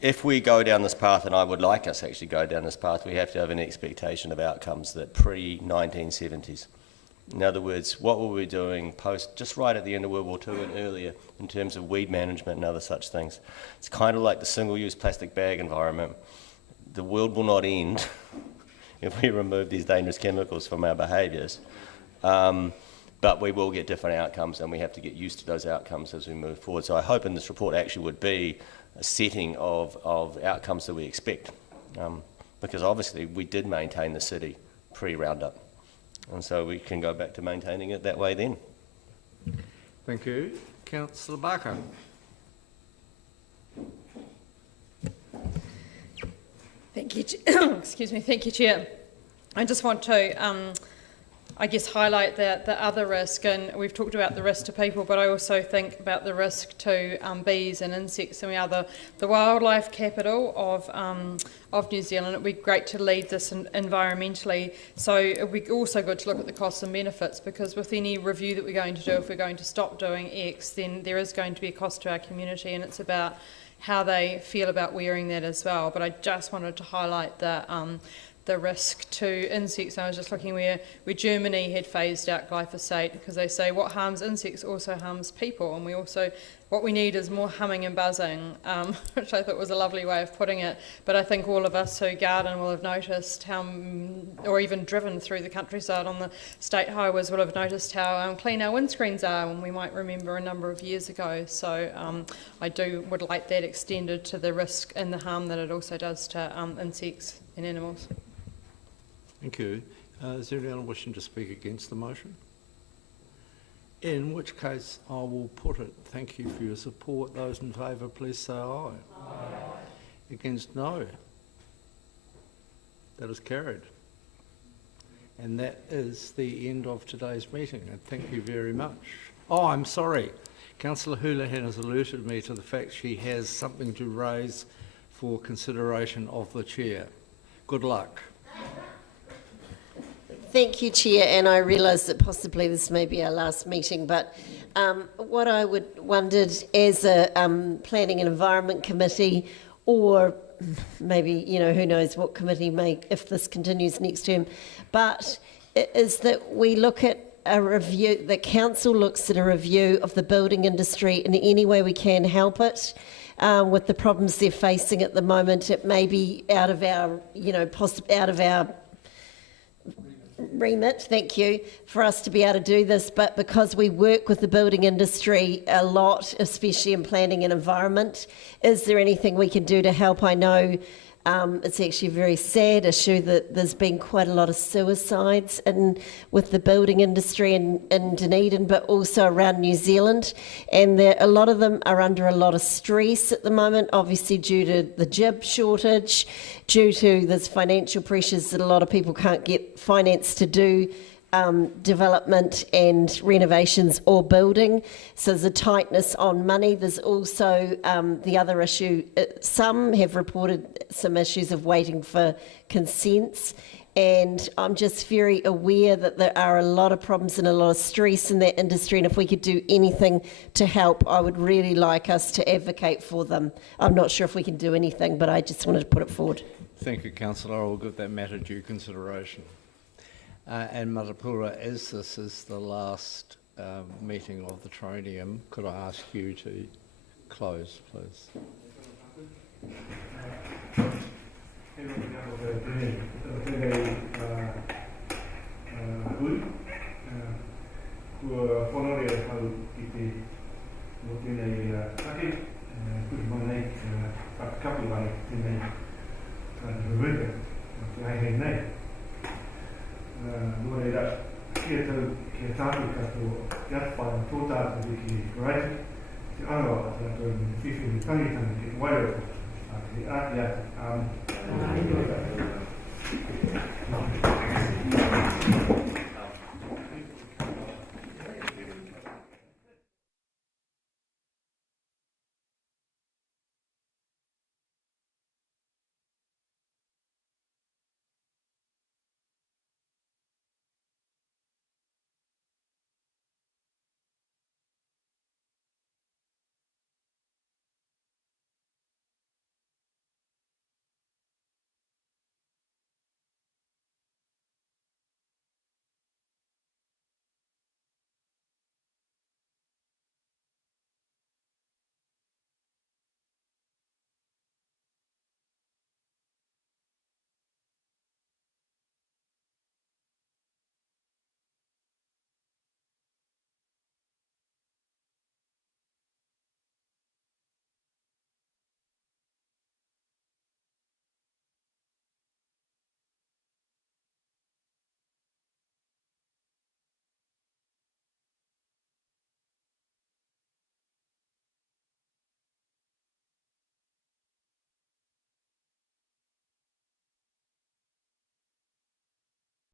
If we go down this path, and I would like us actually go down this path, we have to have an expectation of outcomes that pre-1970s. In other words, what were we doing post, just right at the end of World War II and earlier, in terms of weed management and other such things? It's kind of like the single-use plastic bag environment. the world will not end if we remove these dangerous chemicals from our behaviours. But we will get different outcomes, and we have to get used to those outcomes as we move forward. So I hope in this report actually would be a setting of outcomes that we expect, because obviously we did maintain the city pre-Roundup, and so we can go back to maintaining it that way then. Thank you. Councillor Barker. Thank you. Excuse me. Thank you, Chair. I just want to, I guess, highlight the other risk, and we've talked about the risk to people, but I also think about the risk to bees and insects, and we are the wildlife capital of New Zealand. It would be great to lead this environmentally, so it would be also good to look at the costs and benefits, because with any review that we're going to do, if we're going to stop doing X, then there is going to be a cost to our community, and it's about how they feel about wearing that as well. But I just wanted to highlight the risk to insects. I was just looking where Germany had phased out glyphosate, because they say what harms insects also harms people, and what we need is more humming and buzzing, which I thought was a lovely way of putting it. But I think all of us who garden will have noticed how, or even driven through the countryside on the state highways, will have noticed how clean our windscreens are, and we might remember a number of years ago. So I would like that extended to the risk and the harm that it also does to insects and animals. Thank you. Is there anyone wishing to speak against the motion? In which case, I will put it. Thank you for your support. Those in favour, please say aye. Aye. Against, no. That is carried. And that is the end of today's meeting. And thank you very much. Oh, I'm sorry. Councillor Houlihan has alerted me to the fact she has something to raise for consideration of the chair. Good luck. Thank you, Chair, and I realise that possibly this may be our last meeting, but what I wondered as a Planning and Environment Committee, or maybe, who knows what committee if this continues next term, but is that we look at a review, the council looks at a review of the building industry in any way we can help it. With the problems they're facing at the moment, it may be out of our, out of our remit, thank you, for us to be able to do this, but because we work with the building industry a lot, especially in planning and environment, is there anything we can do to help? I know it's actually a very sad issue that there's been quite a lot of suicides with the building industry in Dunedin, but also around New Zealand, and a lot of them are under a lot of stress at the moment, obviously due to the jib shortage, due to there's financial pressures that a lot of people can't get finance to do development and renovations or building. So there's a tightness on money. There's also the other issue, some have reported some issues of waiting for consents, and I'm just very aware that there are a lot of problems and a lot of stress in that industry, and if we could do anything to help, I would really like us to advocate for them. I'm not sure if we can do anything, but I just wanted to put it forward. Thank you, Councillor. I will give that matter due consideration. And Marapura, as this is the last meeting of the Tronium, could I ask you to close, please? Nore da ke tāki kato iatwha na tō tātou ki raiti, te anawa ata tātou ni whiwhi ni tangitanga ke wairau, ke āti ati.